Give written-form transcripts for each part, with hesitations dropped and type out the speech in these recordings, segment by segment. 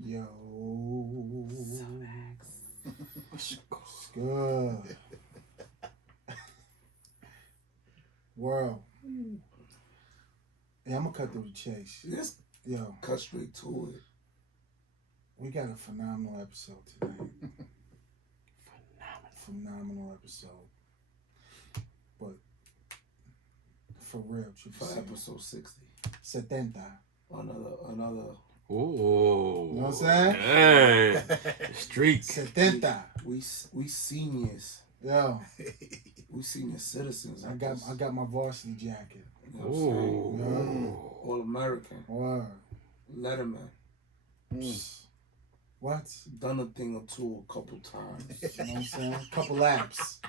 Yo. What's good? World. Yeah, I'm gonna cut through the chase. Yes. Yo. Cut straight to it. We got a phenomenal episode today. Phenomenal episode. But for real, for episode 60. 70. Another. Oh, you know what I'm saying? Hey, streak. 70. We seniors. Yo, we senior citizens. I got my varsity jacket. You know what I'm saying? Yeah. All American. Word. Letterman. What? Done a thing or two a couple times. You know what I'm saying? Couple laps.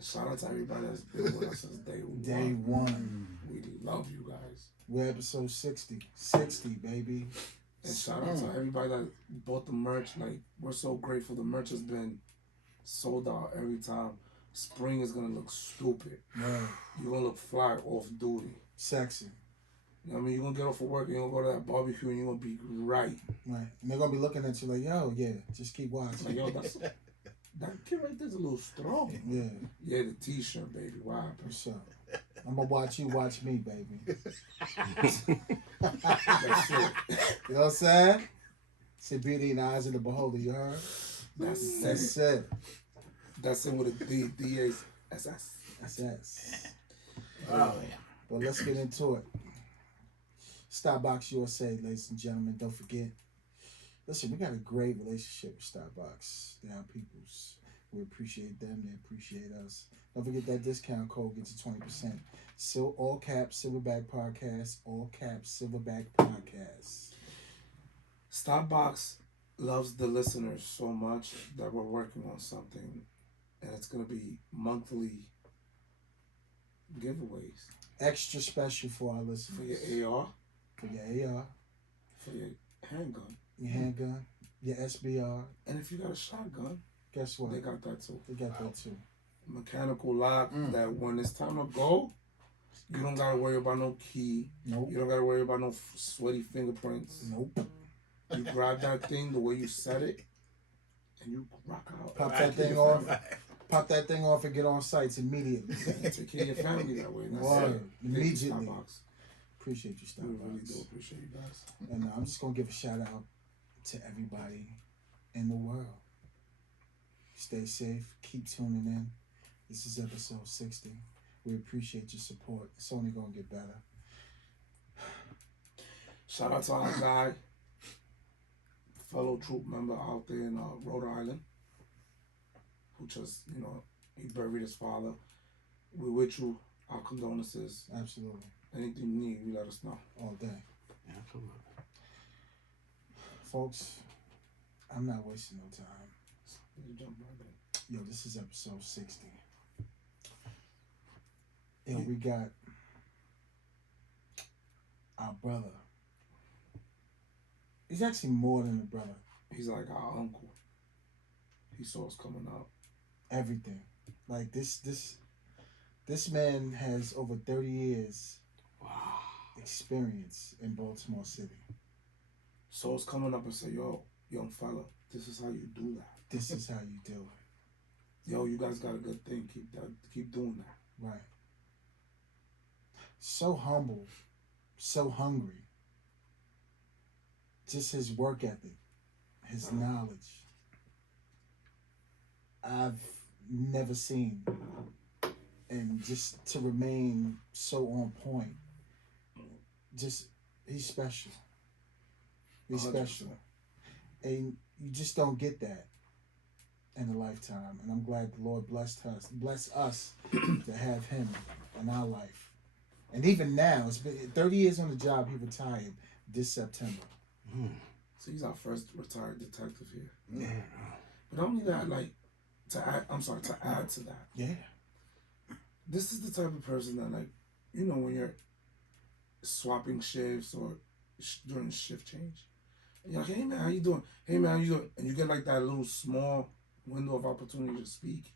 Shout out to everybody that's been with us since day one. We love you guys. We're episode 60. 60, baby. And shout out to everybody that bought the merch. Like, we're so grateful. The merch has been sold out every time. Spring is going to look stupid. Right. You're going to look fly off duty. Sexy. You know what I mean? You're going to get off of work, you're going to go to that barbecue, and you're going to be right. Right. And they're going to be looking at you like, yo, yeah, just keep watching. Like, yo, that kid right there's a little strong. Yeah. Yeah, the t-shirt, baby. Wow. What's up? I'm going to watch you watch me, baby. That's it. You know what I'm saying? See beauty in the eyes of the beholder, you heard? That's it. it. That's it with a D. D-A-S-S. SS. Oh, yeah. But let's get into it. Starbucks USA, ladies and gentlemen. Don't forget. Listen, we got a great relationship with Starbucks. They're our peoples. We appreciate them. They appreciate us. Don't forget that discount code gets you 20%. All caps, Silverback Podcast. All caps, Silverback Podcast. Starbucks loves the listeners so much that we're working on something. And it's going to be monthly giveaways. Extra special for our listeners. For your AR. For your AR. For your handgun. Your handgun. Your SBR. And if you got a shotgun, guess what? They got that too. They got that too. Mechanical lock that when it's time to go, you don't got to worry about no key. Nope. You don't got to worry about no sweaty fingerprints. Nope. You grab that thing the way you set it, and you rock out. Pop that thing off. Pop that thing off and get on sites immediately. Take care of your family that way. Word. Immediately. Starbucks. Appreciate you, Starbucks. We really do appreciate you guys. And I'm just going to give a shout out to everybody in the world. Stay safe. Keep tuning in. This is episode 60. We appreciate your support. It's only going to get better. Shout out to our guy, fellow troop member out there in Rhode Island, who just, he buried his father. We're with you. Our condolences. Absolutely. Anything you need, you let us know. All day. Absolutely. Folks, I'm not wasting no time. You jump right in. Yo, this is episode 60. And we got our brother. He's actually more than a brother. He's like our uncle. He saw us coming out. Everything. Like this man has over 30 years experience in Baltimore City. Saw us coming up and say, yo, young fella, this is how you do that. This is how you do it. Yo, you guys got a good thing. Keep doing that. Right. So humble, so hungry. Just his work ethic, his knowledge. I've never seen. And just to remain so on point. Just, he's special. He's 100%. special. And you just don't get that in a lifetime. And I'm glad the Lord bless us to have him in our life. And even now, it's been 30 years on the job. He retired this September. So he's our first retired detective here. Yeah. But only that, to add to that. Yeah. This is the type of person that, when you're swapping shifts or during shift change, and you're like, hey man, how you doing? Hey man, how you doing? And you get that little small window of opportunity to speak.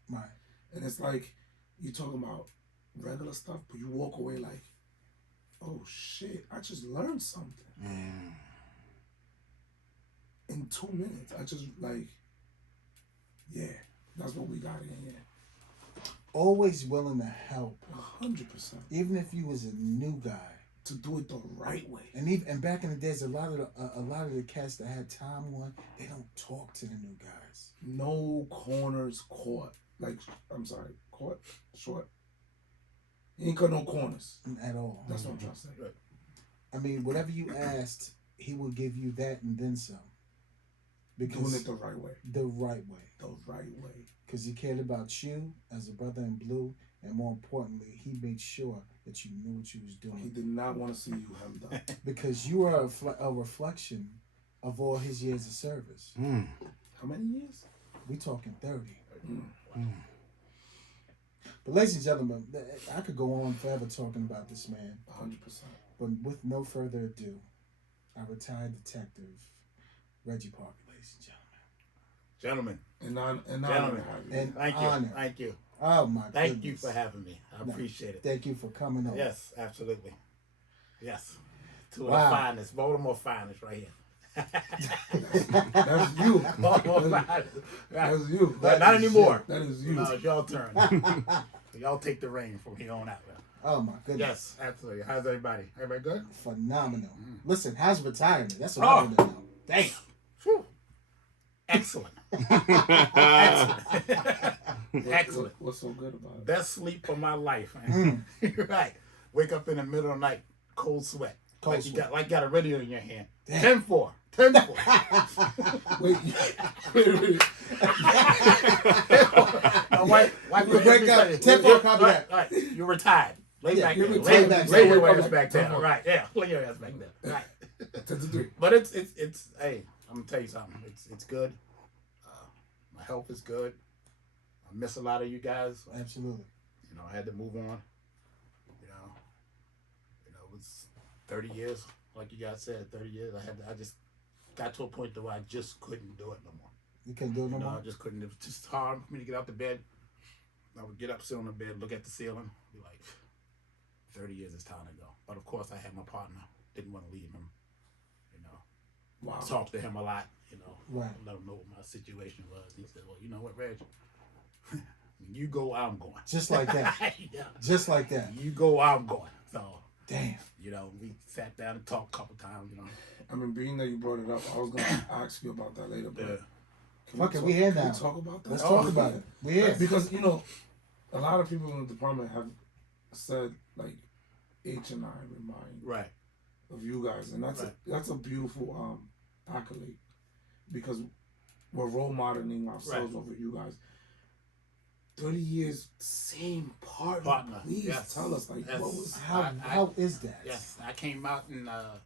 oh shit, I just learned something. In 2 minutes. I just yeah, that's what we got in here. Always willing to help. 100%. Even if you was a new guy. To do it the right way. And back in the days, a lot of the cats that had time on, they don't talk to the new guys. No corners caught. Caught short. He ain't cut no corners At all. That's what I'm trying to say. I mean, whatever you asked, he will give you that and then some. Because doing it the right way. The right way. The right way. Because he cared about you as a brother in blue, and more importantly, he made sure that you knew what you was doing. He did not want to see you hemmed up. Because you are a reflection of all his years of service. How many years? We talking 30. But ladies and gentlemen, I could go on forever talking about this man. 100%. But with no further ado, our retired detective, Reggie Parker, ladies and gentlemen. Gentlemen. Thank you. Oh my goodness. Thank you for having me. I appreciate it. Thank you for coming on. Yes, absolutely. Yes. Two of the finest, Baltimore finest right here. That's you. That's you. Not anymore. That is you. No, it's y'all turn. Y'all take the reign from here on out. Oh my goodness. Yes, absolutely. How's everybody? Everybody good? Phenomenal. Listen, how's retirement? That's what I want to know. Damn. Whew. Excellent. Excellent. What's so good about it? Best sleep of my life, man. Right. Wake up in the middle of the night, cold sweat. You got a radio in your hand. 10-4. 10-4. Wait. Why you break up? 10-4, copy that. Right. You're retired. Lay back there. Lay your ass back there. Right. Yeah. Lay your ass back there. Right. But it's hey, I'm gonna tell you something. It's good. My health is good. I miss a lot of you guys. Absolutely. You know, I had to move on. You know, it was 30 years, like you guys said, 30 years. I just got to a point where I just couldn't do it no more. You couldn't do it no more? I just couldn't. It was just hard for me to get out the bed. I would get up, sit on the bed, look at the ceiling, be like, 30 years is time to go. But of course, I had my partner. Didn't want to leave him. Wow. Talked to him a lot, Right. Let him know what my situation was. He said, well, you know what, Reg? When you go, I'm going. Just like that. Yeah. Just like that. You go, I'm going. So, damn. We sat down and talked a couple times, I mean, being that you brought it up, I was going to ask you about that later, but we here now. Can we talk about that? Let's talk about it. We here. Because, a lot of people in the department have said, like, H and I remind of you guys, and that's a beautiful accolade, because we're role modeling ourselves over you guys. 30 years, same partner. Please tell us, like, what was how is that? Yes, I came out and I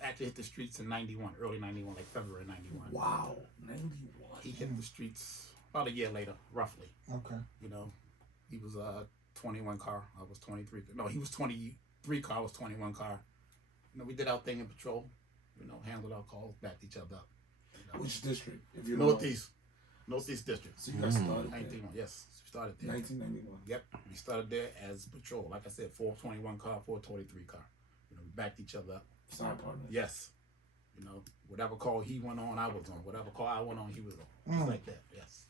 actually hit the streets in '91, early '91, like February '91. Wow, 91. He hit the streets about a year later, roughly. Okay. He was a 21 car. I was 23. No, he was 23 car. I was 21 car. We did our thing in patrol. Handled our calls, backed each other up. Which district? If you Northeast District. So you guys started 1991. Yes, we started there. 1991. Yep, we started there as patrol. Like I said, 421 car, 423 car. We backed each other up. Side partners. Yes. Whatever call he went on, I was on. Whatever call I went on, he was on. Just like that. Yes.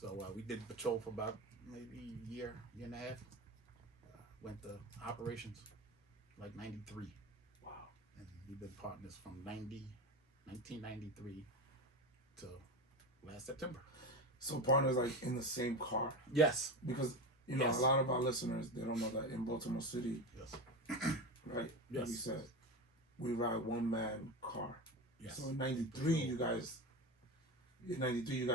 So we did patrol for about maybe a year and a half. Went to operations like 93. Wow. And we've been partners from 1993 to last September. So partners like in the same car? Yes. Because, a lot of our listeners, they don't know that in Baltimore City, right? Yes. Like we said, we ride one man car. Yes. So in 93, you guys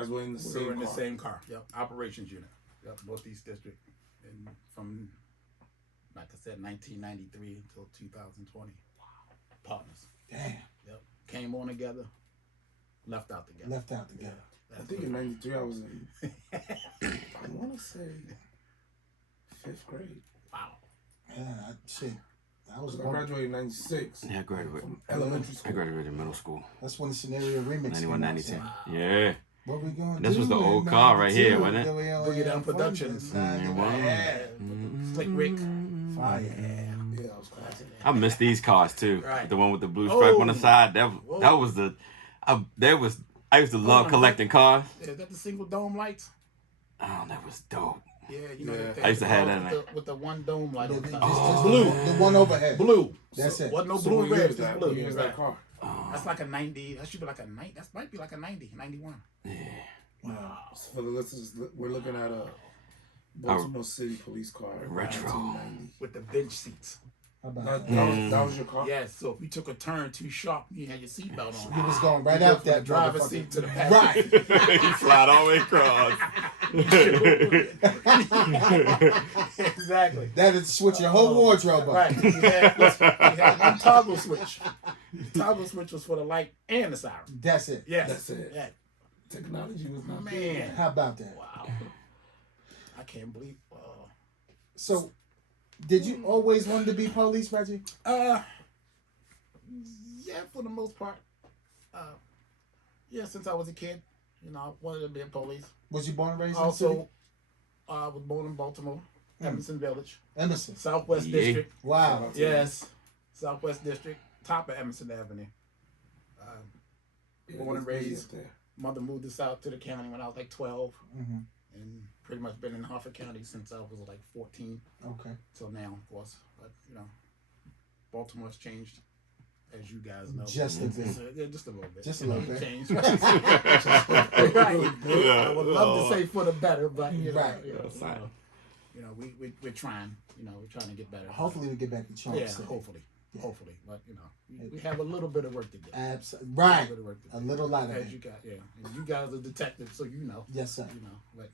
were in the same car. We were in the same car. Yep. Operations unit. Yep. Northeast District. And from, like I said, 1993 until 2020. Wow. Partners. Damn. Yep. Came on together. Left out together. Yeah. I think in 93 I was in, I want to say, 5th grade. Wow. Yeah, I graduated in 96. Yeah, I graduated from elementary school. I graduated middle school. That's when the Scenario remix 91, 92. Wow. Yeah. What we going to This was the old car right here, wasn't it? Boogie Down Productions. Yeah. Slick Rick. Fire. Yeah, that was classic. I miss these cars too. Right. The one with the blue stripe on the Oh. side. That Whoa. was the. I used to love no, collecting cars. Is that the single dome lights? Oh, that was dope. Yeah, you know Yeah. I used to have that in with the one dome light on This- top. this- Blue. The one overhead. Blue. That's it. Wasn't no So blue what and year red, is just that? blue. What year is that Right. car? That's like a 90. That should be like a 90. That might be like a 90, 91. Wow. So for the listeners, we're looking at a Baltimore City police car. Retro. 1990. With the bench seats. How about That, that? that was your car? Yes, so if you took a turn too sharp, you had your seatbelt on. You was going right You go out from the that driver's motherfucker. seat to the back. Right. You slide all the way across. Exactly. That'd switch your whole wardrobe up. Right. You had one toggle switch. The toggle switch was for the light and the siren. That's it. Yes. That's it. Yeah. Technology was not Man. How about that? Wow. I can't believe. So, did you always want to be police, Reggie? Yeah, for the most part. Yeah, since I was a kid, I wanted to be a police. Was you born and raised in the city? Also, I was born in Baltimore, Emerson Village, Emerson. Southwest Yeah. District. Wow. Yes, Southwest District, top of Emerson Avenue. Yeah, Born and it's busy raised. up there. Mother moved us out to the county when I was like 12, Mm-hmm. and pretty much been in Hartford County since I was like 14 Okay. till now, of course. But Baltimore's changed, as you guys know. Just a bit. Yeah, just a little bit. Just a little bit. Changed. Right. I would love to say for the better, but Right. we're trying. We're trying to get better. Hopefully we get back to Charm Yeah, City. hopefully. Hopefully, but we have a little bit of work to do. Absolutely. Right. A little bit of work to do. A little lot of As it. you got, and you guys are detectives, so you know. Yes, sir. But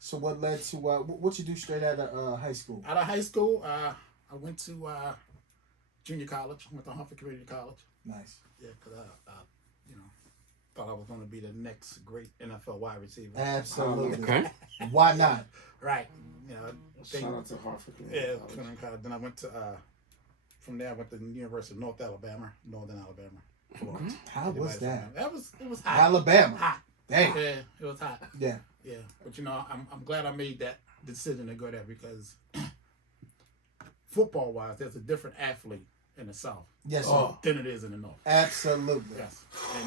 So what led to what you do straight out of high school? out of high school, I went to junior college. Went to Hartford Community College. Nice. Yeah, because I thought I was going to be the next great NFL wide receiver. Absolutely. Okay. Why not? Right. Shout out to Hartford. Yeah, College. Community College. Then I went to from there. I went to the University of Northern Alabama, Florence. How was that? It was hot. Alabama. Hot. Damn. Yeah, it was hot. Yeah. Yeah, but I'm glad I made that decision to go there because football wise, there's a different athlete in the South Yes, sir. Oh. than it is in the North. Absolutely. Yes,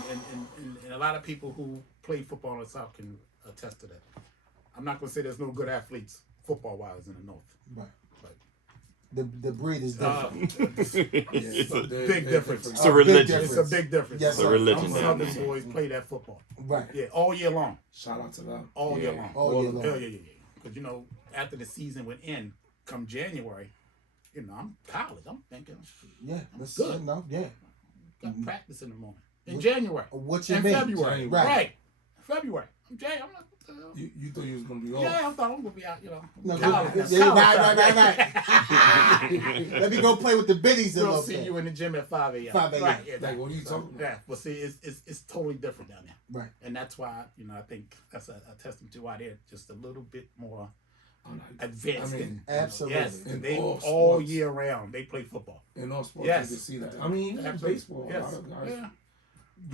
and a lot of people who play football in the South can attest to that. I'm not gonna say there's no good athletes football wise in the North. Right. But The breed is different. It's a big difference. It's a religion. It's a big difference. Yes, It's a sir. religion Some down Southern there. boys play that football. Right. Yeah, all year long. Shout out to them. All year Yeah. long. All year long. Yeah. Because after the season went in, come January, I'm college. I'm thinking, Yeah. Let's Good. yeah. got practice in the morning. In What- January. What you In mean? February. Right. Right. February. I'm like, what the hell? You thought you was gonna be off. Yeah, I thought I'm gonna be out, No, college. yeah, College right. Let me go play with the biddies a We'll little see bit. you in the gym at 5 a.m. 5 a.m. Right, yeah, Like, what are you talking about? Yeah, but see, it's totally different down there. Right. And that's why, I think that's a testament to why they're just a little bit more advanced. I mean, Absolutely. Yes, In they all all sports. year round they play football. in all sports, Yes. you can see that. I mean, even in Absolutely. baseball, a Yes. lot of guys, Yeah.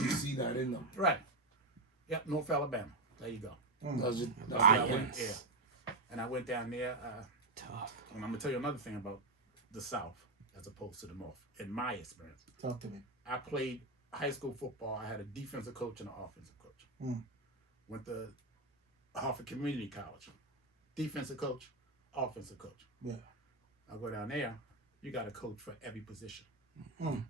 you see that in them. Right. Yep, North Alabama. There you go. That's just, That's that's where I like- went. Yeah. And I went down there. Tough. And I'm gonna tell you another thing about the South as opposed to the North. In my experience, Talk to me. I played high school football. I had a defensive coach and an offensive coach. Mm. Went to Hartford Community College. Defensive coach, offensive coach. Yeah. I go down there. You got a coach for every position. Mm.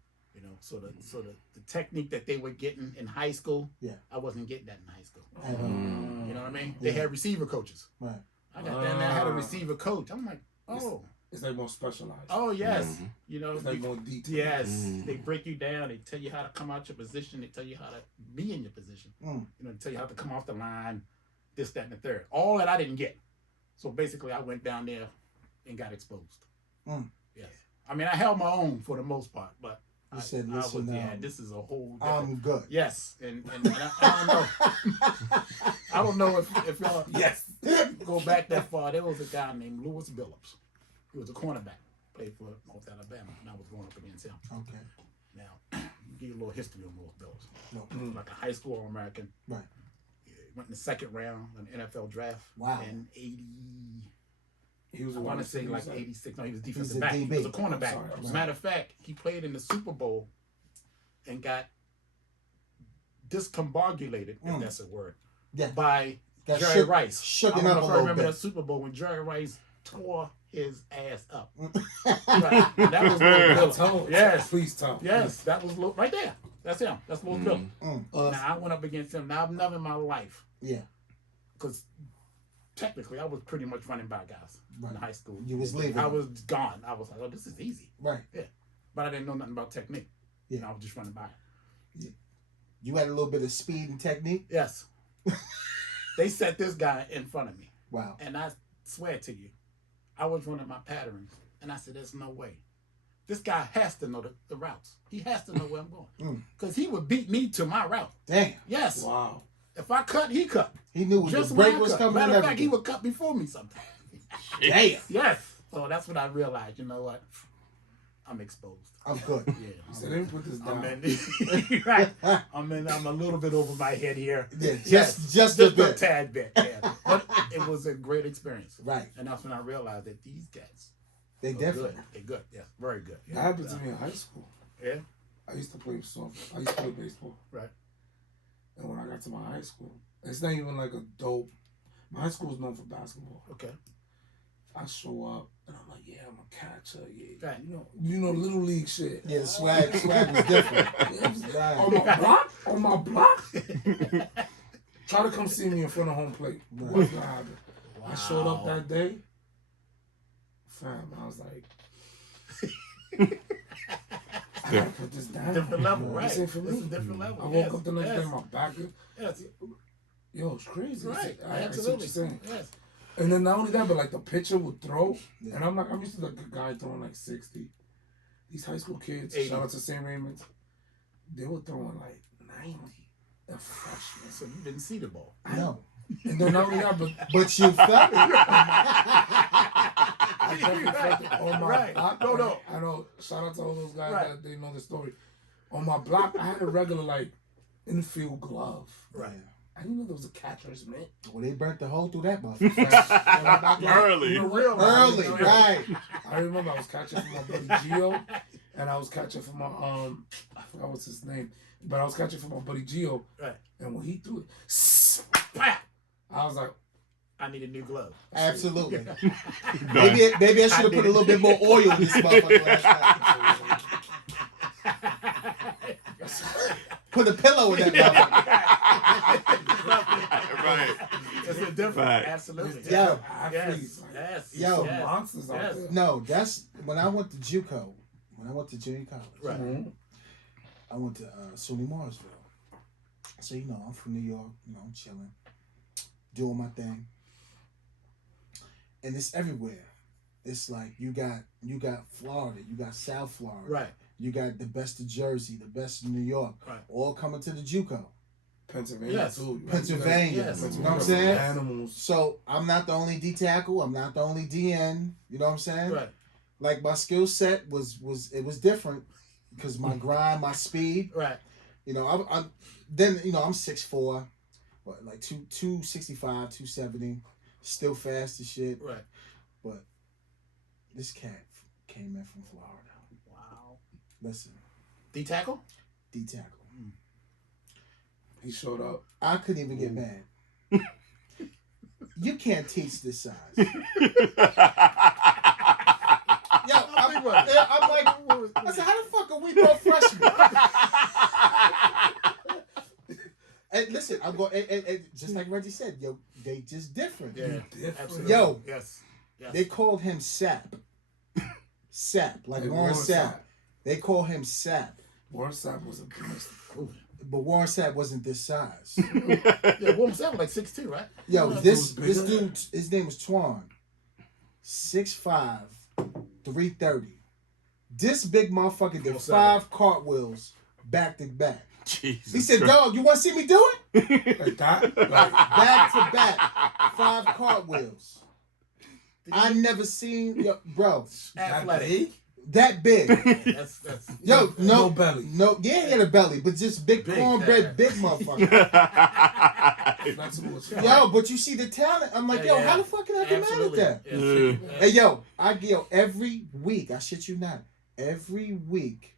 So the technique that they were getting in high school, Yeah. I wasn't getting that in high school. At all. You know what I mean? They Yeah. had receiver coaches. Right. I got down there, I had a receiver coach. I'm like, oh, It's like more specialized. oh yes. Mhm. It's like more detailed. Yes, Mm. they break you down. They tell you how to come out your position. They tell you how to be in your position. Mm. They tell you how to come off the line, this, that, and the third. All that I didn't get. So basically, I went down there and got exposed. Mm. Yes. I mean, I held my own for the most part, but You said, listen, this is a whole different. I'm good. Yes, and I don't know. I don't know if y'all Yes. go back that far. There was a guy named Phillips. He was a cornerback. Played for North Alabama, and I was going up against him. Okay. Now, give you a little history on North Phillips. No. Like a high school All-American. Right. He went in the second round in the NFL draft Wow. in He was I a want to wide say receiver, like you said? 86. No, he was He's defensive a back. He DB. was a cornerback. I'm As a sorry. matter of fact, he played in the Super Bowl and got discombobulated, if that's a word, Yeah. by Got Jerry Rice. Shook I it don't know up a if I little remember bit. that Super Bowl when Jerry Rice tore his ass up. Right. And that was Little Bill. Tell, Yes. Please tell. Yes, that was right there. That's him. That's Little Bill. Mm. Now I went up against him. Now I've never in my life, Yeah. because technically I was pretty much running by guys in high school. You was leaving. I was gone. I was like, oh, this is easy. Right. Yeah. But I didn't know nothing about technique. Yeah. I was just running by. You had a little bit of speed and technique. Yes. They set this guy in front of me. Wow. And I swear to you, I was running my patterns. And I said, there's no way. This guy has to know the routes. He has to know where I'm going. Because he would beat me to my route. Damn. Yes. Wow. If I cut, he cut. He knew when Just the when break I was cut. coming. Matter And of fact, he everything. would cut before me sometimes. Damn. Yes. So that's when I realized, you know what? I'm exposed. I'm good. Yeah. He said, let me put this down. Right. I'm a little bit over my head here. Yeah, Yes, just a bit. tad bit. Yeah. But it was a great experience. Right. And that's when I realized that these cats They are different. good. They're good. Yeah. Very good. That Yeah. happened to me in high school. Yeah. I used to play softball. I used to play baseball. Right. And when I got to my high school, it's not even like a dope. My high school was known for basketball. Okay. I show up and I'm like, yeah, I'm a catcher. Yeah, Right. you know, little league shit. Yeah, swag was different. Right. On my block. Try to come see me in front of home plate. Right. What's gonna happen? Wow. I showed up that day. Fam, I was like, I gotta put this down. Different level, This right? ain't for It's a me. different level. I woke Yes. up the next Yes. day, my back. Yes. Yo, it's crazy. Right. I see what Absolutely. you're saying. Yes. And then not only that, but like the pitcher would throw, Yeah. and I'm used to like a guy throwing like 60. These high school kids, 80. shout out to St. Raymond's, they were throwing like 90. A freshman. So you didn't see the ball. No. And then not only that, but But you felt it. I definitely felt it on my Right. block. No. I know. Shout out to all those guys Right. that they know the story. On my block, I had a regular like infield glove. Right. I didn't know there was a catcher's mitt. Well, they burnt the hole through that motherfucker. Early. You know, real Early, man. right. I remember I was catching for my buddy Gio, and I was catching for my I forgot what's his name, but I was catching for my buddy Gio, Right. and when he threw it, Pap! I was like, I need a new glove. Absolutely. Done. Maybe I should have put a little bit more oil in this motherfucker last time. Put a pillow in that motherfucker. Right. It's a different. Right. Absolutely. Yo. athletes, Yes. like, Yes. Yo. some Yes. monsters out Yes. there. No, that's when I went to JUCO. When I went to junior college, Right. Mhm. I went to SUNY Morrisville. So I'm from New York. I'm chilling, doing my thing, and it's everywhere. It's like you got Florida, you got South Florida, Right. You got the best of Jersey, the best of New York, Right. all coming to the JUCO. Pennsylvania Yes. too. Pennsylvania. Yes. You know what I'm saying? Animals. So I'm not the only D tackle. I'm not the only DN. You know what I'm saying? Right. Like my skill set was different because my grind, my speed. Right. I'm 6'4", like 265, 270, still fast as shit. Right. But this cat came in from Florida. Wow. Listen, D tackle? D tackle. He showed up. I couldn't even get mad. You can't teach this size. Yo, I'm like, I said, how the fuck are we both freshmen? And listen, I'm going, and just like Reggie said, yo, they just different. Yeah. Different. Absolutely. Yo. Yes. Yes. They called him Sap. Sap, like Warren Sapp. They call him Sap. Warren Sapp was a beast. But Warren Sapp wasn't this size. Yeah, Warren Sapp was like 6'2", right? Yo, Yeah, this he was bigger. dude, his name was Twan. 6'5", 330. This big motherfucker did 5 cartwheels back to back. Jesus He said, Christ. dog, you want to see me do it? Like that? Like, Back to back. 5 cartwheels. I never seen, yo, bro, that Athletic. big? that big. That's Yo, No belly. No, yeah, he had a belly, but just big Big, cornbread, yeah. big motherfucker. Flexible as fuck. Yo, but you see the talent. I'm like, how the fuck can I get mad at Absolutely. that? Yes. Hey, yo, every week, I shit you not, every week,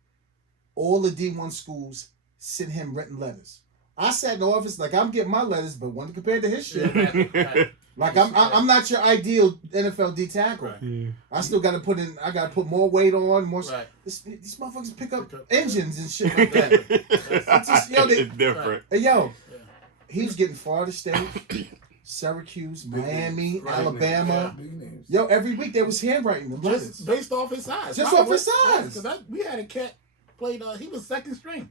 all the D1 schools send him written letters. I sat in the office like I'm getting my letters, but one compared to his shit. Right. Like I'm not your ideal NFL D tackle. Right. I still got to put in. I got to put more weight on. More. Right. These motherfuckers pick up engines and shit like that. It's just, yo, they- different. Hey, yo, Yeah. he's getting Florida State, Syracuse, Miami, Right. Alabama. Big names. Yo, every week they was handwriting them letters. Just based off his size. Just off his size. Because we had a cat played. He was second string.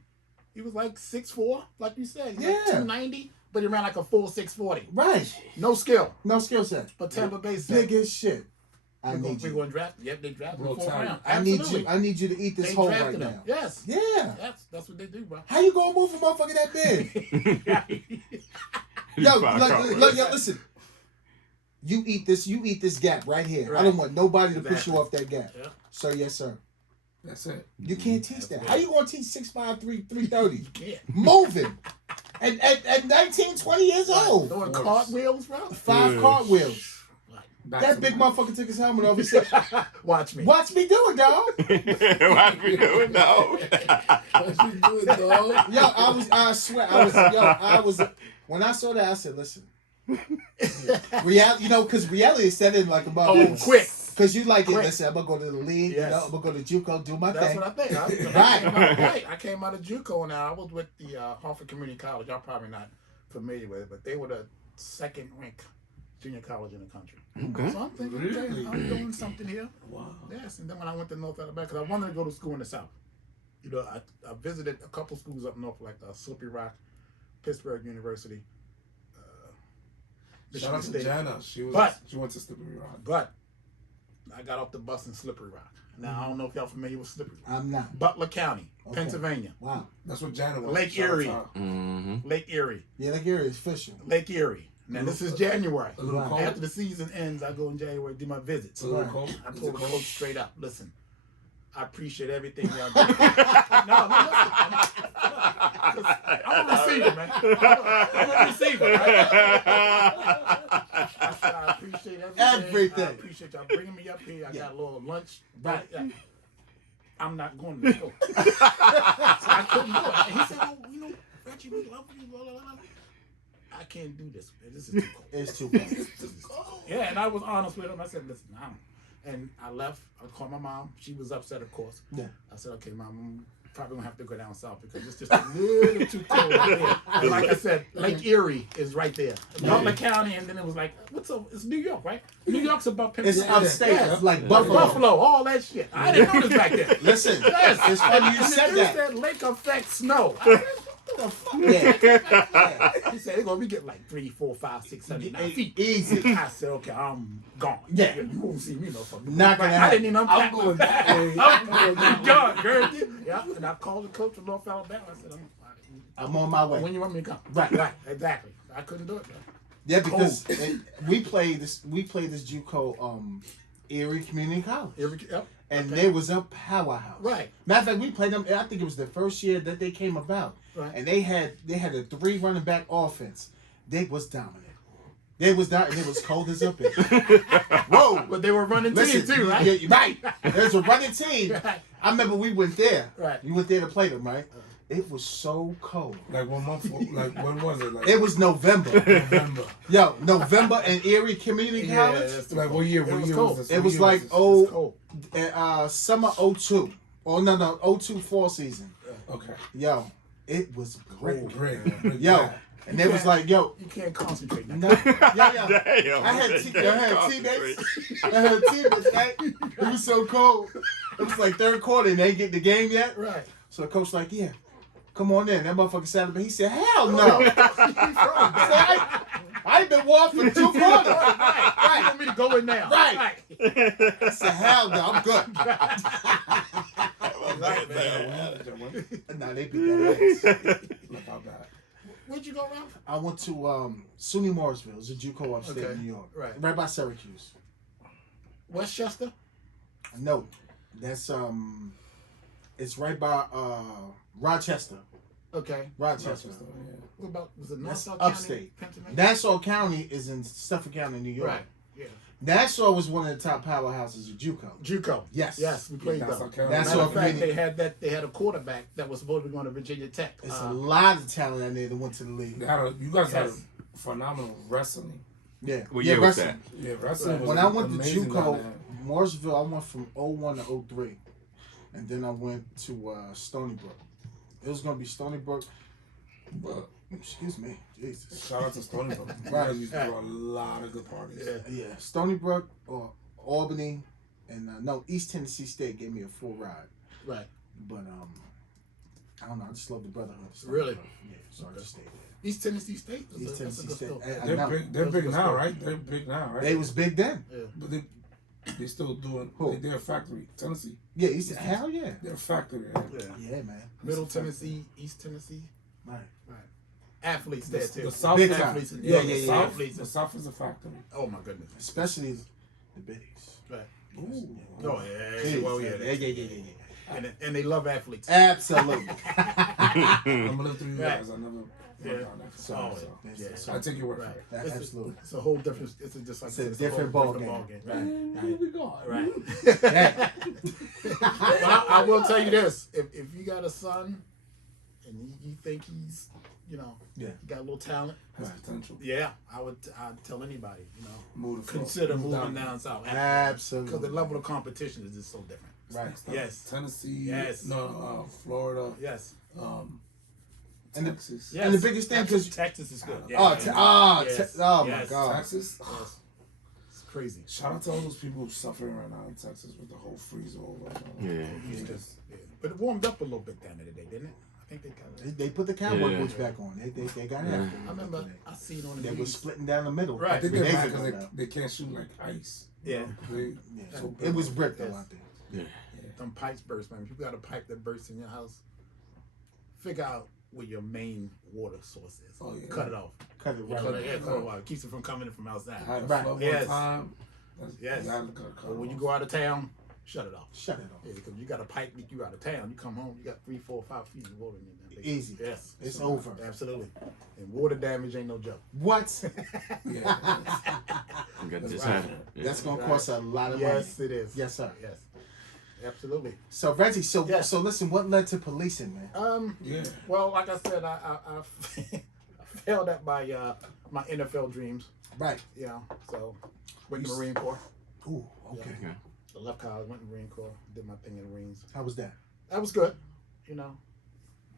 He was like 6'4", like you said. He Yeah. Like 290, but he ran like a full 640. Right. No skill. No skill set. But Tampa Bay said, Big as shit. I we're need going you. to draft. Yep, they drafted him Real fourth talent. round. I need Absolutely. you. I need you to eat this They hole right drafted him. now. Yes. Yeah. That's what they do, bro. How you gonna move a motherfucker that big? Yo, yo, listen. You eat this gap right here. I Right. don't want nobody to push Exactly. you off that gap. Yeah. Sir, yes, sir. That's it. You can't teach that. How you gonna teach 6'5", 330? You can't. Moving. At 19, 20 years old. Throwing Of course. cartwheels, bro. 5 cartwheels. Back That to big back. motherfucker took his helmet off and said, Watch me. watch me do it, dog. Why we do it, though? What you doing, dog? I swear, I was, when I saw that, I said, listen. Reality, because reality set in like about Oh, quick. Because you like it. Quick. Listen, I'm gonna go to the league. Yes. I'm gonna go to JUCO, do my That's thing. what I think. I came out of JUCO now. I was with the Hartford Community College. Y'all probably not familiar with it, but they were the second ranked junior college in the country. Okay. So I'm thinking, Really? okay, I'm doing something here. Wow. Yes, and then when I went to North Alabama, because I wanted to go to school in the South. I visited a couple schools up north, like Slippery Rock, Pittsburgh University. Shout out to Jana. She went to Slippery Rock. But I got off the bus in Slippery Rock. Now, I don't know if y'all familiar with Slippery Rock. I'm not. Butler County, Okay. Pennsylvania. Wow. That's what Jana went. Lake Shout out Erie. to her. Mm-hmm. Lake Erie. Yeah, that area is official. Lake Erie. Now, this is January. A little Right. cold. After the season ends, I go in January, do my visits. It's a little Right. cold. I Is told it the cold? coach straight up, listen, I appreciate everything y'all do. No, listen. I'm a receiver, man. I'm a receiver, right? I said, I appreciate everything. I appreciate y'all bringing me up here. I got a little lunch. Right. Yeah. I'm not going to the store. So I couldn't do it. And he said, oh, Reggie, we love you, blah, blah, blah. I can't do this, man. This is too cold. It's too cold. Yeah, and I was honest with him. I said, listen, and I left. I called my mom. She was upset, of course. Yeah. I said, okay, Mom, I'm probably going to have to go down south because it's just a little too cold out there. And like I said, Lake Erie is right there. Butler County, and then it was like, what's up? It's New York, right? New York's above It's Pennsylvania. upstate. Yes. It's like Buffalo. Buffalo. All that shit. I didn't know this back then. Listen, Yes. it's funny you And said the dude that. said lake effect snow. I said, what the fuck? Yeah. He said, they're going to be getting like 3, 4, 5, 6, 7, 8, 9 feet. Easy. I said, okay, I'm gone. Yeah. You won't see me no fucking. Not gonna I happen. didn't even unpack. I'm going that way. I'm gone, girl. Yeah, and I called the coach of North Alabama. I said, I'm on my way. when you want me to come? Right. Exactly. I couldn't do it, man. Yeah, because we played this JUCO Erie Community College. Yep. And Okay. they was a powerhouse. Right. Matter of fact, we played them. I think it was the first year that they came about, Right. and they had a 3 running back offense. They was dominant. They was dominant. It was cold as up there. Whoa! But they were running Listen, team too, right? Yeah, right. There's a running team. Right. I remember we went there. Right. You went there to play them, right? It was so cold. Like 1 month. Like when was it? Like It was November. November. Yo, November and Erie Community Yeah, College. that's too Like cold. what year? It What was year cold. was this? It What was year like this? It's cold. summer 02. Oh no, 02 fall season. Okay. Yo, it was great. Great. Yo, and they was like, yo, You can't concentrate. no, yeah. Damn. I had teammates. I had teammates. Right? It was so cold. It was like third quarter and they ain't get the game yet. Right. So the coach like, yeah, come on in. That motherfucker sat up and he said, hell no. I ain't been warm for 2 quarters. Right. You want me to go in now? Right. I said, hell no, I'm good. Nah, they beat that ass. Look how bad. Where'd you go, Ralph? I went to SUNY Morrisville. It's a JUCO upstate Okay. New York. Right. By Syracuse. Westchester? No, that's it's right by Rochester. Okay. Rochester. What about, was it That's Nassau County, upstate. Pennsylvania? Nassau County is in Suffolk County, New York. Right. Yeah. Nassau was one of the top powerhouses of JUCO. JUCO. Yes. Yes, we played Nassau them. County. Nassau Matter of fact, Community. they had a quarterback that was supposed to be going to Virginia Tech. It's a lot of talent out there that went to the league. You guys had Yes. a phenomenal wrestling. Yeah. What yeah, year was wrestling. Yeah, wrestling. Was When I went to amazing down JUCO, there. Morrisville, I went from 01 to 03. And then I went to Stony Brook. It was going to be Stony Brook. But Excuse me. Jesus. shout out to Stony Brook. You Right. guys used to do a lot of good parties. Yeah. Yeah. Stony Brook or Albany. And no, East Tennessee State gave me a full ride. Right. But I don't know. I just love the brotherhood. of Stony Really? Brook. Yeah. So I just stayed there. East Tennessee State? East Tennessee State. They're No, big. They're Those big are now, good. right? They're big now, right? they was big then. Yeah. But they still doing. Who? They're a factory. Tennessee. Yeah. Hell yeah. They're a factory. Right? Yeah. Yeah, man. Middle Tennessee, East Tennessee. Right. Right. Athletes there too. The South. Big is- time. Athletes. Yeah, the yeah, yeah. South, Athletes. the South is a factory. Oh my goodness. Especially the biddies. Right. Ooh. Oh yeah. Jeez. Well, yeah. And they love athletes. Absolutely. I'm gonna live through you Right. guys. I never Yeah. worked on that. So, Oh, So yeah. so I take your word Right. for it. Absolutely. It's a whole different. It's just like It's a whole different ball game. Right. Here we go. Right. Yeah. But I will tell you this: if you got a son and you think he's, Yeah. he got a little talent, Has potential. yeah, I'd tell anybody, Move the floor. consider Move moving down south. Absolutely. Because the level of competition is just so different. Right. Yes. Tennessee. Yes. No, Florida. Yes. And the- Texas. Yes. And the biggest thing, because Texas is good. Yes. Oh my God. Texas. Yes. It's crazy. Shout out to all those people suffering right now in Texas with the whole freeze over. Yeah. It's just, yeah. But it warmed up a little bit down there today, didn't it? I think they got it. They put the cowboy Yeah. boots back on. They got Yeah. after it. I remember I seen on the They were news. splitting down the middle. Right. I think 3 they're days mad ago because now. they can't shoot like ice. Yeah. They, Yeah. so It was brick though Yes. out there. Yeah. Them pipes burst, man. If you got a pipe that bursts in your house, figure out where your main water source is. Oh, yeah. Cut it off. Cut it right. Cut it, off. yeah, cut it off. It keeps it from coming in from I outside. had a Right. flood Yes. one time. Yes. You gotta cut But when you off. go out of town, shut it off. Shut it off. Yeah, because you got a pipe leak, you out of town. You come home, you got 3, 4, 5 feet of water in there. Easy. Yes. It's over. Absolutely. And water damage ain't no joke. What? Yeah. You got this Right. happening. Yeah. That's gonna cost a lot of Yes, money. it is. Yes, sir. Yes. Absolutely. So Reggie, so Yeah. so listen, what led to policing, man? Yeah. Well, like I said, I I failed at my NFL dreams. Right. You know, so went to the Marine Corps. Ooh, okay. Okay. I left college, went to the Marine Corps, did my thing in the Marines. How was that? That was good. You know,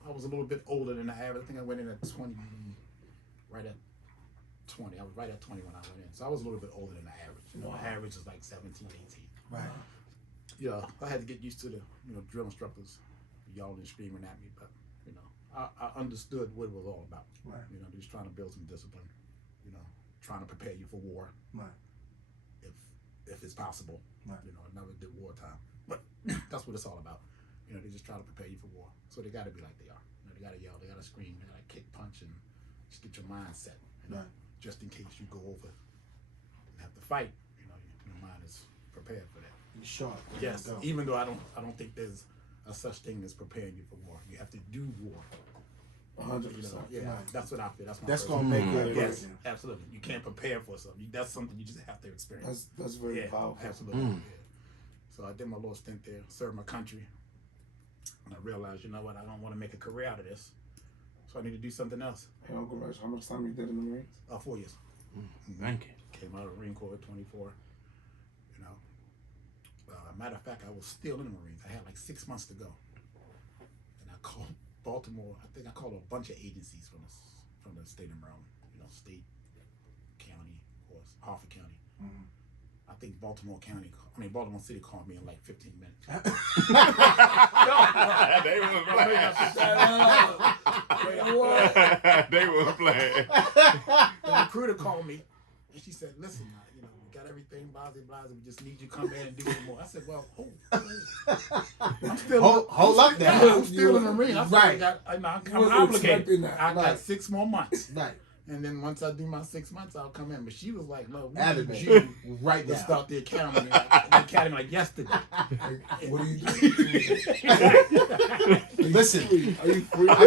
I was a little bit older than the average. I think I went in at 20, right at 20. I was right at 20 when I went in. So I was a little bit older than the average. You know, the average is like 17, 18. Right. Yeah, I had to get used to the, drill instructors yelling and screaming at me, but, I understood what it was all about. Right. Just trying to build some discipline, trying to prepare you for war. Right. If it's possible. Right. I never did wartime, but that's what it's all about. They just try to prepare you for war. So they got to be like they are. They got to yell, they got to scream, they got to kick, punch, and just get your mind set. Right. Just in case you go over and have to fight, your mind is prepared for that. You sharp. Yes, There you go. even though I don't think there's a such thing as preparing you for war. You have to do war. 100%. Yeah, Right. that's what I feel. That's my That's personal- gonna make Mm. it. Yes, absolutely. You can't prepare for something. That's something you just have to experience. That's very Yeah, powerful. absolutely. Mm. Yeah. So I did my little stint there, served my country, and I realized, you know what, I don't want to make a career out of this, so I need to do something else. Hey, Uncle Reg, how much time you did in the Marines? 4 years. Thank you. Came out of the Marine Corps at 24. Matter of fact, I was still in the Marines. I had like 6 months to go, and I called Baltimore. I think I called a bunch of agencies from the state of Maryland. State, county, of course, Harford County. Mhm. I think Baltimore City called me in like 15 minutes. They was playing. They were playing. The recruiter called me, and she said, "Listen, we got everything, blah, blah, blah. We just need you to come in and do some more." I said, "Well, I'm still Hold up there. I'm still in the Marine. I said, Right. I'm wasn't obligated. expecting that. I got Right. 6 more months." Right. And then once I do my 6 months, I'll come in. But she was like, "No, we Adamant. need you Right to now. start the academy like yesterday." Like, what do you do? Listen, Are you free? I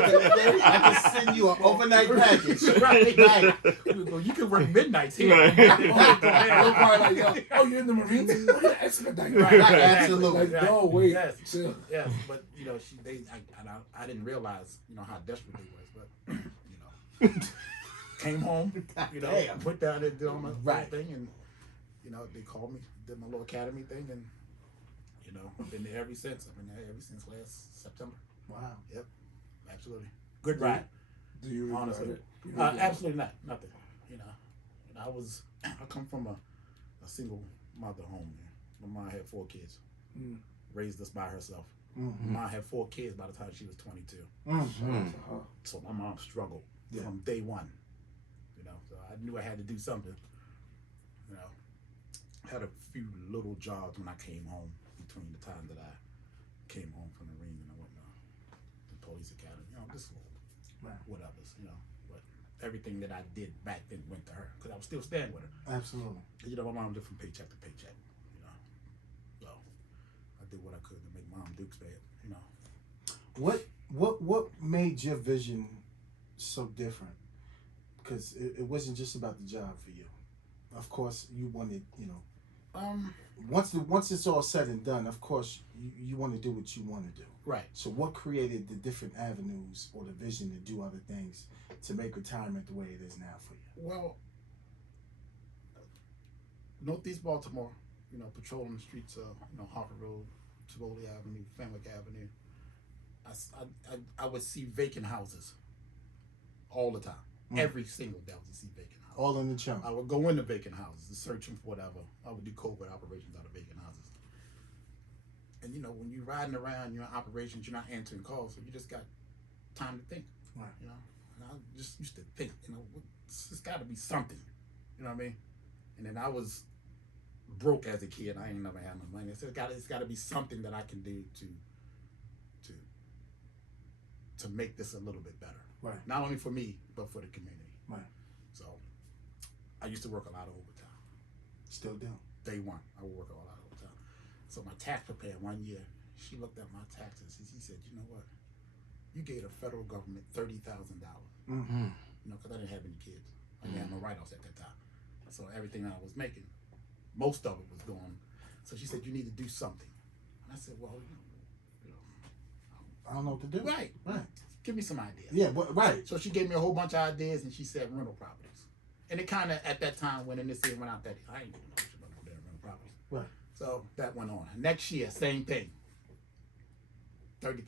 can send you an overnight package. Right. Right. You can work midnights here. Right. They're probably like, yo, oh, you're in the Marines? We're gonna expedite. Right. Absolutely. Like, no, wait, Yes. chill. Yes, but I didn't realize how desperate they was, but came home, Damn. put down there, did all my Right. thing, and they called me, did my little academy thing, and I've been there ever since. I've been there ever since last September. Wow. Yep, absolutely good ride. Do you regret Honestly, it? You regret it? absolutely not, nothing. I come from a single mother home. My mom had 4 kids, raised us by herself. Mm-hmm. My mom had 4 kids by the time she was 22. Mm-hmm. So my mom struggled from day one. So I knew I had to do something. Had a few little jobs when I came home between the time that I came home from the Marines and I went to the police academy. Just whatever. But everything that I did back then went to her because I was still staying with her. Absolutely. My mom lived from paycheck to paycheck. So I did what I could to make Mom Dukes pay it. What made your vision so different? Because it wasn't just about the job for you. Of course, you wanted, once it's all said and done, of course, you want to do what you want to do. Right. So what created the different avenues or the vision to do other things to make retirement the way it is now for you? Well, Northeast Baltimore, patrolling the streets of, Harvard Road, Tivoli Avenue, Fenwick Avenue. I would see vacant houses all the time. Every single day I would see vacant houses. All in the chunk. I would go into vacant houses, searching for whatever. I would do covert operations out of vacant houses. And when you're riding around, you're in operations, you're not answering calls, so you just got time to think. Right. And I just used to think, it's got to be something. You know what I mean? And then I was broke as a kid. I ain't never had no money. So it's got to be something that I can do to make this a little bit better. Right. Not only for me, but for the community. Right. So I used to work a lot of overtime. Still do. Day one, I would work a lot of overtime. So my tax preparer one year, she looked at my taxes and she said, "You know what? You gave the federal government $30,000. Mm-hmm. Because I didn't have any kids. I didn't have no write-offs at that time. So everything I was making, most of it was going. So she said, you need to do something. And I said, well, I don't know what to do. Right. Right. Give me some ideas. Yeah, right. So she gave me a whole bunch of ideas, and she said rental properties. And it kind of, at that time, went in this year, went out that, I ain't doing no shit about no damn rental properties. Right. So that went on. Next year, same thing. $30,000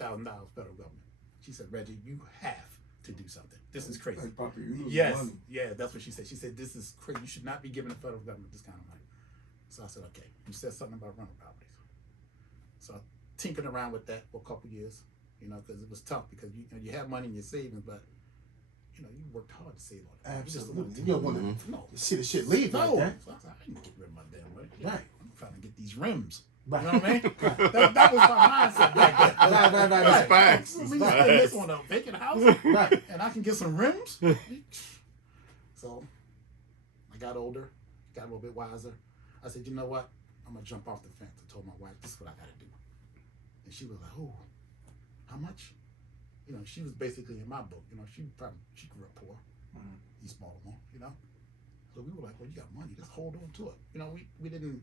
federal government. She said, Reggie, you have to do something. This is crazy. Like, Papa, you lose Yes. money. Yeah, that's what she said. She said, this is crazy. You should not be giving the federal government this kind of money. So I said, okay. You said something about rental properties. So I tinkered around with that for a couple years, because it was tough because you have money in your savings, but you worked hard to save all that. Absolutely. You don't want to No. see the shit leave like that. So I said, I didn't get rid of my damn money. Right. I'm trying to get these rims. Right. You know what I mean? that was my mindset back then. Right. That's facts. We just spend this on a vacant house, Right. and I can get some rims. So I got older, got a little bit wiser. I said, you know what? I'm gonna jump off the fence. I told my wife, this is what I gotta do. And she was like, oh, how much? She was basically in my book. She grew up poor, East Baltimore. So we were like, well, you got money, just hold on to it.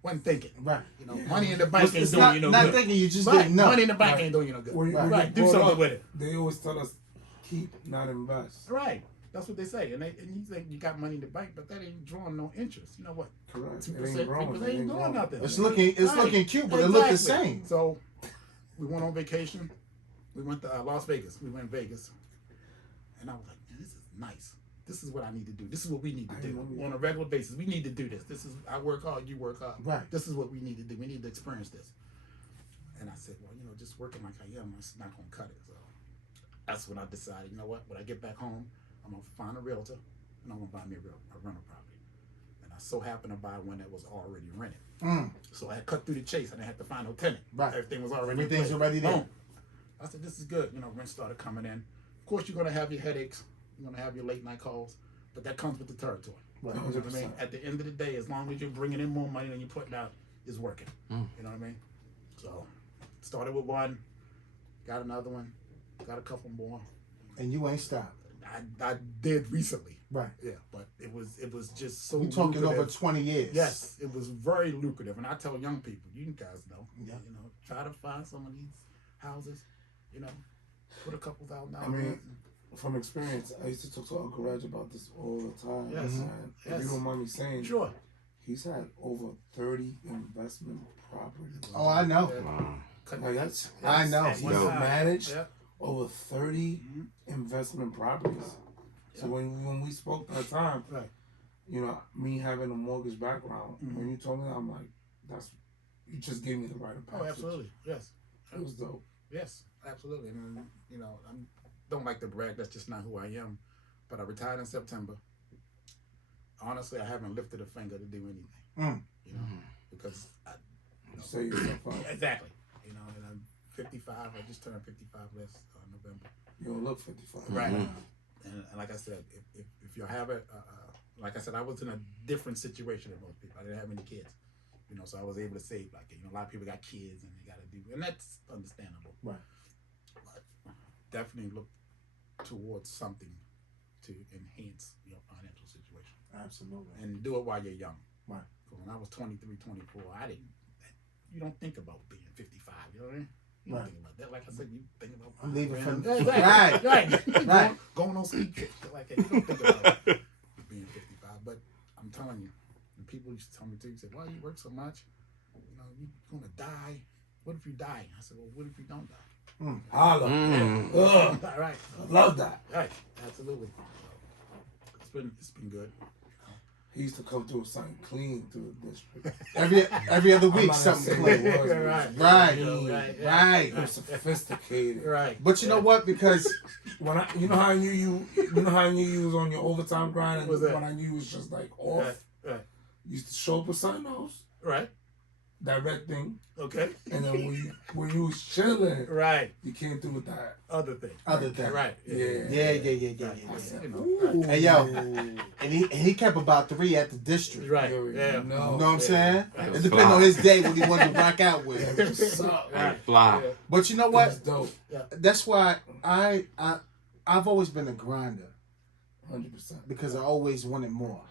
Wasn't thinking. Right. Money in the bank ain't doing you no not good. thinking, you just Right. didn't know. Money in the bank ain't doing you no good. When you Right. get Do brought something up, with it. They always tell us, keep, not invest. Right. That's what they say. And you think you got money in the bank, but that ain't drawing no interest. You know what? Correct. 2%, It ain't growing. 3% ain't doing nothing. It's looking cute, but it looked the same. So we went on vacation. We went to Las Vegas. We went in Vegas. And I was like, man, this is nice. This is what I need to do. This is what we need to do on a regular basis. We need to do this. I work hard, you work hard. Right. This is what we need to do. We need to experience this. And I said, well, just working like I am, it's not going to cut it. So that's when I decided, you know what? When I get back home, I'm going to find a realtor and I'm going to buy me a rental property. And I so happened to buy one that was already rented. So I had cut through the chase. I didn't have to find no tenant. Right. Everything was already Everything's already there. Boom. I said, this is good. Rent started coming in. Of course, you're going to have your headaches. You're going to have your late night calls. but that comes with the territory. Right. You know what I mean? 100%. At the end of the day, as long as you're bringing in more money than you're putting out, it's working. You know what I mean? So, started with one, got another one, got a couple more. And you ain't stopped. I did recently. Right. Yeah, but it was just so. We talking lucrative. over 20 years. Yes, it was very lucrative, and I tell young people, you guys know, Yeah. you know, try to find some of these houses, you know, put a couple $1,000. I mean, from experience, I used to talk to Uncle Reg about this all the time. Yes. And if Yes. you don't mind me saying, Sure. he's had over 30 investment properties. Oh, I know. Wow. Like that's I know. At He's one time. managed Yeah. over 30 investment properties. So when we spoke that time, Right. you know, me having a mortgage background, Mhm. when you told me that, I'm like, you just gave me the right of Oh, passage. absolutely. Yes. It was dope. Yes, absolutely. And you know, I don't like to brag. That's just not who I am. But I retired in September. Honestly, I haven't lifted a finger to do anything. You know, because You say yourself up. exactly. You know, and I'm 55. I just turned 55 last November. You don't look 55. Right. And like I said, if you have it, like I said, I was in a different situation than most people. I didn't have any kids, you know, so I was able to save. Like, you know, a lot of people got kids and they got to do, and that's understandable. Right. But definitely look towards something to enhance your financial situation Absolutely. and do it while you're young. Right. When I was 23, 24, you don't think about being 55. You know what I mean? You don't Right. think about that. Like I said, you think about I'm leaving from- right, Right. right. Going on ski trips like that. You don't think about being 55. But I'm telling you, and people used to tell me too. You say, "Why you work so much? You know, you're gonna die. What if you die?" I said, "Well, what if you don't die?" Holla. Ugh. Right. I love that. Right. Absolutely. So, it's been good. He used to come through with something clean through the district. Every other I'm week, not gonna something say what it clean. was, but it was Right. Right. clean. Right. It was sophisticated. Right. But you know what? Because When you know how I knew you was on your overtime grind, and What's that? when I knew you was just like off, Right. you used to show up with something else, Right. that red thing, Okay. and then when you was chilling, Right. you came through with that. Other thing. other thing. Right. Yeah. Right. You know, Ooh. Hey, yo. And he kept about 3 at the district. Right. You Yeah. You know know. what I'm saying? Right. It depends on his day what he wanted to rock out with. What's up? Right. Fly. Yeah. But you know That's what? dope. That's why I've always been a grinder 100%. because I always wanted more.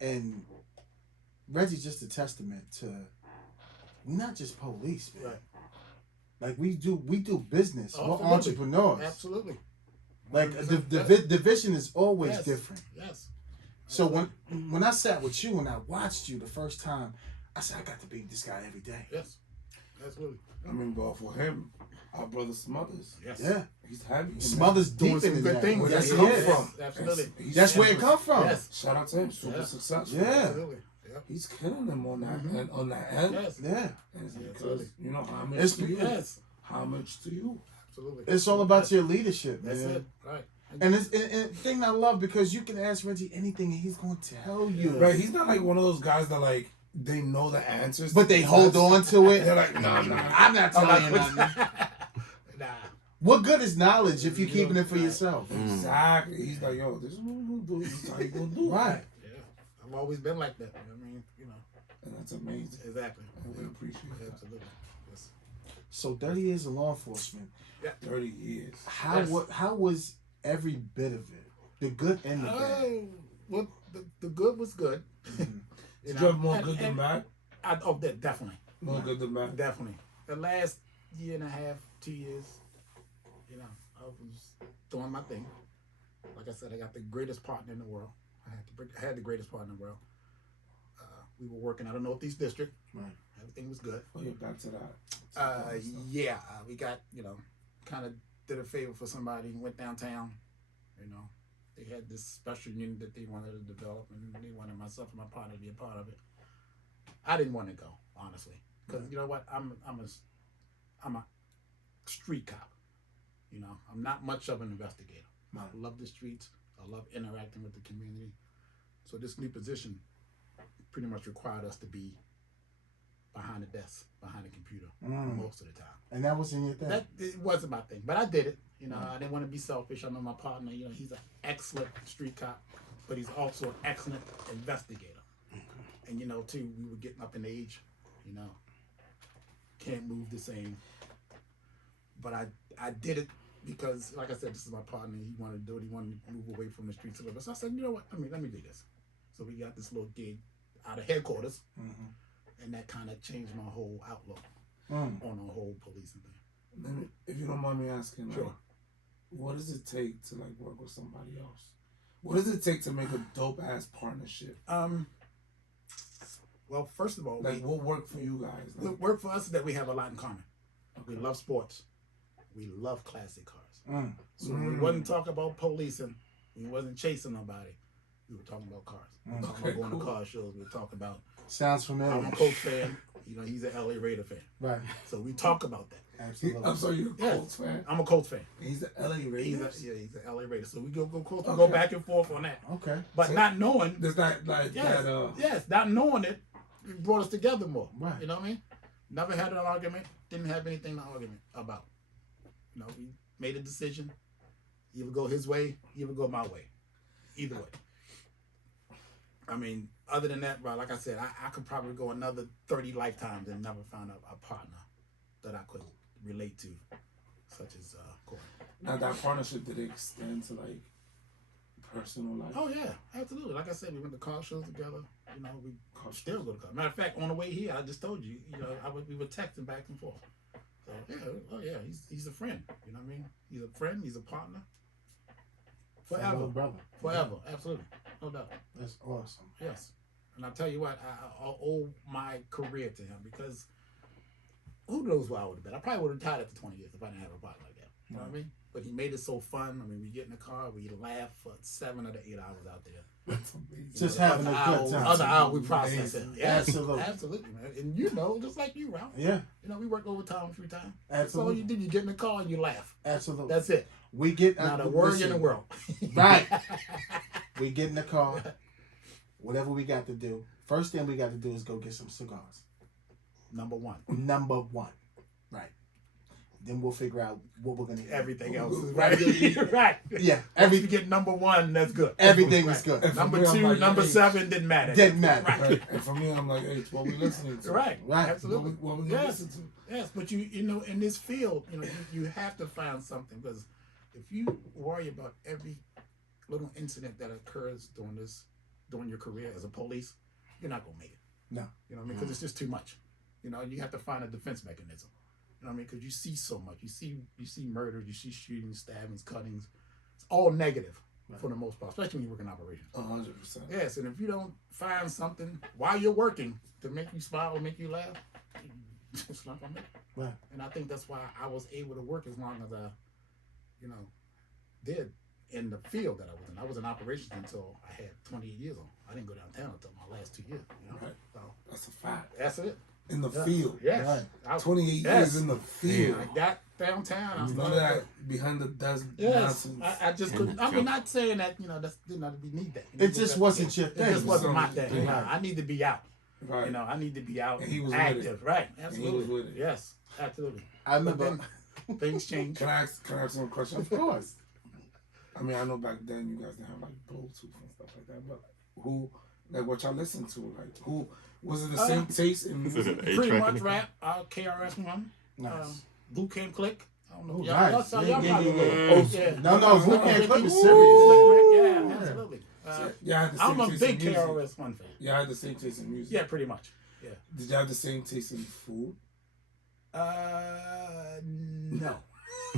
And Reggie's just a testament to we're not just police, man. Right. Like we do business. We're Absolutely. entrepreneurs. Absolutely. Like the 100%. vision is always Yes. different. Yes. So when I sat with you and I watched you the first time, I said I got to beat this guy every day. Yes. Absolutely. I mean, but for him, our brother Smothers, Yes. Yeah, he's heavy. in Smothers Doing deep some in good that. things. Where Yes, that he come is. from? Absolutely. He's That's where it super- come from. Yes. Shout out to him, super Yeah. successful. Yeah. Absolutely. Yeah. He's killing them on that and on that end. Yes. Yeah, And it's because Absolutely. you know how much It's- to you. Yes. How much to you? Absolutely. it's all about your leadership, That's man. it. Right. And it's and thing I love because you can ask Reggie anything and he's going to tell you. Right? He's not like one of those guys that like they know the answers, But they hold on to it. They're like, nah. I'm not telling you nothing. Nah. What good is knowledge if you're keeping it for Right. yourself? Exactly. He's like, yo, this is what we're gonna do. This is how you gonna do it. Right. Yeah. I've always been like that. I mean, you know. And that's amazing. Exactly. And we appreciate that. Absolutely. Yes. So 30 years of law enforcement. 30 years. How Yes. how was every bit of it? The good and the bad. Well, the good was good. Did you have more good than bad? Definitely. More good than bad. Definitely. The last year and a half, 2 years, you know, I was doing my thing. Like I said, I got the greatest partner in the world. I had the greatest partner in the world. We were working out of Northeast District. Right. Everything was good. Oh, yeah, back to that. We got, kind of did a favor for somebody, went downtown, they had this special unit that they wanted to develop, and they wanted myself and my partner to be a part of it. I didn't want to go, honestly, because you know what, I'm a street cop. I'm not much of an investigator. Right. I love the streets. I love interacting with the community. So this new position pretty much required us to be behind the desk, behind the computer most of the time. And that wasn't your thing. It wasn't my thing, but I did it. I didn't want to be selfish. I know my partner. He's an excellent street cop. but he's also an excellent investigator. And too, we were getting up in age, can't move the same. But I did it because, like I said, this is my partner. He wanted to do it. He wanted to move away from the streets a little bit. So I said, you know what? Let me do this. So we got this little gig out of headquarters, and that kind of changed my whole outlook on the whole policing thing. If you don't mind me asking, Sure. What does it take to work with somebody else? What does it take to make a dope ass partnership? Well, first of all, what worked for you guys? What worked for us is that we have a lot in common. Okay. We love sports. We love classic cars. So when we wasn't talking about policing, we wasn't chasing nobody. We were talking about cars. We were talking about going to car shows. We were talking about. Sounds familiar. I'm a Colts fan. He's an LA Raider fan. Right. So we talk about that. Absolutely. I'm sorry, you're a Colts fan? I'm a Colts fan. He's an LA Raider? He's an LA Raider. So we go Colts. We go back and forth on that. Okay. But So not knowing. There's not that. Yes, not knowing it brought us together more. Right. You know what I mean? Never had an argument. Didn't have anything to argue about. We made a decision. Either go his way, either go my way. Either way. I mean, other than that, bro, like I said, I could probably go another 30 lifetimes and never find a partner that I could relate to, such as Corey. Now, that partnership, did it extend to, personal life? Oh, yeah, absolutely. Like I said, we went to car shows together. We still go to car. Matter of fact, on the way here, I just told you, we were texting back and forth. So, yeah, he's a friend. You know what I mean? He's a friend. He's a partner. Forever. Fellow brother. Forever. Absolutely. No doubt. That's awesome. Yes. And I'll tell you what, I owe my career to him because who knows where I would have been. I probably would have retired after 20 years if I didn't have a partner like that. You know what I mean? But he made it so fun. I mean, we get in the car, we laugh for 7 of the 8 hours out there. That's amazing. Just having a good time. Other hour we process it. Yes, Absolutely. Absolutely, man. And just like you, Ralph. Yeah. We work overtime, free time. Absolutely. That's all you do. You get in the car and you laugh. Absolutely. That's it. We get Not a word in the world. Right. We get in the car. Whatever we got to do. First thing we got to do is go get some cigars. Number one. Right. Then we'll figure out what we're gonna eat. Everything else is right. Right. Yeah. If you get number one, that's good. Everything is good. And for Number me, I'm 2, like, number hey, 7 didn't matter. Didn't matter. Right. And for me, I'm like, hey, it's what we listening to. Right. Right. Absolutely. What we gonna Yes. listen to. Yes, but in this field, you have to find something because if you worry about every little incident that occurs during your career as a police, you're not gonna make it. No. You know what I mean? Because it's just too much. You have to find a defense mechanism. You know what I mean? Because you see so much. You see murders, you see shootings, stabbings, cuttings. It's all negative for the most part, especially when you work in operations. 100%. Yes, and if you don't find something while you're working to make you smile or make you laugh, it's not gonna make it. Right. And I think that's why I was able to work as long as I, did in the field that I was in. I was in operations until I had 28 years on. I didn't go downtown until my last 2 years. Right. So That's a fact. that's it. In the field. Yes. Right. I was- 28 yes. years in the field. I got downtown. I was None of that behind the desk Yes, nonsense. I just couldn't. I'm not saying that that's we need that. It just wasn't your It thing. just wasn't my thing. Right. I need to be out. Right. I need to be out And he was with active. Right. And he Absolutely. was with it. Yes. Absolutely. I remember. But then things change. Can I ask him a question? Of course. I mean, I know back then you guys didn't have Bluetooth and stuff like that, but what y'all listen to? Who was it the same taste in music? Pretty much rap. KRS-One. Nice. Boot Camp Click. I don't know. Oh, Y'all nice. y'all Yeah, probably yeah. know. Yeah. No, Boot Camp Click is Ooh, serious. Yeah, absolutely. Yeah, I had the same I'm a taste big in music. KRS-One fan. Yeah, I had the same taste in music. Yeah, pretty much. Yeah. Did y'all have the same taste in food? No.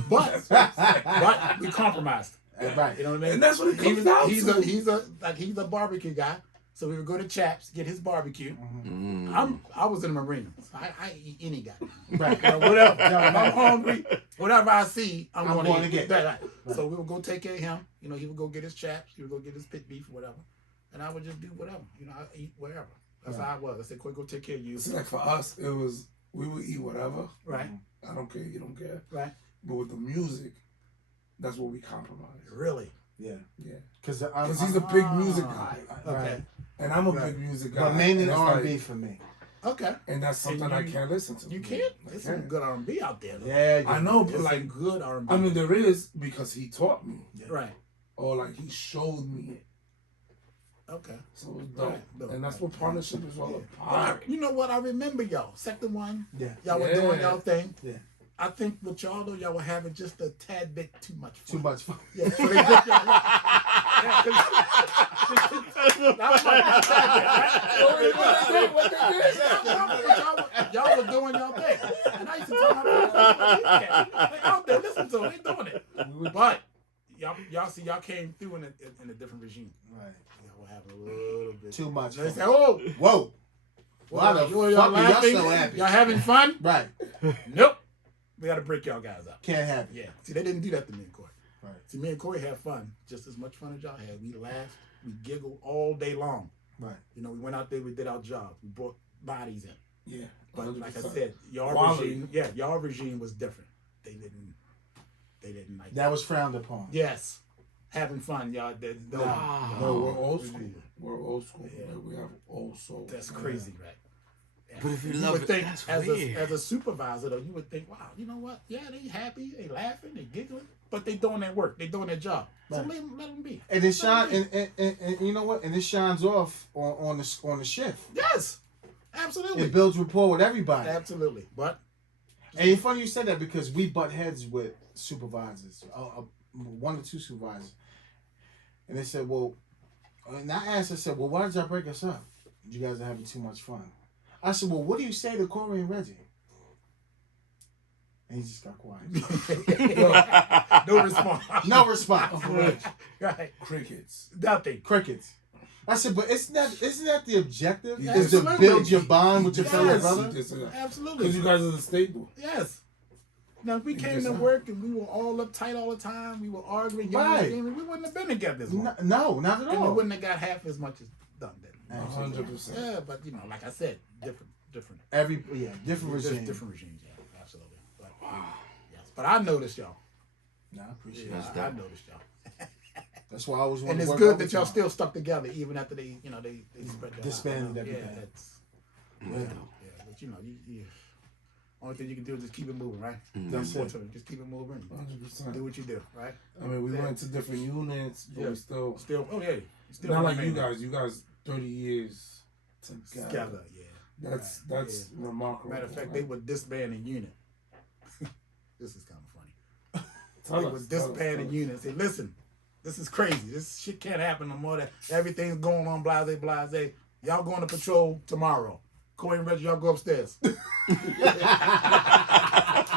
But we compromised. Right. You know what I mean? And that's what it comes down to. He's a barbecue guy. So we would go to Chaps, get his barbecue. I was in the Marina. So I eat any guy. Right. Whatever. If I'm hungry, whatever I see, I'm going going to to eat. get. Right. So we would go take care of him. He would go get his Chaps. He would go get his pit beef or whatever. And I would just do whatever. I eat wherever. That's how I was. I said, "Quick, go take care of you." See, for us, it was we would eat whatever. Right. I don't care. You don't care. Right. But with the music, that's what we compromise. Really? Yeah. Yeah. Because He's a big music guy. Okay. Right. And I'm a big music guy. But mainly and it's R&B like- for me. Okay. And that's something And I you- can't listen to. You can't. I There's some can't. good R&B out there. Though. Yeah. I know, but There's some like, good R&B. I mean, there is because he taught me, right. or like he showed me it. Okay. So it was dope. Right, dope, And that's right. what partnership is all Yeah. about. You know what? I remember y'all. Sector 1. Yeah. Y'all were doing Yeah. y'all thing. Yeah. I think with y'all though, y'all were having just a tad bit too much fun. Too much fun. Yeah. So they took y'all out. Yeah, 'cause- that's my y'all was doing y'all thing. And I used to tell my friends, they out there, listen to them, they doing it. But y'all came through in a different regime. Right. Y'all were having a little bit Too much They fun. said, oh, Whoa. Why the y'all fuck are y'all laughing? so happy? Y'all having fun? Right. Nope. We got to break y'all guys up. Can't have it. Yeah. See, they didn't do that to me and Corey. Right. See, me and Corey had fun, just as much fun as y'all had. We laughed, we giggled all day long. Right. You know, we went out there, we did our job. We brought bodies in. Yeah. But like I 100%. said, y'all Quality. regime was different. They didn't like That was frowned upon. Yes. Having fun, y'all. No, we're old school. We're old school. Yeah. Like, we have old soul. That's crazy, right? And But if you you love would it, think that's as weird. a supervisor though, you would think, wow, you know what? Yeah, they happy, they laughing, they giggling, but they doing their work, they doing their job. So Right. let them be. And it shine and you know what? And it shines off on the shift. Yes, absolutely, It builds rapport with everybody. absolutely. But And it's funny you said that because we butt heads with supervisors, 1 or 2 supervisors, and they said, "Well," and I asked, I said, "Well, why did y'all break us up? You guys are having too much fun." I said, "Well, what do you say to Corey and Reggie?" And he just got quiet. no response. No response. Right, Crickets. nothing. Crickets. I said, "But isn't that the objective? Yeah, Is to absolutely. build your bond with your fellow Yes. brother?" Because Absolutely. you guys are the staple. Yes. Now, if we came just to not. work and we were all uptight all the time, we were arguing, yelling, Right. screaming, we wouldn't have been together as long. No, not at And we all. wouldn't have got half as much as done then. 100%. Yeah, but you know, like I said, different Different There's regime. different regimes, yeah, absolutely. But, yes, but I noticed y'all. No, I appreciate Yeah, that. I noticed y'all. That's why I always want And to it's work good that y'all overtime. still stuck together, even after they spread their Disbanded out. Yeah, everything. that's Yeah. yeah. But you know, you only thing you can do is just keep it moving, right? That's That's it. Just keep it moving. 100%. Do what you do, right? I mean, we Yeah. went to different units, but Yeah. we still. Still, oh yeah, you still Not like remain you guys. You guys, 30 years together. together. Yeah. That's Right, remarkable. Matter of fact, they would disband a unit. This is kind of funny. Tell They us, would tell us, disband a tell us. unit. Say, listen, this is crazy. This shit can't happen no more. That everything's going on. Blase, blase. Y'all going to patrol tomorrow. Corey and Reggie, y'all go upstairs.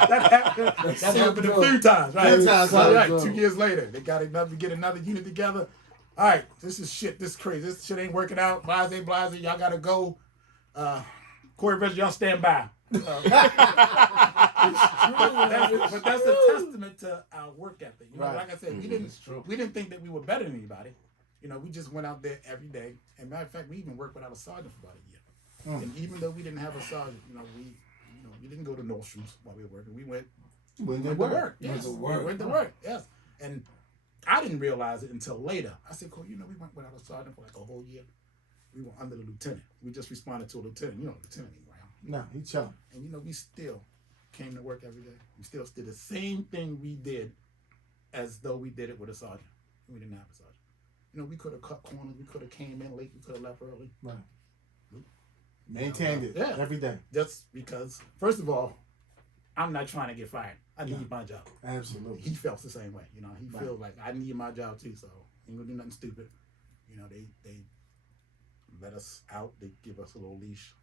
That happened a few times, right? Few times, All huh? right, 2 years later, they got another get another unit together. All right, this is shit. This is crazy. This shit ain't working out. Blase, blase. Y'all gotta go. Corey, Reggie, y'all stand by. But that's a testament to our work ethic. You know, Right. like I said, It's true. we didn't think that we were better than anybody. You know, we just went out there every day. And matter of fact, we even worked without a sergeant for about a year. And even though we didn't have a sergeant, we didn't go to Nordstrom's while we were working. We went When they to work. work. Went Yes, to we work. went to work. Yes, and I didn't realize it until later. I said, "Cool, we went without a sergeant for like a whole year. We were under the lieutenant. We just responded to a lieutenant. You know, the lieutenant ain't around. No, he chilling. And we still came to work every day. We still did the same thing we did as though we did it with a sergeant. We didn't have a sergeant. We could have cut corners. We could have came in late. We could have left early. Right. Maintained it Yeah. every day. Just because, first of all, I'm not trying to get fired. I need my job. Absolutely. He felt the same way. He feels like I need my job too, so ain't gonna do nothing stupid. They let us out. They give us a little leash.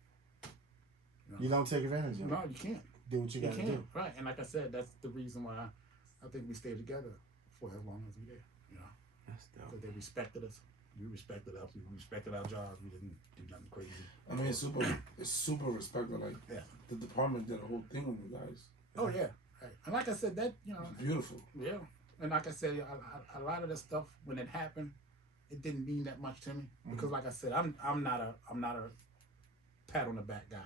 You don't take advantage of it. No, you can't. Do what you You got to can't. do. Right. And like I said, that's the reason why I think we stayed together for as long as we did. That's dope. Because they respected us. We respected us. We respected our jobs. We didn't do nothing crazy. I mean, it's super respectful. Like, Yeah. the department did a whole thing with you guys. Oh yeah. Right. And like I said, that Beautiful. yeah. And like I said, a lot of that stuff when it happened, it didn't mean that much to me because, like I said, I'm not a pat on the back guy.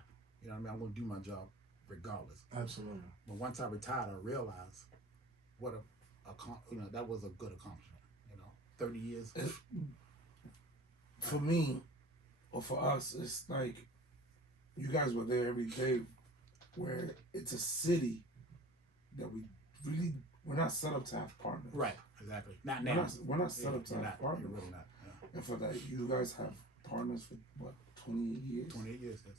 You know what I mean? I'm gonna do my job regardless. Absolutely. But once I retired, I realized what that was a good accomplishment. 30 years. For me, or for us, it's like you guys were there every day, where it's a city that we're not set up to have partners. Right. Exactly. Not We're now. not set up to You're have not. partners. You're really not. Yeah. And for that, you guys have partners for what, 20 years? 28 years. Yes.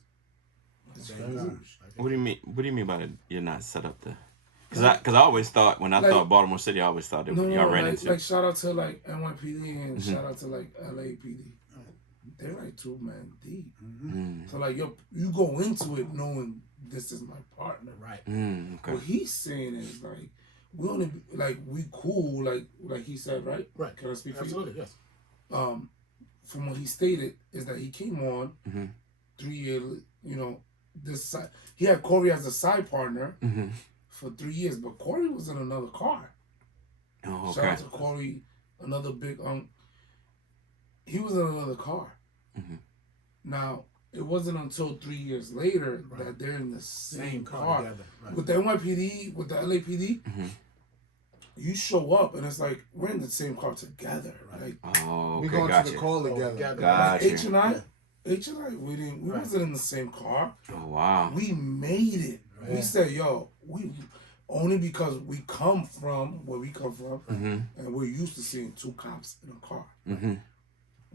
That's Same crazy. time. What do you mean? What do you mean by that? You're not set up there? Because I always thought when I Like- thought Baltimore City, I always thought that y'all ran into. like shout out to like NYPD and shout out to like LAPD. They're like 2 men deep. So like you go into it knowing this is my partner. Right. Okay. What he's saying is like we only like we cool like he said, right? Right. Can I speak for Absolutely. you? Yes. From what he stated is that he came on 3 years. You know, this side he had Corey as a side partner for 3 years, but Corey was in another car. Oh, Shout okay. out to Corey, another big he was in another car. Now, it wasn't until 3 years later that they're in the same car. together. Right. With the NYPD, with the LAPD, you show up and it's like we're in the same car together. Like Oh, We okay. going Gotcha. to the call together. Gotcha. H and I, we wasn't in the same car. Oh, wow. We made it. We said, yo, we only because we come from where we come from, and we're used to seeing 2 cops in a car.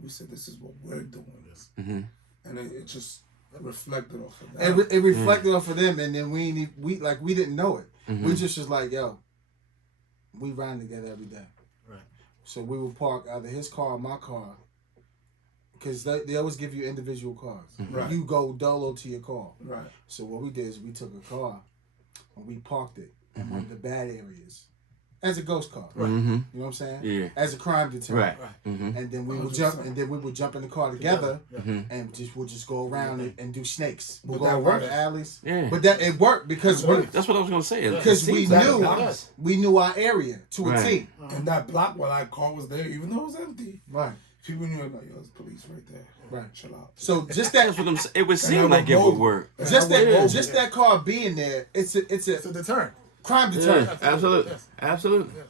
We said this is what we're doing, and it just reflected off of that. It reflected off of them, and then we didn't know it. We just was like, yo, we ride together every day. Right. So we would park either his car or my car, because they always give you individual cars. Right. You go dolo to your car. Right. So what we did is we took a car and we parked it in one of the bad areas as a ghost car. Right. You know what I'm saying? Yeah. As a crime deterrent. Right. And then we would 100%. jump in the car together and we'll just go around and do snakes. We'll go around the alleys. Yeah. But it worked because That's what I was gonna say. because we knew our area to a T. And that block while that car was there, even though it was empty, Right. people knew like, yo, there's police right there. Right. Chill out. So just That's what it would seem like it would work. just that car being there, it's a It's a deterrent. crime deterrent. Yeah, absolutely. Yes. Absolutely. Yes.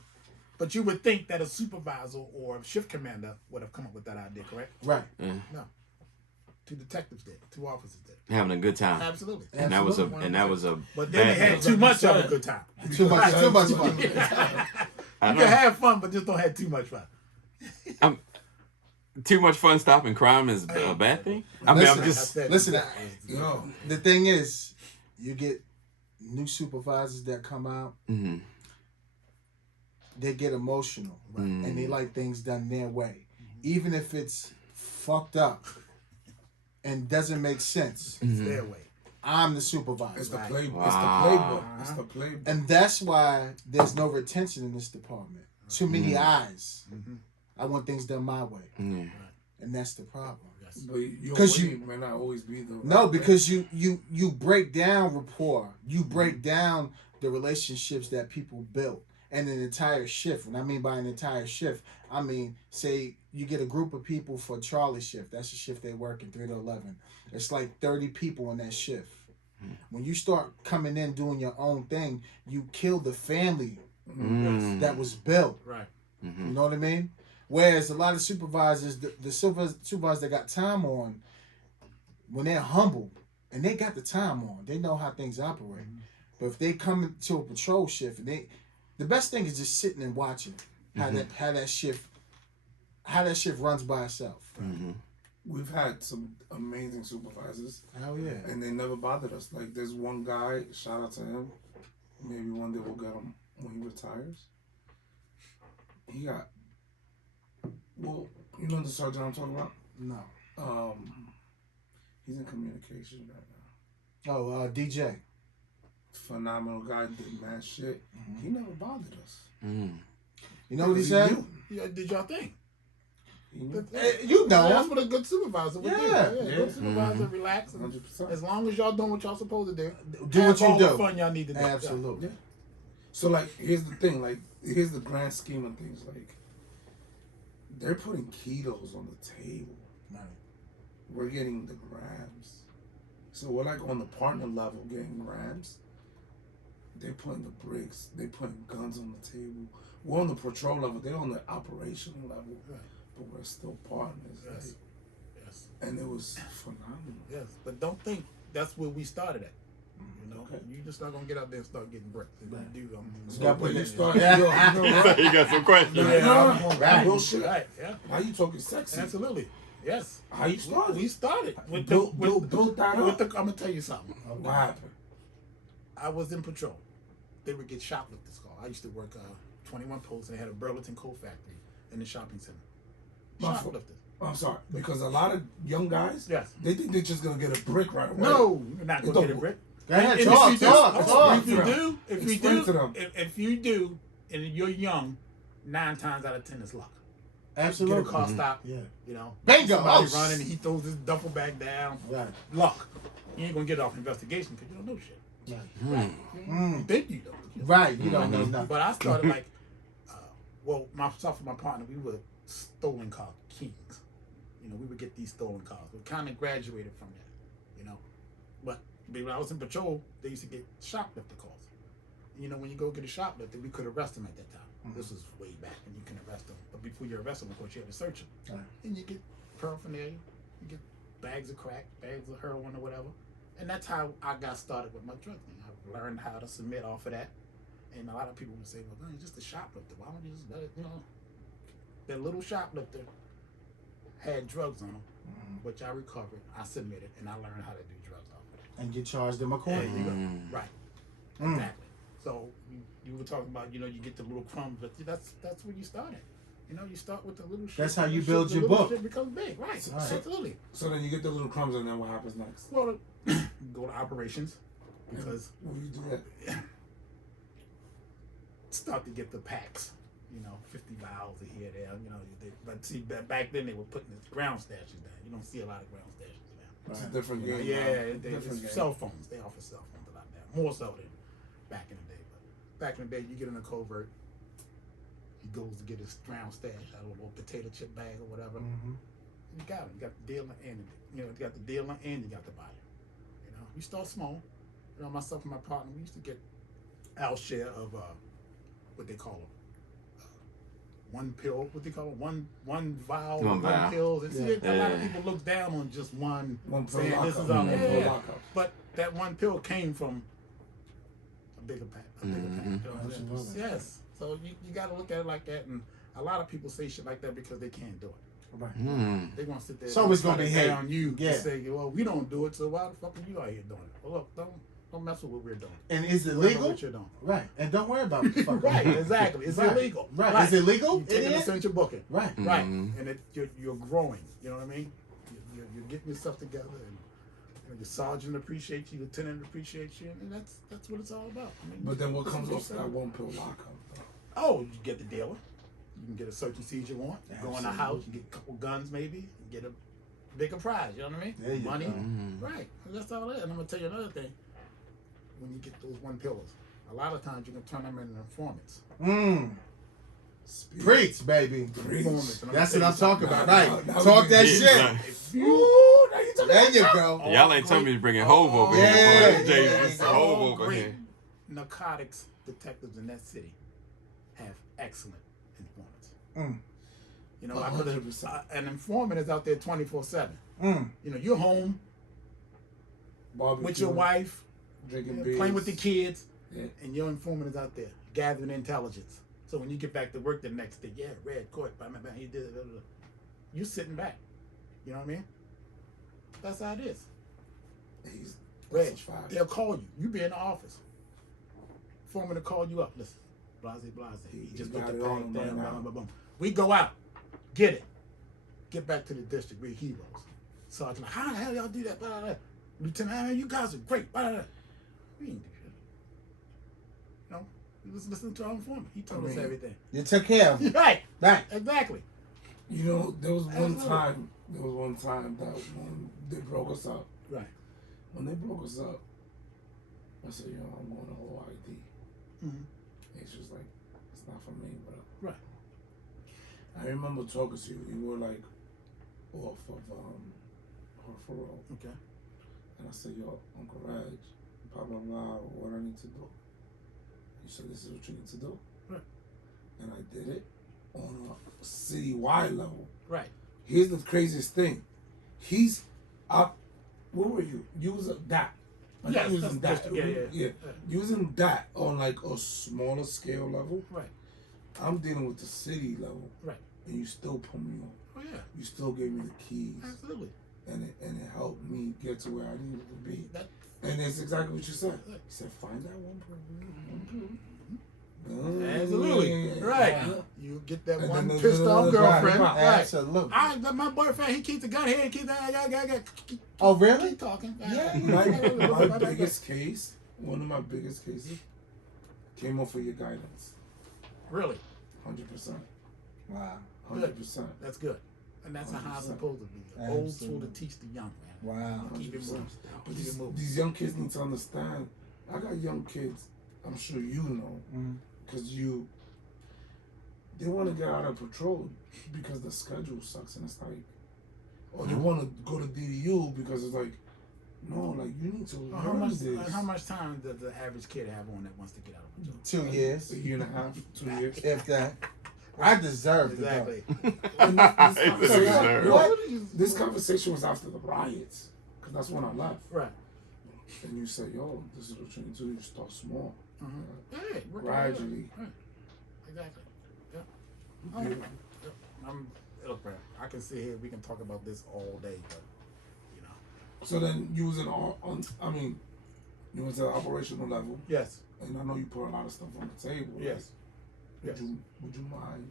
But you would think that a supervisor or a shift commander would have come up with that idea, correct? Right. No. 2 detectives did. 2 officers did. Having a good time. Absolutely. And that was a But then they had too much of a good time. Too much fun. You can have fun, but just don't have too much fun. Too much fun stopping crime is a bad thing. I mean, I'm just Listen, Yo, the thing is, you get new supervisors that come out, they get emotional, and they like things done their way. Even if it's fucked up and doesn't make sense, It's their way. I'm the supervisor. it's the Right. playbook. Wow. It's the playbook. And that's why there's no retention in this department. Too many eyes. I want things done my way. And that's the problem. But your 'Cause way you- may not always be the No, right way. because you break down rapport. You break down the relationships that people built. And an entire shift. When I mean by an entire shift, I mean, say you get a group of people for Charlie shift. That's the shift they work in 3 to 11. It's like 30 people in that shift. When you start coming in doing your own thing, you kill the family that was built. Right. You know what I mean? Whereas a lot of supervisors, the supervisors that got time on, when they're humble and they got the time on, they know how things operate. But if they come into a patrol shift and the best thing is just sitting and watching how that shift runs by itself. We've had some amazing supervisors, Hell yeah. and they never bothered us. Like there's one guy, shout out to him. Maybe one day we'll get him when he retires. He got, well, you know the sergeant I'm talking about? No. He's in communications right now. Oh, DJ. Phenomenal guy, did mad shit. He never bothered us. You know what he said? Yeah, did y'all think? He knew. You know That's him. what a good supervisor would do. Yeah. Good supervisor, relax. And 100%. as long as y'all doing what y'all supposed to do, Do have what you all the do. fun y'all need to do. Absolutely. Yeah. So like, here's the thing. Like, here's the grand scheme of things. Like, they're putting kilos on the table. Right. We're getting the grams. So we're like on the partner level getting grams. They're putting the bricks. They're putting guns on the table. We're on the patrol level. They're on the operational level. Right. But we're still partners. Yes. Like, Yes. and it was phenomenal. Yes. But don't think that's where we started at. You know, Okay. you just not gonna get out there and start getting bricked. If you do, gotta put When you it- start, Yeah. you know what? You got some questions. Right. Bullshit. right, yeah, Why you talking sexy? absolutely, yes. How you started? We started with Built that with up. the. I'm gonna tell you something. What happened? I was in patrol. They would get shoplifters called. I used to work 21 posts and they had a Burlington coal factory in the shopping center. My fault. Shoplifters. I'm sorry, because a lot of young guys, Yes. they think they're just gonna get a brick right away. No, you're not gonna It get a don't- brick. Go ahead, And talk. if you do, Explain to them. if you do, and you're young, 9 times out of 10 is luck. Absolutely. Get a car stop. Yeah. You know, Bingo. somebody Oh, running, and he throws his duffel bag down. Right. Luck. You ain't gonna get off investigation because you don't know shit. You think you know. Right. You don't know nothing. But I started like, myself and my partner, we were stolen car kings. You know, we would get these stolen cars. We kind of graduated from that, you know. But when I was in patrol, they used to get shoplifter calls. You know, when you go get a shoplifter, we could arrest them at that time. This was way back, and you can arrest them. But before you arrest them, of course, you have to search them. Right. And you get paraphernalia, you get bags of crack, bags of heroin or whatever. And that's how I got started with my drug thing. I learned how to submit off of that. And a lot of people would say, well, man, just a shoplifter. Why don't you just let it, you know? That little shoplifter had drugs on him, which I recovered. I submitted, and I learned how to do drugs off of it. And you charge them There accordingly. you go. Right. Exactly. So you were talking about, you know, you get the little crumbs, but that's where you started. You know, you start with the little shit. That's how the you little build shit, your the little book. Shit becomes big. Right. Absolutely. So then you get the little crumbs, and then what happens next? Well, go to operations because When you do that, start to get the packs. You know, 50 vials a here, there. You know, but see, back then they were putting the ground stashes down. You don't see a lot of ground stashes now. it's a different You know, game. it's cell phones. They offer cell phones a lot now, more so than back in the day. But back in the day, you get in a covert. He goes to get his ground stash out of a little potato chip bag or whatever. You got it. You got the dealer and you got the dealer and you got the buyer. You know, you start small. You know, myself and my partner, we used to get our share of what they call them. One pill, what they call it, one vial, One vial. pills. And see, a lot of Yeah. people look down on just one One pill saying this lockup. is our One pill yeah. lockup. But that one pill came from a bigger pack. You know what I'm saying? Absolutely. Yes. So you got to look at it like that. And a lot of people say shit like that because they can't do it. Right. They want to sit there. It's always and gonna be try to hate. down you. Yeah. To say, well, we don't do it, so why the fuck are you out here doing it? Well, look, don't mess with what we're doing. And is it Worry about legal? What you're doing. Right. And don't worry about the fuck. Right. Exactly. It's Right. illegal. Right. Is it legal? You take an It is? essential booking. Right. Right. And you're growing. You know what I mean? You're getting yourself together, and your sergeant appreciates you, lieutenant appreciates you, and that's what it's all about. I mean, But then what that's comes you off said. that one pill lockup? Oh, you get the dealer. You can get a search and seizure warrant. You go in the Absolutely. house, you get a couple guns maybe, you get a bigger prize, you know what I mean? There you Money. go. Right. And that's all it is. And I'm gonna tell you another thing. When you get those one pillars, a lot of times you can turn them into informants. Preach, baby. Informants. And I'm That's gonna what I'm tell you talking about. Now- Right. now Talk we that can- shit. Yeah. If you, Ooh, now you talking There you go. Y'all ain't telling me to bring a hove over Yeah. here. Boy. Jay, Yeah. it's a hove all over great here. narcotics detectives in that city have excellent informants. You know, 100%. an informant is out there 24/7. You know, you're home Barbecue, with your wife, drinking beers, playing with the kids, Yeah. and your informant is out there gathering intelligence. So when you get back to work the next day, yeah, Red caught, blah, blah, blah, he did it. You're sitting back. You know what I mean? That's how it is. He's Red, that's fire. they'll call you. You be in the office. Foreman to call you up. Listen, blase. He He just got put the it on pack him down. right Blah, now. blah, blah, blah. We go out, get it, get back to the district. We're heroes. Sergeant, how the hell y'all do that? Blah, blah, blah. Lieutenant, man, you guys are great. Blah, blah, blah. We ain't do shit. You know, we was listening to our informant. He told us everything. You took care of him. Right. Right. Exactly. You know, there was one Absolutely. time. There was one time that when they broke us up. Right. When they broke us up, I said, "Yo, I'm going to OID." Mhm. And she was like, "It's not for me, bro." Right. I remember talking to you. You were like off of referral, Okay. and I said, "Yo, Uncle Reg, blah blah blah. What I need to do?" You said, "This is what you need to do." Right. And I did it on a citywide level. Right. Here's the craziest thing. He's up. Where were you? You was that. Like Yes, using that's that. yeah. Using that on like a smaller scale level. Right. I'm dealing with the city level. Right. And you still put me on. Oh yeah. You still gave me the keys. Absolutely. And it helped me get to where I needed to be. That, and it's exactly what you said. You said, find that one person. Absolutely. Right. You get that one then pissed off girlfriend. Right. Absolutely. My boyfriend, he keeps the gun here. He keeps that. Oh, really? Keep talking. Yeah. My biggest case, one of my biggest cases, came off of your guidance. Really? 100%. Wow. 100%. That's good. And that's how it's 100%. supposed to be. The old school to teach the young, man. Wow. Keep it moving. But Keep it moving. these young kids need to understand. I got young kids, I'm sure you know, because they want to get out of patrol because the schedule sucks and it's like, or they want to go to DDU because it's like, no, like you need to learn this. How much time does the average kid have on that wants to get out of patrol? 2 years. A year and a half, 2 years. If that. I deserve Exactly. This conversation was after the riots, because that's when I left. Right. And you said, yo, this is what you need to do. You start small. Hey, Gradually. Right. Exactly. Yeah. Look, man, I can sit here, we can talk about this all day, but, you know. So then you was you went to the operational level. Yes. And I know you put a lot of stuff on the table. Yes. Right? Would you mind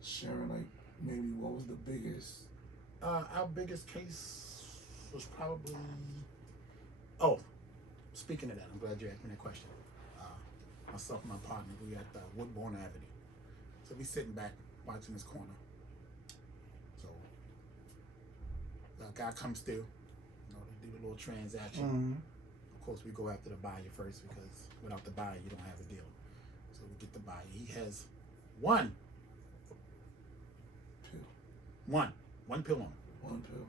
sharing, like, maybe what was the biggest? Our biggest case was probably, speaking of that, I'm glad you asked me that question. Myself and my partner, we at Woodbourne Avenue. So we sitting back watching this corner. So the guy comes through, they do the little transaction. Of course, we go after the buyer first because without the buyer, you don't have a deal. So we get the buyer. He has one pill on him. One pill.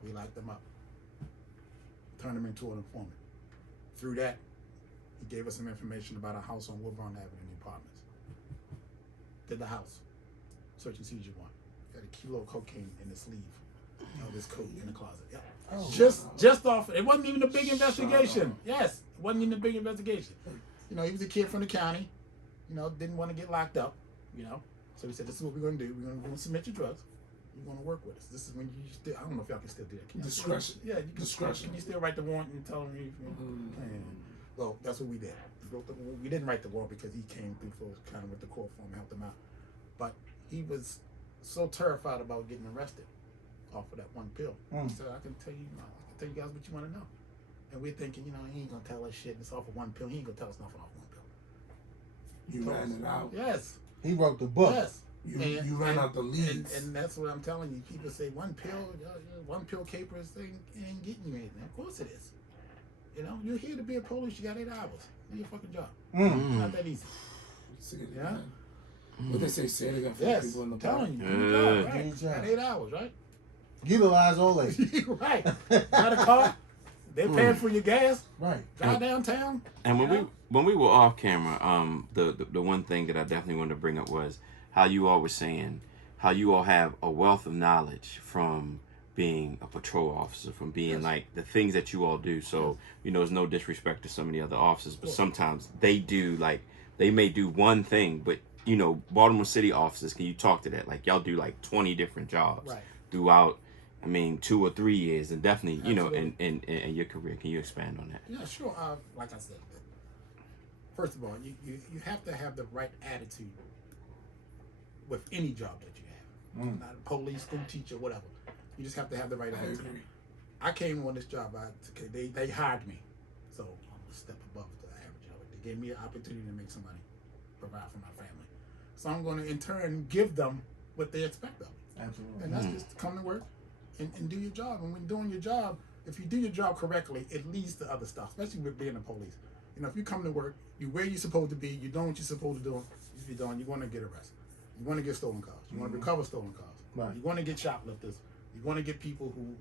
We locked him up. Turned him into an informant. Through that, he gave us some information about a house on Woodbourne Avenue in the apartments. Did the house. Search and seizure warrant. Got a kilo of cocaine in the sleeve of his coat in the closet. Yeah. Oh, Just off. It wasn't even a big investigation. Yes, it wasn't even a big investigation. He was a kid from the county. Didn't want to get locked up. So we said, this is what we're going to do. We're going to submit your drugs. You're going to work with us. This is when you still, I don't know if y'all can still do that. Can Discretion. You can, Discretion. Can you still write the warrant and tell him? Well, that's what we did. We didn't write the warrant because he came through for kind of with the court form and helped him out. But he was so terrified about getting arrested off of that one pill. He said, I can tell you guys what you want to know. And we're thinking, he ain't going to tell us shit. It's off of one pill. He ain't going to tell us nothing off one pill. You ran it out. Yes. He wrote the book. Yes. You ran out the leads. And that's what I'm telling you. People say one pill capers ain't getting you anything. Of course it is. You're here to be a police. You got 8 hours. Do your fucking job. It's not that easy. Say it Yeah. again. What they say it again for Yes. people in the Telling you. Yeah. Job, right. Do your job. Got 8 hours, right? Utilize all that. Right. Got a car. They're paying for your gas. Right. Drive downtown. And when we were off camera, the one thing that I definitely wanted to bring up was how you all were saying how you all have a wealth of knowledge from being a patrol officer, from being like the things that you all do. So there's no disrespect to some of the other officers, but sometimes they may do one thing, but Baltimore City officers, can you talk to that? Like y'all do like 20 different jobs throughout. 2 or 3 years, and definitely, in your career. Can you expand on that? Yeah, sure. Like I said, first of all, you have to have the right attitude with any job that you have. Not a police, school teacher, whatever. You just have to have the right attitude. I came on this job. They hired me, so I'm a step above the average of it. They gave me an opportunity to make some money, provide for my family. So I'm going to in turn give them what they expect of me. Absolutely. And that's just come to work. And do your job. And when doing your job, if you do your job correctly, it leads to other stuff, especially with being a police. If you come to work, you're where you're supposed to be, you're doing what you're supposed to do, you're going to get arrested. You're going to get stolen cars. You want to recover stolen cars. Right. You're going to get shoplifters. You're going to get people who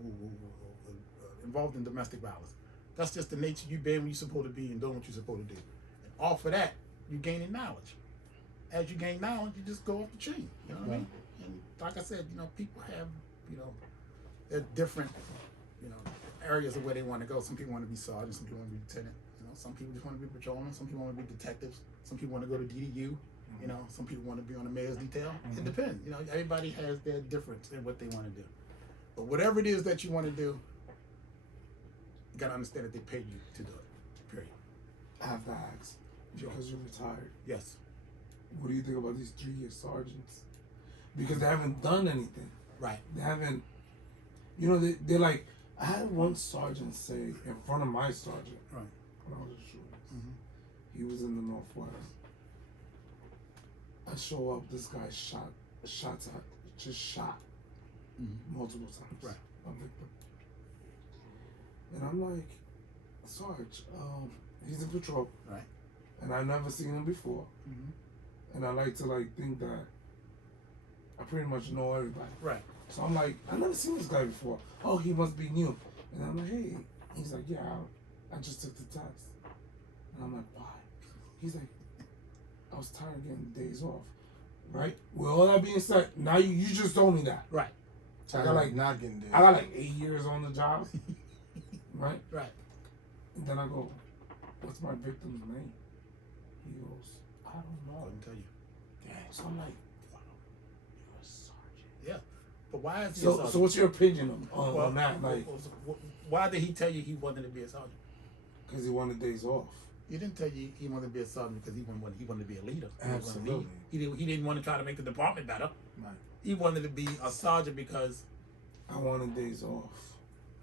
are involved in domestic violence. That's just the nature you being where you're supposed to be and doing what you're supposed to do. And off of that, you're gaining knowledge. As you gain knowledge, you just go up the chain. You know what I mean? And like I said, people have, they're different, areas of where they want to go. Some people want to be sergeant, some people want to be lieutenant. You know, some people just want to be patrolmen, some people want to be detectives, some people want to go to DDU. You know, some people want to be on the mayor's detail. It depends. You know, everybody has their difference in what they want to do. But whatever it is that you want to do, you gotta understand that they paid you to do it. Period. I have to ask, because you're retired, Yes. what do you think about these 3-year sergeants? Because they haven't done anything. Right. They haven't, you know, they're like, I had one sergeant say in front of my sergeant, Right. when I was a shooter, he was in the Northwest. I show up, this guy shot multiple times. Right. A victim. And I'm like, Sarge, he's in patrol. Right. And I've never seen him before. And I like to think that I pretty much know everybody. Right. So I'm like, I've never seen this guy before. Oh, he must be new. And I'm like, hey. He's like, yeah, I just took the test. And I'm like, why? He's like, I was tired of getting days off. Right? With all that being said, now you just told me that. Right. I got like not getting days. I got like 8 years on the job. Right? Right. And then I go, what's my victim's name? He goes, I don't know. Couldn't tell you. So I'm like, wow, you're a sergeant. Yeah. But why is he a So sergeant? what's your opinion on that? Like, why did he tell you he wanted to be a sergeant? because he wanted days off. He didn't tell you he wanted to be a sergeant because he wanted to be a leader. Absolutely. He didn't want to try to make the department better. Right. He wanted to be a sergeant because I wanted days off.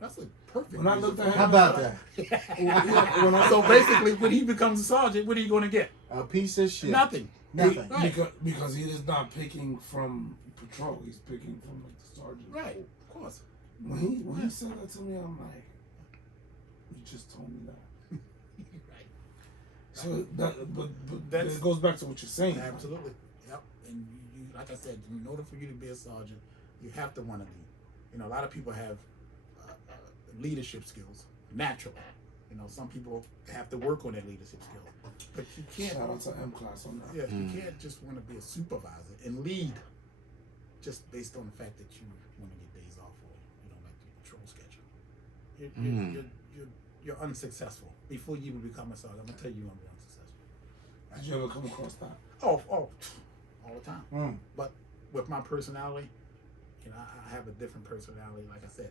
that's a perfect. When I looked at him, How about that? So basically, when he becomes a sergeant, what are you going to get? A piece of shit. Nothing. Nothing. Right. Because he is not picking from patrol. He's picking from like the sergeant. Right. Of course. When he said that to me, I'm like, you just told me that. Right. So but That's- it goes back to what you're saying. Absolutely. Yep. And you, like I said, in order for you to be a sergeant, you have to want to lead. You know, a lot of people have leadership skills naturally. You know, some people have to work on their leadership skills, but you can't. Shout out to M class on that. Yeah, you can't just want to be a supervisor and lead just based on the fact that you want to get days off or you don't like the patrol schedule. You're unsuccessful before you even become a sergeant. I'm gonna tell you, I'm unsuccessful. Did you ever come across that? Oh, all the time. Mm. But with my personality, you know, I have a different personality. Like I said,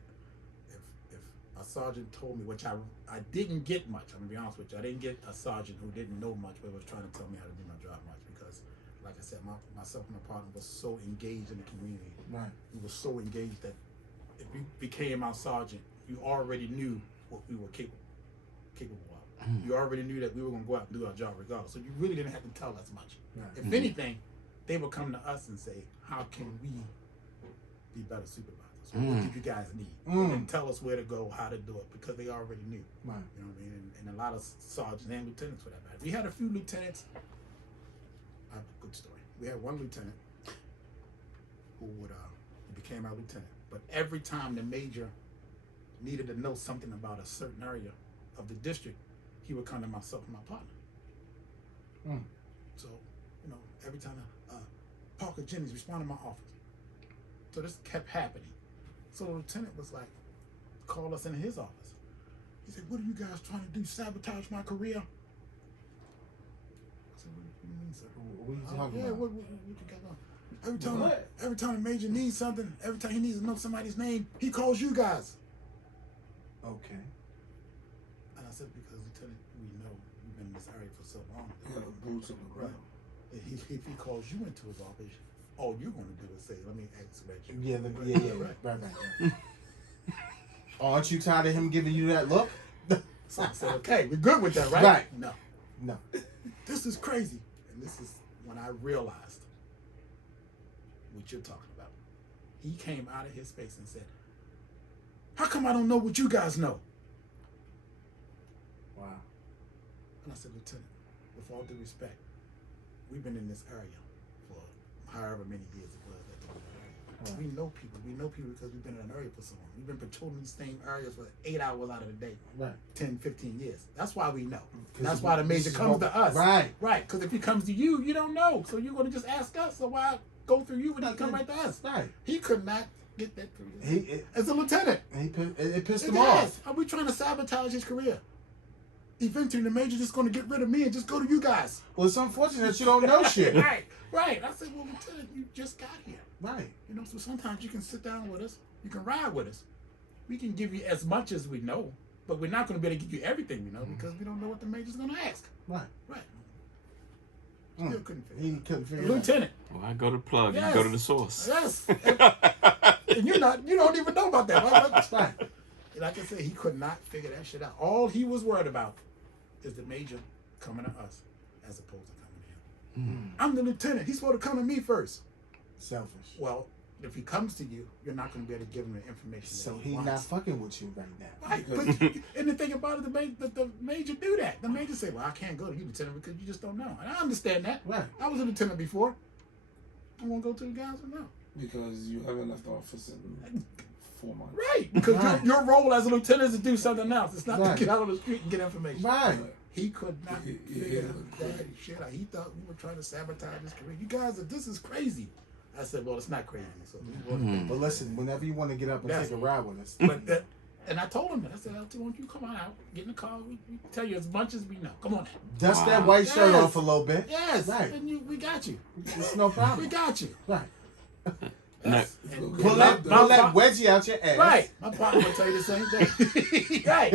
if a sergeant told me, which I didn't get much. I'm gonna be honest with you, I didn't get a sergeant who didn't know much, but was trying to tell me how to do my job much because, like I said, myself and my partner was so engaged in the community. Right. We were so engaged that if you became our sergeant, you already knew what we were capable of. You already knew that we were gonna go out and do our job regardless. So you really didn't have to tell us much. Right. If anything, they would come to us and say, how can we be better supervisors? What do you guys need? And tell us where to go, how to do it, because they already knew. Right. You know what I mean? And a lot of sergeants and lieutenants for that matter. We had a few lieutenants. I have a good story. We had one lieutenant who became our lieutenant. But every time the major needed to know something about a certain area of the district, he would come to myself and my partner. So, you know, every time Parker Jennings responded to my office. So this kept happening. So the lieutenant was like, called us into his office. He said, what are you guys trying to do, sabotage my career? I said, what do you mean, sir? What are you talking about? What you got on? Every time the major needs something, every time he needs to know somebody's name, he calls you guys. Okay. And I said, because Lieutenant, we know you've been in this area for so long. Yeah, boots on the ground. If he calls you into his office, all you're going to do is say, let me expect you. Yeah. Right. Oh, aren't you tired of him giving you that look? So I said, okay, we're good with that, right? Right. No. This is crazy. And this is when I realized what you're talking about. He came out of his space and said, how come I don't know what you guys know? Wow. And I said, Lieutenant, with all due respect, we've been in this area for however many years it was that they were in the area. Right. We know people. We know people because we've been in an area for so long. We've been patrolling these same areas for 8 hours out of the day. Right. 10, 15 years. That's why we know. 'Cause That's why the major comes to us. Right. Right. Because if he comes to you, you don't know. So you're going to just ask us. So why go through you when he come right to us? Right. He could not get that through. It As a lieutenant. it pissed It him off. is. Are we trying to sabotage his career? Eventually, the major just going to get rid of me and just go to you guys. Well, it's unfortunate that you don't know shit. Right. I said, well, lieutenant, you just got here. Right. You know, so sometimes you can sit down with us. You can ride with us. We can give you as much as we know, but we're not going to be able to give you everything we know because we don't know what the major's going to ask. Right. Still couldn't figure He it out. couldn't figure it Lieutenant. Well, I go to the plug. Yes. You go to the source. Yes. And you don't even know about that. out. Right. Like I said, he could not figure that shit out. All he was worried about is the major coming to us as opposed to coming to him. I'm the lieutenant. He's supposed to come to me first. Selfish. Well, if he comes to you, you're not going to be able to give him the information. So that he wants. not fucking with you right now. Right, but and the thing about it, the major do that. The major say, "Well, I can't go to you, lieutenant, because you just don't know." And I understand that. Right. I was a lieutenant before. I won't go to the guys who know. Because you haven't left the office in 4 months. Right, because Right. Your role as a lieutenant is to do something else. It's not Right. to get out on the street and get information. Right. He could not Yeah, figure that shit out. He thought we were trying to sabotage his career. You guys, this is crazy. I said, well, it's not crazy. So, But listen, whenever you want to get up and Yes. take a ride with us, but that, and I told him that. I said, LT, won't you come on out, get in the car? We tell you as much as we know. Come on. dust Wow. that white shirt Yes. off a little bit. Yes. Right. And we got you. It's no We problem. got you. Right. Yes. No. And Pull that wedgie out your ass. Right. My partner would tell you the same thing. Right.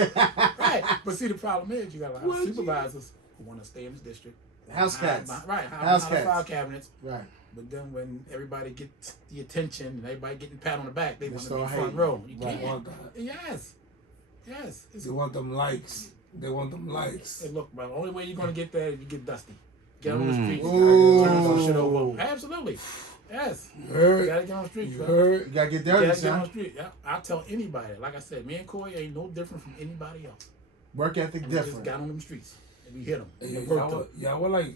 Right. But see, the problem is you got a lot of supervisors who want to stay in this district. House Hide cats. Right. House Hide behind the file cats. cabinets. Right. But then when everybody gets the attention and everybody getting pat on the back, they want to be start front hating. row. You Right. They can't. want that. Yes. It's, They want them likes. They want them likes. hey, look, bro. The only way you're gonna get that is you get dusty. Get on the streets. Ooh. Turn some shit over. Absolutely. Yes. You You heard? gotta get on the streets, You bro. heard? You gotta get You dirty, gotta get on the son. street. Yeah. I'll tell anybody. Like I said, me and Corey ain't no different from anybody else. Work ethic We just different. got on them streets and we hit them. Hey, And we worked them. y'all were like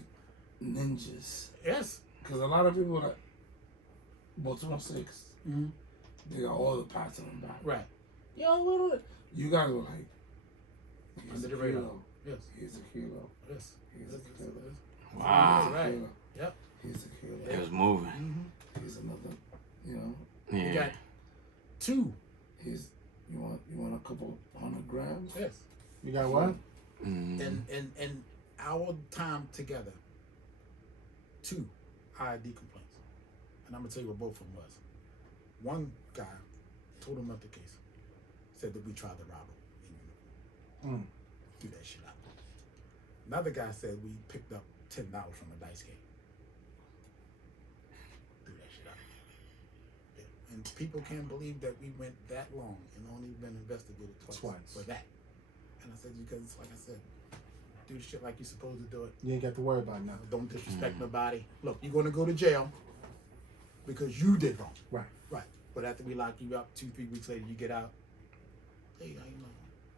ninjas. Yes. Because a lot of people that Baltimore 6, Mhm. they got all the pats on them back. Right. Yo, what? You guys were like, he's Under a the radar. hero. Yes. He's a hero. Yes. He's Yes. a killer. Wow. He's a Right. killer. Yep. He's a killer. It was moving. Mm-hmm. He's another, you know. We Yeah. got 2. He's you want a couple 100 grams? Yes. You got what? Mm. And our time together, 2 ID complaints. And I'm gonna tell you what both of them was. One guy told him not the case. Said that we tried to rob him. Do that shit out. Another guy said we picked up $10 from a dice game. Do that shit out. Yeah. And people can't believe that we went that long and only been investigated twice. For that. And I said, because like I said, do shit like you're supposed to do it. You ain't got to worry about nothing. Don't disrespect nobody. Look, you're gonna go to jail because you did wrong. Right. Right. But after we lock you up 2-3 weeks later, you get out. Hey, how you know?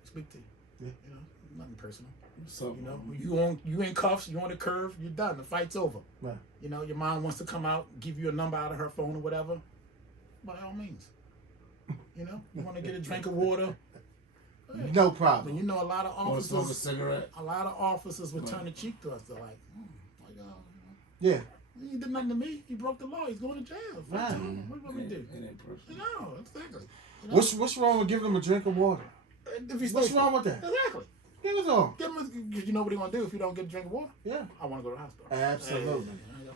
Speak to you. Yeah. You know, nothing personal. So You know, you in cuffs, you on the curve, you're done. The fight's over. Right. You know, your mom wants to come out, give you a number out of her phone or whatever. By all means. You know, you want to get a drink of water. Hey. No But problem. you know, a lot of want to smoke a officers, cigarette? would turn the cheek to us. They're like, Yeah. he did nothing to me. He broke the law. He's going to jail. Right. What we do? It ain't personal. No, exactly. You know? What's wrong with giving them a drink of water? If he's What's thirsty. wrong with that? Exactly. Give it to them. Give him. You know what he gonna do if you don't get a drink of water? Yeah. I want to go to the hospital. Absolutely.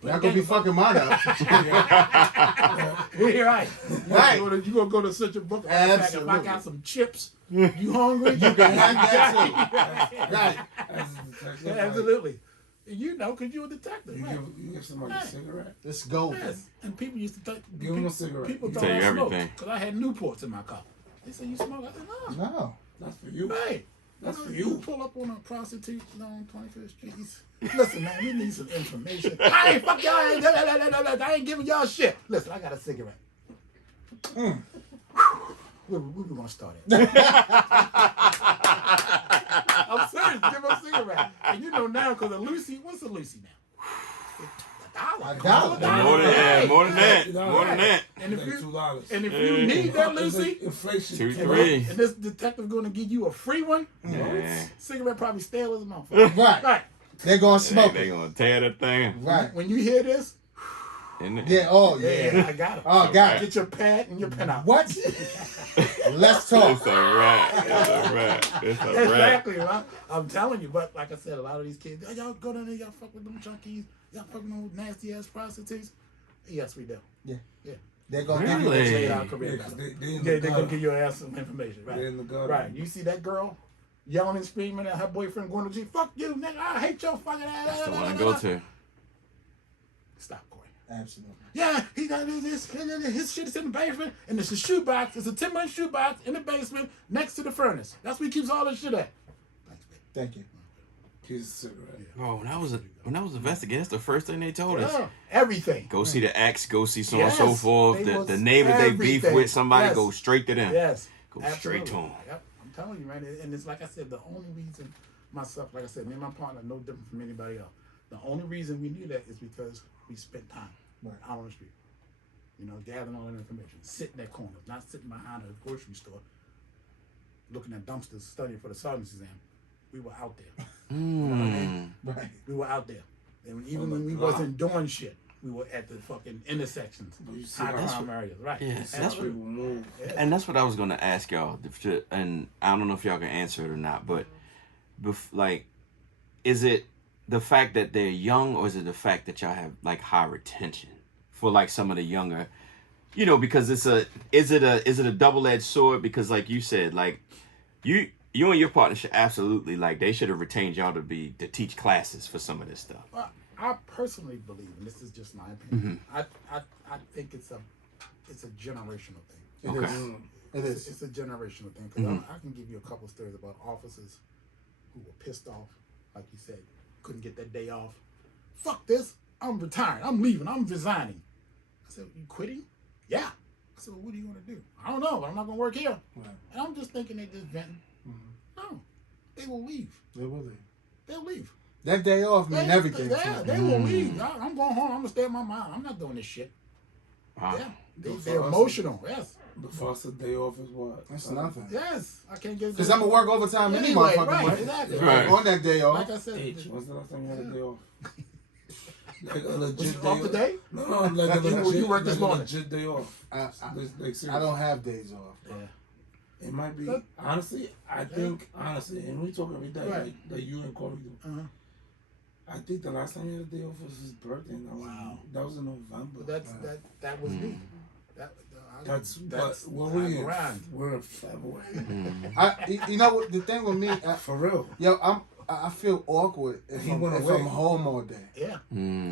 Hey, Not gonna be fucking mine up. You're right. Right. You gonna go to such a book. If I Absolutely. got some chips, you hungry? You can have that too. Right. As a detective, like, Absolutely. You know, because you're a detective. You Right. give somebody a cigarette. Let's go. Yes. And people used to think. Give him a cigarette. People He thought tell you I smoked everything. because I had Newports in my car. They said you smoke. I said no. No. That's for you. Hey, That's for you you. pull up on a prostitute on 25th Street. Listen, man, we need some information. I ain't fuck y'all. I ain't giving y'all shit. Listen, I got a cigarette. Where we gonna start at? I'm serious. Give her a cigarette. And you know now, because of Lucy, what's a Lucy now? $1. $1. More than that. More than that. Right. More than that. And if Like you $2. and if you need that Lucy, Inflation. 2, and 3. and this detective going to give you a free one, Yeah. cigarette probably stale as a motherfucker. Right. Right. They're gonna smoke They it. gonna tear that thing. Right. When you hear this, isn't it? Yeah. Oh yeah. Yeah, I got it. Oh, got it. Get your pad and your pen out. What? Let's talk. It's a wrap. It's a wrap. It's a wrap. Exactly, right? I'm telling you, but like I said, a lot of these kids, "Oh, y'all go down there, y'all fuck with them junkies, y'all fuck with them nasty ass prostitutes." Yes, we do. Yeah. Yeah. They're gonna Really? give you Made the our career Yeah, better. 'cause they in Yeah, the they're gonna gutter. give your ass some information, They're right? in the gutter. Right. You see that girl yelling and screaming at her boyfriend going to G, "Fuck you, nigga! I hate your fucking ass." That's the one I go to. Stop, Corey. Absolutely. Yeah, he got to do this. His shit is in the basement, and it's a shoebox. It's a 10-month shoebox in the basement next to the furnace. That's where he keeps all this shit at. Thanks, baby. Thank you. He's a cigarette. Bro, when I was investigating, that's the first thing they told us. Yeah, everything. Go see the ex, go see so on Yes, and so forth. they The was neighbors they beef everything. with, somebody Yes. go straight to them. Yes. Go absolutely. straight to them. Yep. I'm telling you, man. And it's like I said, the only reason myself, like I said, me and my partner, no different from anybody else. The only reason we knew that is because we spent time out on the street. You know, gathering all that information, sitting at corners, not sitting behind a grocery store, looking at dumpsters, studying for the sergeant's exam. We were out there. You know what I mean? Right. We were out there. And even when we wasn't doing shit, we were at the fucking intersections, But you see high how crime areas. Right. Yeah, that's that's what people move. Yeah. And that's what I was gonna ask y'all, and I don't know if y'all can answer it or not, but like, is it the fact that they're young, or is it the fact that y'all have like high retention for like some of the younger, you know, because is it a double-edged sword? Because like you said, like you and your partner should absolutely, like, they should have retained y'all to teach classes for some of this stuff. Well, I personally believe, and this is just my opinion, I think it's a generational thing. It Okay. is. It is. It's a generational thing. Because I can give you a couple stories about officers who were pissed off, like you said, couldn't get that day off. Fuck this. I'm retiring. I'm leaving. I'm resigning. I said, you quitting? Yeah. I said, well, what are you going to do? I don't know. I'm not going to work here. Right. And I'm just thinking they just venting. No. They will leave. They will leave. They'll leave. That day off mean everything. Yeah, to they them. will leave. I'm going home. I'm going to stay in my mind. I'm not doing this shit. Wow. Yeah. Good for They're us. emotional. Yes. The first day off is what? That's nothing. Yes. I can't get Because I'm going to work overtime any Anyway, motherfucking right, way. exactly. Right. On that day off. Like I said, When's the last time you had a day off? Like a legit was day you off the day? No, like a legit, You worked this like a morning. legit day off. I Like, seriously. don't have days off. Bro. Yeah. It might be, But- honestly, I think, and we talk every day, Right. like you and Corey do. Uh-huh. I think the last time he had a day off was his birthday. And that was in November. But that was me. But what were you? We're in February. You know what? The thing with me, For real. yo, I feel awkward if He I'm went away. home all day. Yeah.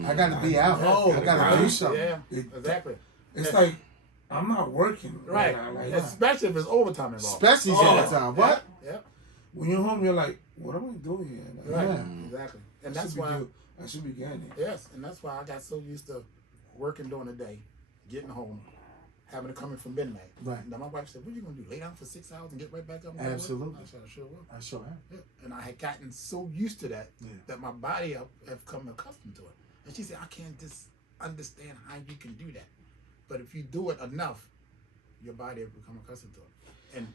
I got to be out. know, I got to right? do something. Yeah. It- Exactly. It's like, I'm not working. Right. now, like, Especially if it's overtime involved. Especially summertime. What? Yep. when you're home, you're like, what am I doing here? Like, Right. Yeah. Exactly. And I that's should be why. I should be getting it. Yes. And that's why I got so used to working during the day, getting home, having to come in from midnight. Right. Now my wife said, "What are you gonna do? Lay down for 6 hours and get right back up?" and go to work?" Absolutely. I said, "I sure will." I sure am. Yeah. And I had gotten so used to that Yeah. that my body have come accustomed to it. And she said, "I can't just understand how you can do that, but if you do it enough, your body will become accustomed to it." And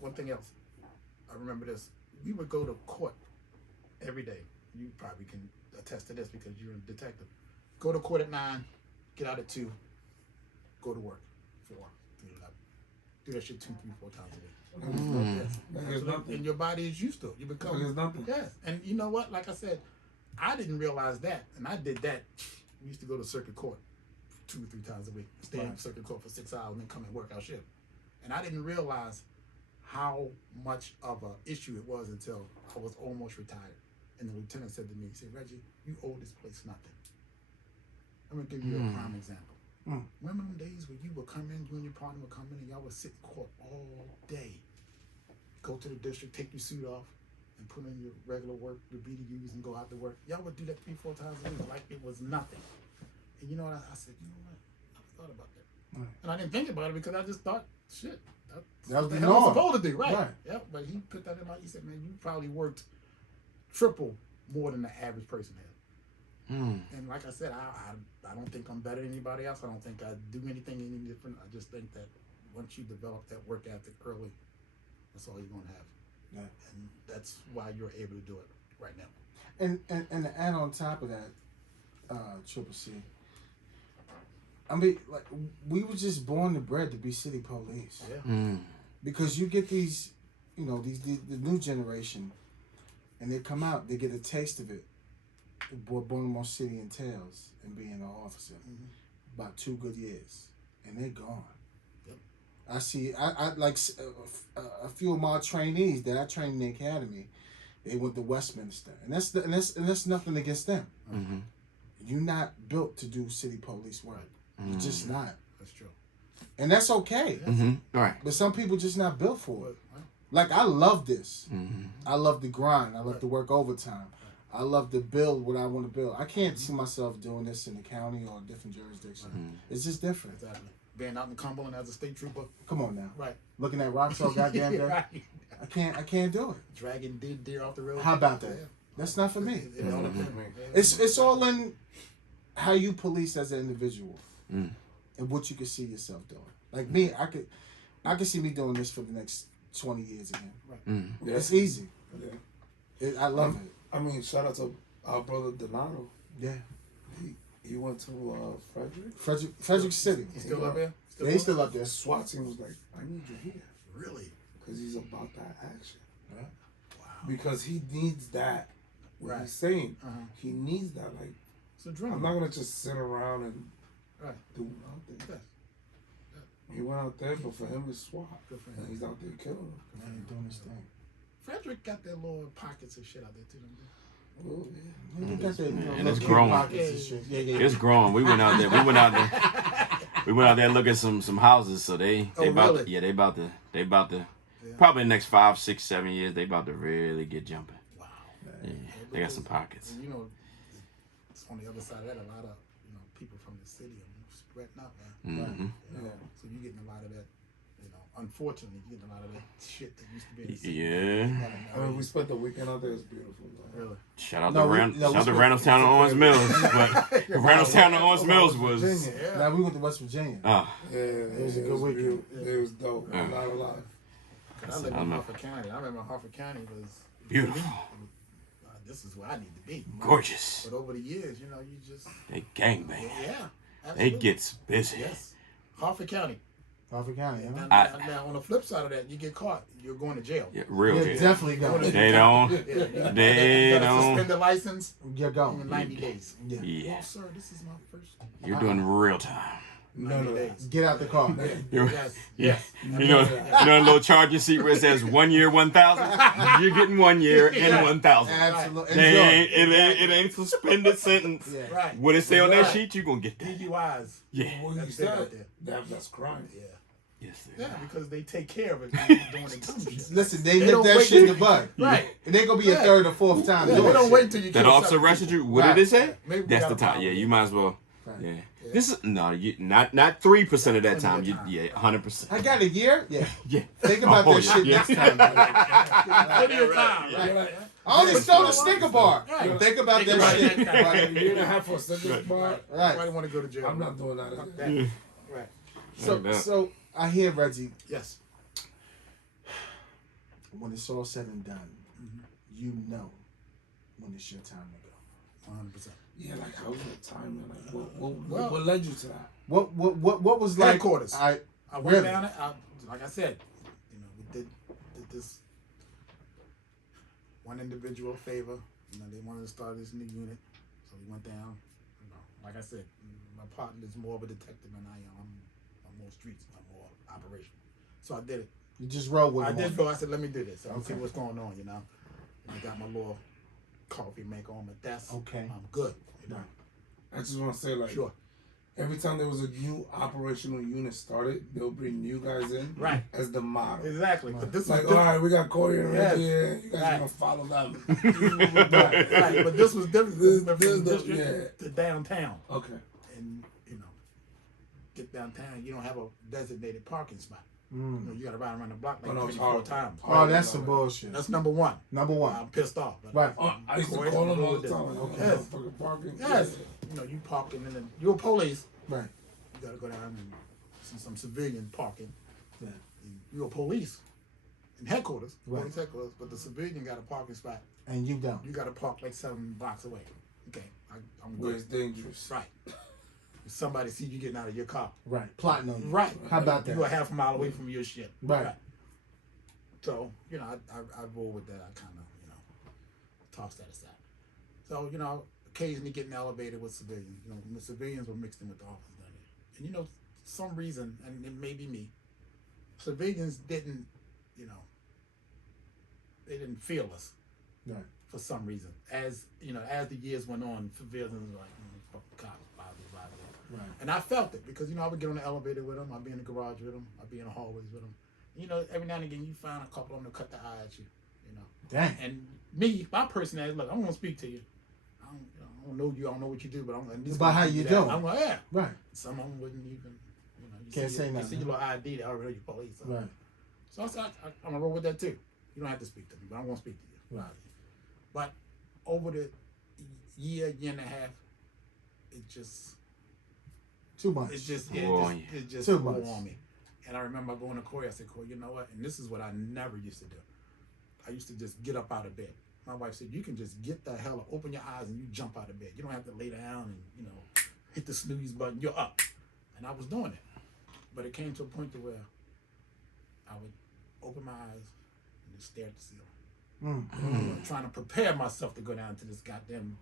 one thing else, I remember this. We would go to court every day. You probably can attest to this because you're a detective. Go to court at 9, get out at 2, go to work 4 through 11. Do that shit 2, 3, 4 times a week. Yes, Like it's absolutely. nothing. And your body is used to it. You become Like it's nothing. yes. And you know what? Like I said, I didn't realize that, and I did that. We used to go to circuit court 2 or 3 times a week, stay in circuit court for 6 hours, and then come and work our shift. And I didn't realize how much of an issue it was until I was almost retired. And the lieutenant said to me, he said, "Reggie, you owe this place nothing." I'm gonna give you a prime example. Remember them days where you would come in, you and your partner would come in, and y'all would sit in court all day. Go to the district, take your suit off, and put in your regular work, your BDUs, and go out to work. Y'all would do that 3, 4 times a week like it was nothing. And you know what? I said, you know what? I never thought about that. And I didn't think about it because I just thought, shit, that's That was what the the hell I'm norm. supposed to do, right? Right. Yep. But he put that in my. He said, "Man, you probably worked triple more than the average person has." And like I said, I don't think I'm better than anybody else. I don't think I do anything any different. I just think that once you develop that work ethic early, that's all you're gonna have. Yeah. And that's why you're able to do it right now. And to add on top of that, Triple C, I mean, like, we were just born and bred to be city police. Yeah. Because you get these, you know, the new generation, and they come out, they get a taste of it. What Baltimore City entails and being an officer. About 2 good years, and they're gone. Yep. I see. I like a few of my trainees that I trained in the academy. They went to Westminster, and that's nothing against them. You're not built to do city police work. You're just not. That's true. And that's okay. Right. But some people just not built for it. Like, I love this. I love the grind. I love to work overtime. I love to build what I want to build. I can't see myself doing this in the county or a different jurisdiction. It's just different. Exactly. Being out in Cumberland as a state trooper. Come on now. Right. Looking at rocks all goddamn day. Right. I can't do it. Dragging deer off the road. How about that? Yeah. That's not for me. It's It's all in how you police as an individual and what you can see yourself doing. Like me, I could see me doing this for the next 20 years again. Yeah. It's easy. Yeah. I love it. I mean, shout out to our brother Donato. Yeah. He went to Frederick. Frederick City. He's still up there? Yeah, he's still up there. The SWAT team was like, I need you here. Really? Because he's about that action. Right. Wow. Because he needs that. What Right. he's saying, he needs that. Like, It's a drum. I'm not going to just sit around and Right. do nothing. Yes. He went out there, but for him, it's SWAT. Good for him. And he's out there killing them. Man, he's doing his thing. Frederick got their little pockets of shit out there too. Oh, yeah. He got that, you know, And it's little growing. pockets and shit. Yeah. It's growing. We went out there. We went out there looking some houses. So they about really? to, they about to probably in the next 5, 6, 7 years they about to really get jumping. Wow. Yeah, they got some pockets. And, you know, it's on the other side of that. A lot of people from the city are spreading out, man. Mm-hmm. You know? So you're getting a lot of that. Unfortunately, you're getting a lot of that shit that used to be in the city. Yeah. I mean, we spent the weekend out there. It's beautiful. Man. Really. Shout out No, to we- Rand- no, we shout out to spent- Randallstown and Owens Mills. But Randallstown and Owens Mills was. Virginia. Yeah. Now we went to West Virginia. Ah, Yeah, it was a good weekend. It was dope. I'm not alive. I live in Harford County. I remember Harford County was beautiful, this is where I need to be. gorgeous. But over the years, you just They gangbang. yeah, They absolutely. gets busy. Yes, Harford County. Harford County, Now, huh? now, on the flip side of that, you get caught, you're going to jail. Yeah, real You're jail. definitely going. They don't. Yeah, They you gotta don't. suspend the license You're in going. 90 days. Yeah. Yeah, Oh, sir, this is my first you're doing real time. 90 days. Get out the car. You're- Yes, Yeah, yes. you know a little charging seat where it says 1 year, 1,000. You're getting 1 year and 1,000. Absolutely. They Enjoy. it ain't suspended sentence. Yeah. Right. What it say on that Right. sheet, you gonna get that. DUIs. Yeah. Well, you That's big out said there. that's crime. Yeah. Yes, Yeah, sir. because they take care of it when you're doing the dumb shit. Listen, they don't nip that wait shit in till- the bud. Right. And they gonna be a Yeah. third or fourth time Yeah, doing they don't shit. wait till you That kill officer something. arrested you. What did it say? Maybe we That's got the a time. problem. Yeah, you might as well. Right. Yeah. Yeah. This is no, you not 3% of that 20% time. of You the time. yeah, 100%. I got a year? Yeah. Yeah. Think about Oh, that shit yeah. next time. Plenty of time. Yeah. Right. You're like, I only stole a Snicker bar. Right. Think about Think that about shit. it next time. Right. a year and a half for a sentence bar. Right. Nobody want to go to jail. I'm not doing that. Fuck Again. that. Right. So I hear, Reggie, Yes. when it's all said and done, you know when it's your time to go. 100%. Yeah, like how was that time? Man? Like, Well- what led you to that? What was like Headquarters. I I went Really? down it. Like I said, we did this one individual favor. They wanted to start this new unit, so we went down. Like I said, my partner is more of a detective than I am. I'm more streets. I'm more operational. So I did it. you just roll with I them did on. go. I said, let me do this. I see Okay. what's going on. I got my little coffee maker on my desk. Okay. I'm good. I just want to say, like, Sure. every time there was a new operational unit started, they'll bring new guys in Right. as the model. Exactly. But this It's like, was all different. right, we got Corey and Yes. Reggie here. You guys Right. are going to follow them. Right. But this was different. This- From this the the- district yeah. to downtown. Okay. And get downtown, you don't have a designated parking spot. Mm. You got to ride around the block like Oh, no, it's 3-4 hard. times. Oh, that's some bullshit. That's number one. Number one. I'm pissed off. But Right. Oh, I used to Corey's call them gonna all do the this. time. Like, Yes. motherfucking parking. yes, you parking and then you're police. Right. You got to go down and see some civilian parking. Yeah. You're police in headquarters, Right. police headquarters, but the civilian got a parking spot. And you don't. You got to park like 7 blocks away. Okay, I'm Where good. it's dangerous. Right. somebody see you getting out of your car. Right. Plotting on you. Right. How about that? You a half a mile away from your shit. Right. So, you know, I roll with that. I kind of, you know, toss that aside. So, you know, occasionally get in the elevator with civilians. You know, when the civilians were mixed in with the officers down there. And, you know, some reason, and it may be me, civilians didn't, you know, they didn't feel us. Right. For some reason. As, you know, as the years went on, civilians were like, fuck the cops, blah, blah, blah, blah. Right. And I felt it because, you know, I would get on the elevator with them. I'd be in the garage with them. I'd be in the hallways with them. You know, every now and again, you find a couple of them to cut the eye at you, you know. Dang. And me, my personality, look, I don't want to speak to you. I don't know you. I don't know what you do, but I'm It's about how you doing. I'm like, yeah. Right. Some of them wouldn't even, you know. You Can't see, say you nothing. see your little ID, they already know you're police. So. Right. So I said, I'm going to roll with that too. You don't have to speak to me, but I'm going to speak to you. Right. But over the year and a half, it just Too much. it just Too grew much. on me. And I remember going to Corey. I said, Corey, you know what? And this is what I never used to do. I used to just get up out of bed. My wife said, you can just get the hell up, open your eyes, and you jump out of bed. You don't have to lay down and, you know, hit the snooze button. You're up. And I was doing it. But it came to a point to where I would open my eyes and just stare at the ceiling. Trying to prepare myself to go down to this goddamn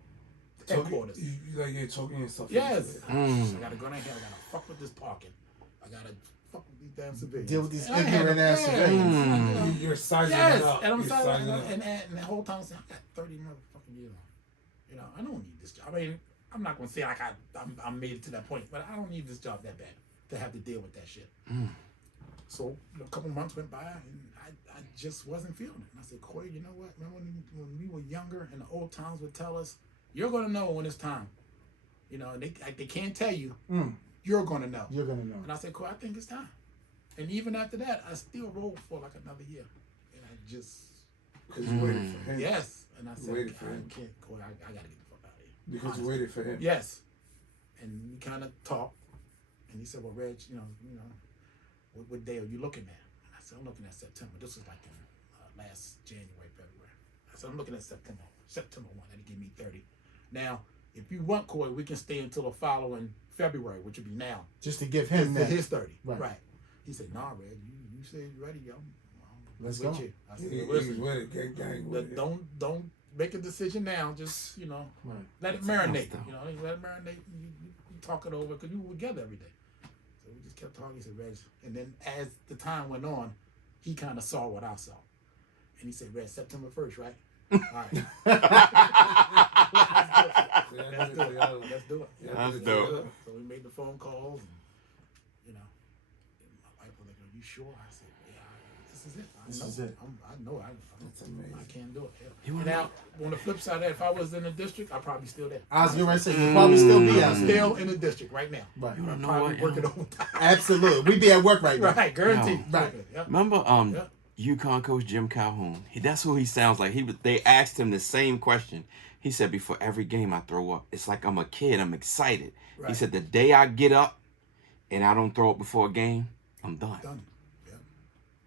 headquarters. Like you're talking yourself. Yes. I gotta go down here. I gotta fuck with this parking. I gotta fuck with these damn civilians. Deal with these And I had ignorant ass them- civilians. You're sizing Yes. it up. And I'm You're sizing it up. up. And the whole time I'm saying, I got 30 motherfucking years on. You know, I don't need this job. I mean, I'm not gonna say like I'm made it to that point, but I don't need this job that bad to have to deal with that shit. So a couple months went by, and I just wasn't feeling it. And I said, Corey, you know what? Remember when we were younger, and the old times would tell us, you're gonna know when it's time. You know, and they can't tell you. You're gonna know. You're gonna know. And I said, Corey, I think it's time. And even after that, I still rolled for like another year, and I just Because you waited for him. yes. And I said, Waited for him. I can't, Corey. I gotta get the fuck out of here. Because you waited for him. Yes. And we kind of talked, and he said, well, Reg, you know, what day are you looking at? And I said, I'm looking at September. This was like in last January, February. I said, I'm looking at September 1. That'll give me 30. Now, if you want, Corey, we can stay until the following February, which would be now. Just to give him that. His 30. Right. He said, nah, Reg, you said you're ready, yo. Let's with go. you. I said, He's listen, with it. Gang with it. don't make a decision now. Just, you know, Right. let it marinate. You know, let it marinate. You talk it over because you were together every day. So we just kept talking. He said, Reg. And then as the time went on, he kind of saw what I saw. And he said, Reg, September 1st, right? All right. Let's do it. That's dope. So we made the phone calls. And, you know, and my wife was like, are you sure? I said, yeah, this is it. This is it. I know. That's amazing. I can't do it. Yeah. Now, on the flip side of that, if I was in the district, I'd probably still there. I was getting ready to say, you'll probably still be out there. Still in the district right now. Right. You I'm don't know probably what, working yo. overtime. Absolutely. We be at work right now. Right, guaranteed. Yo. Right. Yep. Remember, Yeah. UConn coach Jim Calhoun? That's who he sounds like. They asked him the same question. He said, before every game I throw up, it's like I'm a kid. I'm excited. He Right. said, the day I get up and I don't throw up before a game, I'm done. Done. Yeah.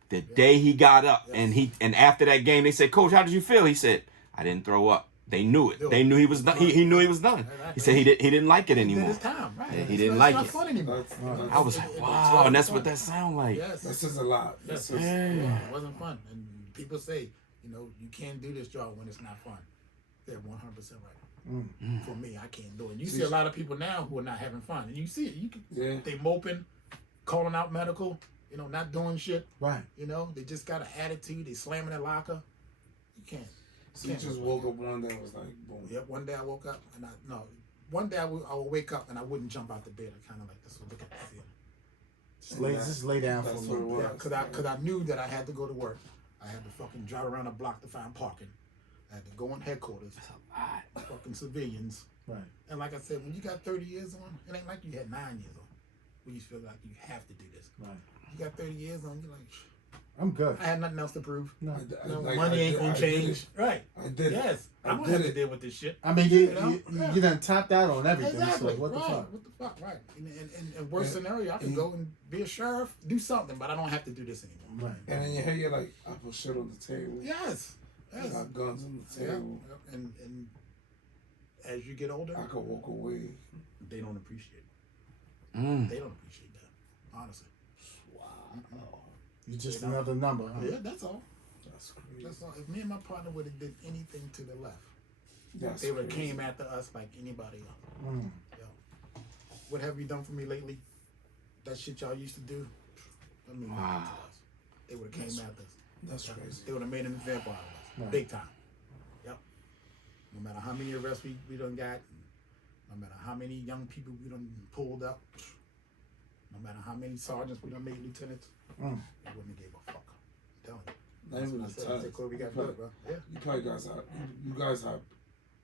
The day he got up Yes. and after that game, they said, Coach, how did you feel? He said, I didn't throw up. They knew it. Do They it. knew he was done. He knew he was done. Exactly. He said he didn't like it Then anymore. it's time, right? Yeah, he It's didn't not- like it's it. not fun anymore. That's- I was like, wow, and that's what that sound like. Yes. This is a lot. Yes. This is, Yeah, it wasn't fun. And people say, you know, you can't do this job when it's not fun. They're 100% right. For me, I can't do it. You see a lot of people now who are not having fun, and you see it. You can, Yeah. they moping, calling out medical, you know, not doing shit. Right. You know, they just got an attitude. They slamming their locker. You can't. So you just woke up one day and was like, boom. Yep. One day I woke up and one day I would wake up and I wouldn't jump out the bed. I kind of like this. Look at the ceiling. Just lay down for a That's little what it bit. was. Yeah, because I knew that I had to go to work. I had to fucking drive around a block to find parking. I had to go in headquarters. Fucking civilians. Right. And like I said, when you got 30 years on, it ain't like you had 9 years on. When you feel like you have to do this. Right. You got 30 years on, you're like, I'm good. I had nothing else to prove. No. Money ain't gonna I did change. it. Right. I did it. Yes. I I don't did have to it. deal with this shit. I mean, Yeah. you done topped out on everything. Exactly. So what the right. fuck? What the fuck? Right. And worst scenario, I could go and be a sheriff, do something, but I don't have to do this anymore. Right. And in your head, you're like, I put shit on the table. Yes. I Yes. got guns on the Yeah. table. And as you get older, I could walk away. they don't appreciate it. They don't appreciate that, honestly. Wow. You're just another number, huh? Yeah, that's all. That's crazy. That's all. If me and my partner would have did anything to the left, That's they would have crazy. came after us like anybody else. Mm. Yo, what have you done for me lately? That shit y'all used to do. That mean nothing to us. They would have came after us. That's crazy. They would have made an example out of us, Right. big time. Yep. No matter how many arrests we done got, no matter how many young people we done pulled up, no matter how many sergeants we done made lieutenants, they wouldn't have gave a fuck. I'm telling you. Not even the I time. said, Corey, we got good, bro. Yeah. You probably guys have. You guys have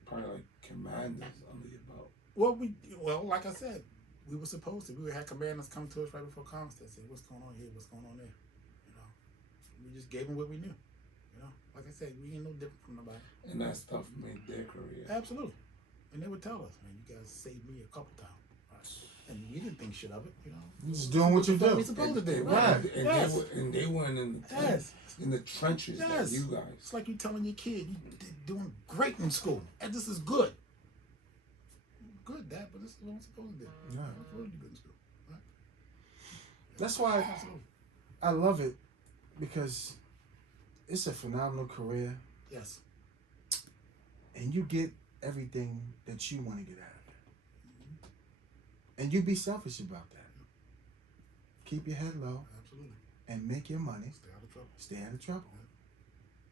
probably like commanders under your belt. Well, like I said, we were supposed to. We would have commanders come to us right before Congress and say, "What's going on here? What's going on there?" You know, we just gave them what we knew. You know, like I said, we ain't no different from nobody. And that stuff made their career. Absolutely. And they would tell us, "Man, you guys saved me a couple times." Right. And we didn't think shit of it. You know, You're just doing what you what do. we supposed to do. Right. And Yes. they weren't in the Yes. in the trenches like Yes. you guys. It's like you telling your kid you're doing great in school, and this is good. Good, Dad, but this is what I'm supposed to do. Yeah. I'm supposed to do good in school. Right? That's why Absolutely. I love it, because it's a phenomenal career, Yes. and you get everything that you want to get out of it. And you be selfish about that. Keep your head low Absolutely. and make your money. Stay out of trouble. Stay out of trouble.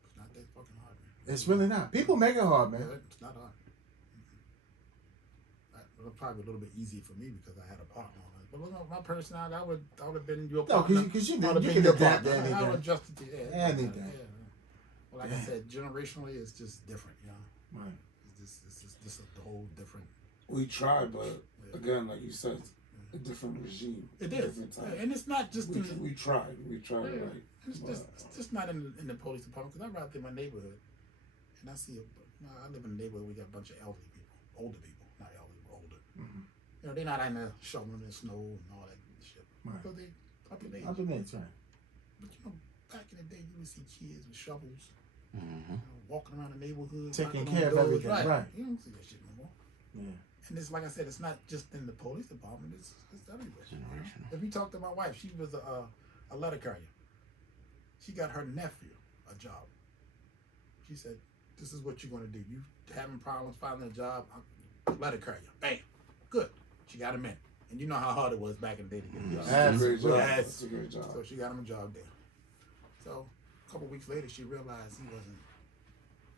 It's not that fucking hard, man. It's really not. People make it hard, man. It's not hard. It was probably a little bit easier for me because I had a partner on it. But look, my personality, I would have been your No, partner. because you I would have can been your adapt to partner. I would anything. adjust to Anything. Yeah. Well, like I said, generationally, it's just different, you know. Right. It's just a whole different. We tried, but again, like you said, a different regime. It is, Different time. and it's not just in the, We tried. We tried. yeah, Right. it's just not in the police department, because I ride through my neighborhood and I see I live in a neighborhood where we got a bunch of elderly people, older people, not elderly, but older. Mhm. You know, they're not in there shoveling the snow and all that shit. Right. Because they up in age. Up in age, right. But you know, back in the day, you would see kids with shovels, Mm-hmm. you know, walking around the neighborhood, Taking knocking on care of doors. everything, right. You don't see that shit no more. Yeah. And it's like I said, it's not just in the police department; it's everywhere. Generational. If you talk to my wife, she was a letter carrier. She got her nephew a job. She said, "This is what you're going to do. You having problems finding a job? Letter carrier. Bam. Good. She got him in. And you know how hard it was back in the day to get a job. That's a great job. Yes. That's a great job. So she got him a job there. So a couple weeks later, she realized he wasn't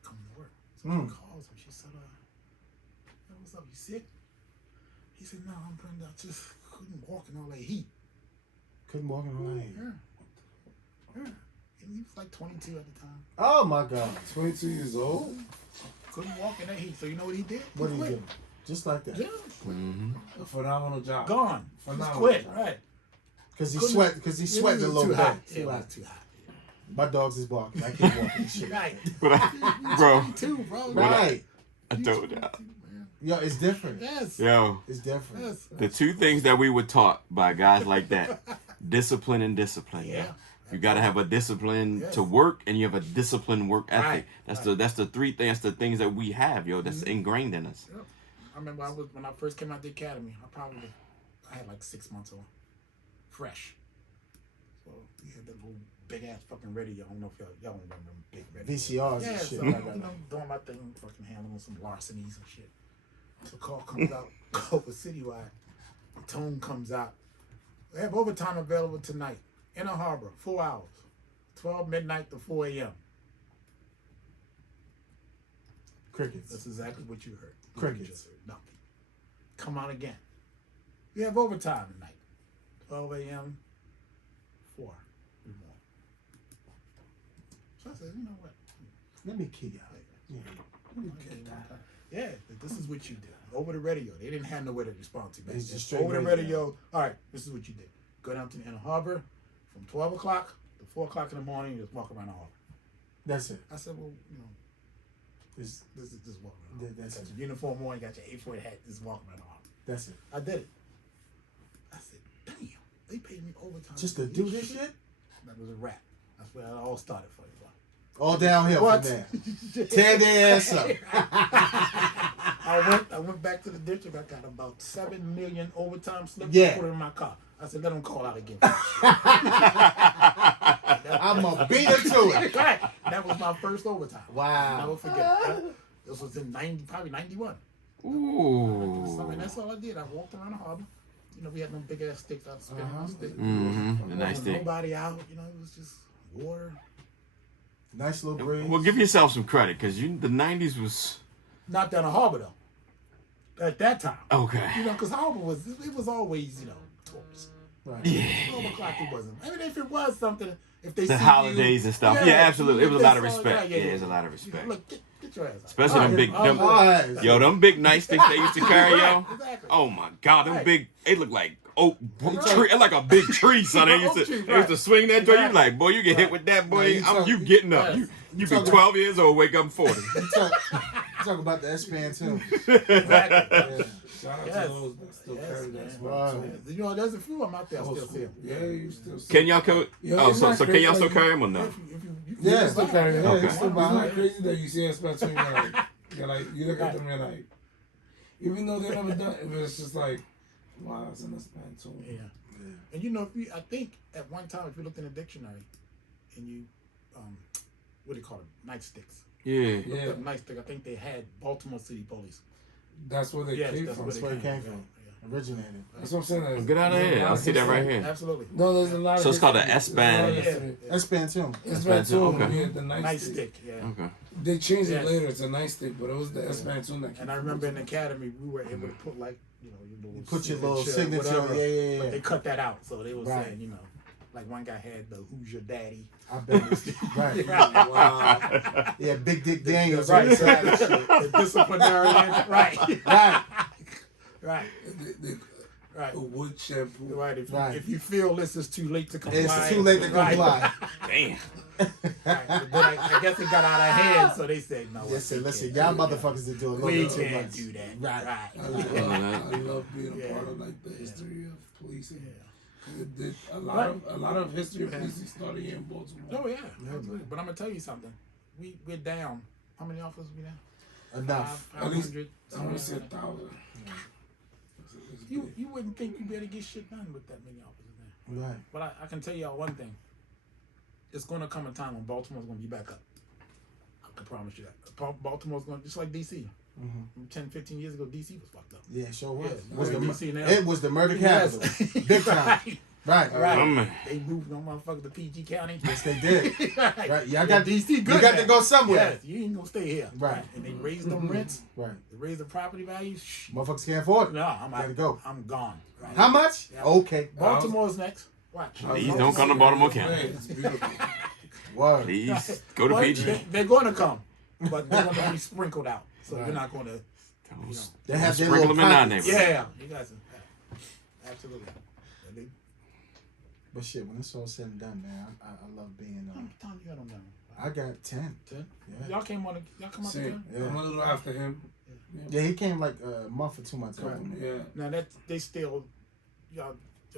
coming to work. So she calls him. She said, "Hey, what's up? You sick?" He said, "No, I'm Brenda. I just couldn't walk in all that heat." Couldn't walk in the lane. Yeah. And he was like 22 at the time. Oh my God. 22 years old. Couldn't walk in that heat. So you know what he did? What He do you quit. do? Just like that. Yeah. Mm-hmm. A phenomenal job. Gone. Just Phenomenal quit. job. Right. Because he Couldn't- sweat. Because he sweated a little too bit. hot. Too It hot. was too hot. My dogs is barking. I can't walk this shit. Right. But bro, 22, bro. Right. I told you. Yo, it's different. Yes. Yo, It's different. Yes. the two things that we were taught by guys like that, discipline and discipline. Yeah. You got to have a discipline Yes. to work, and you have a disciplined work ethic. Right, That's right. the three things. That's the things that we have, yo. That's ingrained in us. Yep. I remember when I first came out the academy, I had like 6 months on, fresh. So we had that little big ass fucking radio. I don't know if y'all don't remember them big radio. VCRs Yeah, and so shit. you know, doing my thing, fucking handling some larcenies and shit. The call comes out over citywide. The tone comes out. We have overtime available tonight. Inner Harbor, 4 hours, 12 midnight to 4 a.m. Crickets. That's exactly what you heard. Crickets. You just heard nothing. Come on again. We have overtime tonight. 12 a.m. 4 in the morning. So I said, you know what? Let me key out. Yeah. Let me Okay, get that. yeah, this is what you did. Over the radio. They didn't have nowhere to respond to. It's just Just straight over the radio. radio. All right, this is what you did. Go down to the Inner Harbor from 12 o'clock to 4 o'clock in the morning. You just walk around the harbor. That's it. I said, well, you know, It's, this is just walk around. That's You got it. your uniform on. You got your 8-foot hat. Just walk around the harbor. That's it. I did it. I said, damn, they paid me overtime. Just to do this shit? That was a wrap. That's where it all started for you. All downhill What? from there. Tear their ass up. I went back to the district. I got about 7 million overtime slips. Yeah. Put it in my car. I said, let them call out again. I'm a beat her to it. Right. That was my first overtime. Wow. I'll never forget. This was in probably 91. Ooh. So, I mean, that's all I did. I walked around the harbor. You know, we had them big ass sticks out spinning on stick. Mm-hmm. A nice thing. Nobody out. You know, it was just water. Nice little breeze. Well, give yourself some credit because the '90s was Not down the harbor though. At that time. okay. You know, because harbor was always, you know, tourists. Right. Yeah. 12 o'clock it wasn't. I mean, if it was something, if they The see holidays you, and stuff. Yeah, absolutely. It was a if lot of they saw- respect. Yeah, yeah. there's a lot of respect. Look, get your ass out. Especially them big, Yo, them big nightsticks they used to carry, yo. Exactly. Oh my God, them Right. big. They look like oak tree, like a big tree, son. They used to swing that joint. You like, boy, you get hit with that, boy. You getting up. Yes. You be 12 years old, wake up 40. You talk about the S-Band too. Exactly. Yeah. Shout out Yes. to those that still Yes, carry that man. spot. Wow. too. You know, there's a few of them out there I still see them. Yeah, you still see. Can y'all Yeah, oh, it's so not can crazy, y'all still like, carry them or no? You Yeah. You still carry it. Yeah, Okay. it's still It's behind. not crazy that you see a spot between you're like you look at them and you're like, even though they never done it, it's just like, wow, it's in this band too. Yeah. And you know, I think at one time, if you looked in the dictionary, and you, what do you call it, nightsticks. Yeah. Yeah, Nightstick. I think they had Baltimore City Police. that's where they Yes, came that's from. where That's where it came Yeah, from. yeah. Originated. That's what I'm saying. Well, get out of There's a here. lot I of see that history. right here. Absolutely. No, there's a lot of So it's called history. a S-band. There's a lot of history. S-Band too. S-band too. Okay. Yeah, the nightstick. Nightstick. Yeah. Okay. They changed it Yes. later. It's a nightstick, but it was the S-band too. That And I remember in the academy, we were able to put like, you know, your little Put your little signature. whatever. Yeah. But they cut that out, so they were Right. saying, you know, like one guy had the "Who's your daddy?" I bet. Right. Wow. Yeah, Big Dick Daniels. Right. on the side and shit. The disciplinarian. Right. Right. Right. Right. Wood shampoo. Right. Right. If you feel this is too late to comply, It's too late to comply. Damn. Right. But then I guess it got out of hand, so they said no. Yes, sir. we Listen, can't y'all do that. motherfuckers are doing a little We bit too can't much. do that. Right. I love being a Yeah. part of like the history of policing. Yeah. It did a lot of history of policing started here in Baltimore. Oh yeah. Absolutely. But I'm gonna tell you something. We're down. How many officers we down? Enough. At least 500. I want to say 1,000. You wouldn't think you better get shit done with that many officers there. Right. But I can tell y'all one thing. It's gonna come a time when Baltimore's gonna be back up. I can promise you that. Baltimore's gonna just like DC. 10, 15 years ago, DC was fucked up. Yeah, sure was. Yeah, Was the DC now. it was the murder Yes. capital. Big time. Right. Right. They moved no motherfucker to PG County. Yes, they did. Right. Right. Y'all Yeah, got DC good. You got now. to go somewhere. Yes, you ain't gonna stay here. Right. And they raised them rents. Right. They raised the property values. Shh. Motherfuckers can't afford it. No, I'm Gotta out. go. I'm gone. Right. How much? Yeah. Okay. Baltimore's next. Watch. Please don't come to Baltimore County. It's beautiful. Word. Please go to Well, PG. They're gonna come, but they're gonna be sprinkled out. So Right. you're not gonna. They have their Sprinkle little them in our pockets. neighborhood. Yeah, you guys. Absolutely. And they- But shit, when it's all said and done, man, I love being. How much time you got on them? I got 10. 10? Yeah. Y'all came on. Y'all come out See, together. Yeah. I'm a little after him. Yeah, he came like a month or 2 months ago. Correct. Yeah. Now that they still, y'all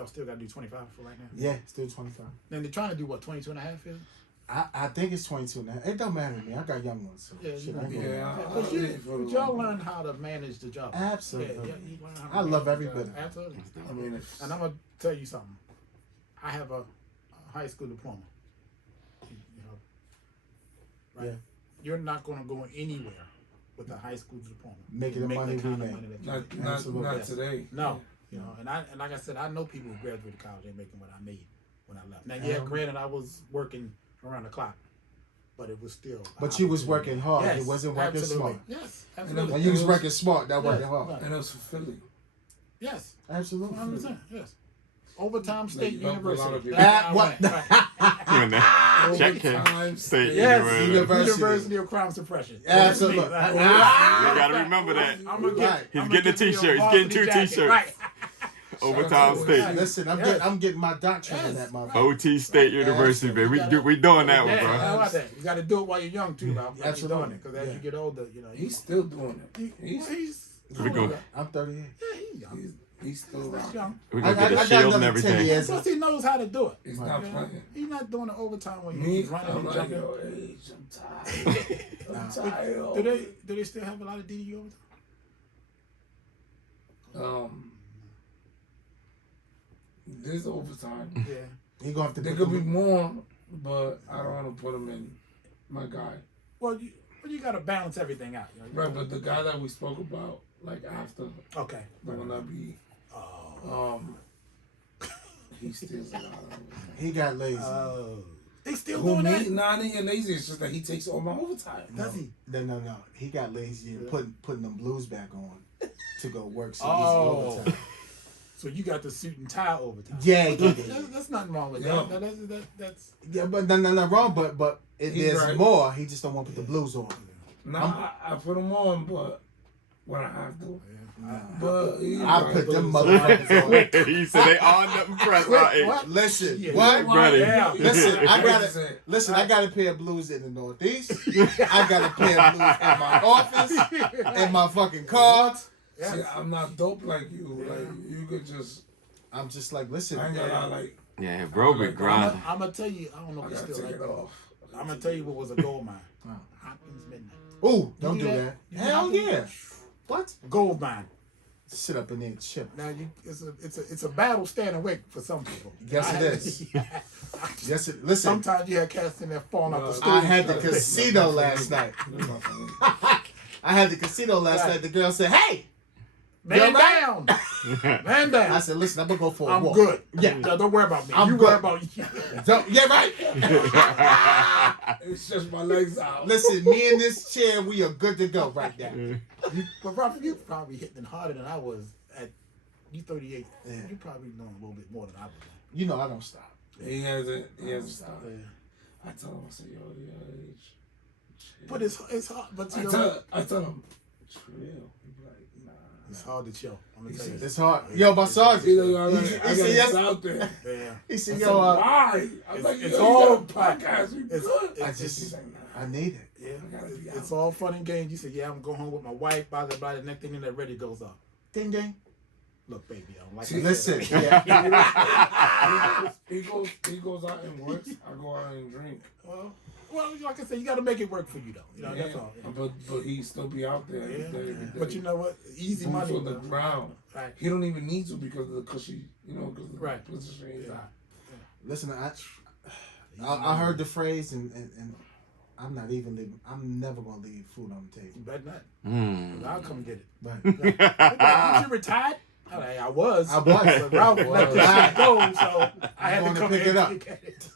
still got to do 25 for right now. Yeah, still 25. Then they're trying to do what 22 and a half is. I think it's 22 now. It don't matter to me. I got young ones. So Yeah, shit, you I ain't know, gonna- Yeah. But y'all learn how to manage the job. Absolutely. Yeah, you learn how to I love manage the every job. bit of it. Absolutely. I mean, if, And I'm gonna tell you something. I have a high school diploma. You know, right? Yeah. You're not gonna go anywhere with a high school diploma. Making the Make money we kind of make. money that you not, make. not, Absolutely. not today. No, you know, and like I said, I know people who graduated college ain't making what I made when I left. Now, yeah, granted, I was working around the clock, but it was still. But you was working hard. Yes, You wasn't working absolutely. smart. Yes, absolutely. When you was working smart, not working Yes, hard. right. And it was for Philly. Yes, Absolutely. 100%. Yes. Overtime State you helped a lot University. of people. That's where I What? went. Right. Check K. Overtime State Yes, University. University of Crime Suppression. Absolutely. Right. You gotta remember that. I'm gonna get. Right. He's I'm getting gonna a get me t-shirt. He's varsity getting 2 jacket. t-shirts. Right. Overtime State. Listen, I'm getting my doctorate in that motherfucker. OT State University, baby. We doing that one, Yeah, how bro. about that? You got to do it while you're young too, bro. Absolutely. Because as Yeah. you get older, you know He's still doing it. he's We go. I'm 38. Yeah, he's young. He's still He's rocking. young. We I gonna get a got shield and another 10 everything. years. Plus, he knows how to do it. He's Right. not You know? playing. He's not doing the overtime when Me, he's running I'm and like, jumping. yo, age, I'm tired. I'm tired. Do they still have a lot of DDU overtime? There's overtime. Yeah. He gonna have to. There could be more, but I don't want to put him in my guy. Well, you got to balance everything out. You know? Right, but the guy that we spoke about, like after, Okay. the one that be, he steals a lot of overtime. He got lazy. They still Who doing me? that? Nah, I didn't get lazy. It's just that he takes all my overtime. Does he? No. He got lazy and putting them blues back on to go work some Oh. easy overtime. So you got the suit and tie overtime. Yeah. That's nothing wrong with Yeah. that. That's Yeah, but no wrong. But He's there's right. more. He just don't want to put the blues on. Nah, I put him on, but when I have to. But I put them motherfuckers on. You said they all nothing press out. What? Listen, Yeah, what? Ready. Yeah. Listen, I I got a pair of blues in the Northeast. I got a pair of blues in my office, in my fucking car. See, I'm not dope like you. Like you could just. I'm just like, listen, I ain't gonna like. Yeah, bro, be grinding. I'm gonna tell you. I don't know I if it's gotta still take like it that. off. I'm gonna tell you what was a gold mine. Oh. Hopkins Midnight. ooh, don't You do do that. that? Hell You do yeah. that? What? Gold mine. Sit up in there and chip. Now it's a battle staying awake for some people. Yes, it is. Yes, it. Listen, Sometimes you had cats in there falling out the stool. I had the casino last night. I had the casino last night. The girl said, "Hey, Man You're down. Man down. I said, listen, I'm gonna go for a I'm walk. good. Yeah. No, don't worry about me. I'm you good. worry about you. Yeah, right. It's just my legs out. Listen, me in this chair, we are good to go right now. But Ralph, you probably hitting harder than I was at you 38. Yeah. You probably doing a little bit more than I was. You know I don't stop. He hasn't stopped. Yeah. I tell him, I say, yo, your age. Chill. But it's hard. But you I know, tell him, chill. He be like, nah. it's hard to chill. I'm gonna tell you. It's hard. Yo, my sergeant. You know, I He gotta said get yes. out there. Yeah. He said, I yo, said, why? I'm it's- like, it's yo, all you got a podcast. We it's- good. it's just- He's like, nah. I need it. Yeah. I gotta be It's out. all fun and games. You say, yeah, I'm going home with my wife. Blah blah blah. The next thing that ready goes up. Ding ding. Look, baby, I don't like. See, Listen, that. yeah. He goes out and works. I go out and drink. Well, like I said, you got to make it work for you, though. You know, that's all. Yeah. But he still be out there every Yeah. day, every day. But you know what? Easy Boots money. on the though. ground. Right. He don't even need to because of the cushy, because of the Right. position he's Yeah. at. Listen, I heard the phrase and I'm not even leaving. I'm never gonna leave food on the table. You better not. Mm. I'll come get it. Right. Aren't you retired? I was. I was. But Ralph let that shit go, so I had going to to come pick in it up. and get it.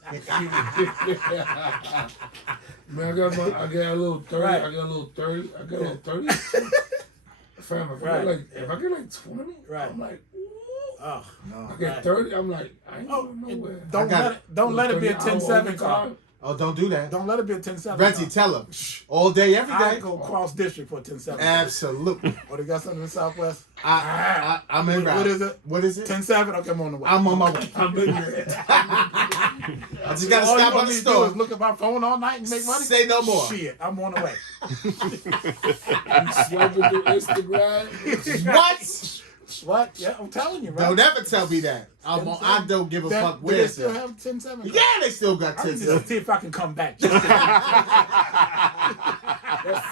Man, I got a little 30. Right. I got a little 30. I got a little 30. Fam, if Right. I get like 20, Right. I'm like, ooh. Oh, No. I get 30, I'm like, I ain't oh going nowhere. don't I got let it. Don't let it be a 30 10-7 car. overtime. Oh, don't do that. Don't let it be a 10-7 Reggie, car. tell him. All day, every I day. go cross district for a 10-7. Absolutely. Or they got something in the Southwest. I'm in route. What is it? What is it? 10-7. Okay, I'm on the way. I'm on my way. I'm in there. I just gotta All you stop want at the me to do store. is look at my phone all night and make money. Say no more. Shit, I'm on the way. I'm swiping through Instagram. What? What? Yeah, I'm telling you, right? Don't ever tell me that. I don't give a fuck Do where they it's still at. have 10-7? Yeah, they still got I need 10 to see if I can come back. That's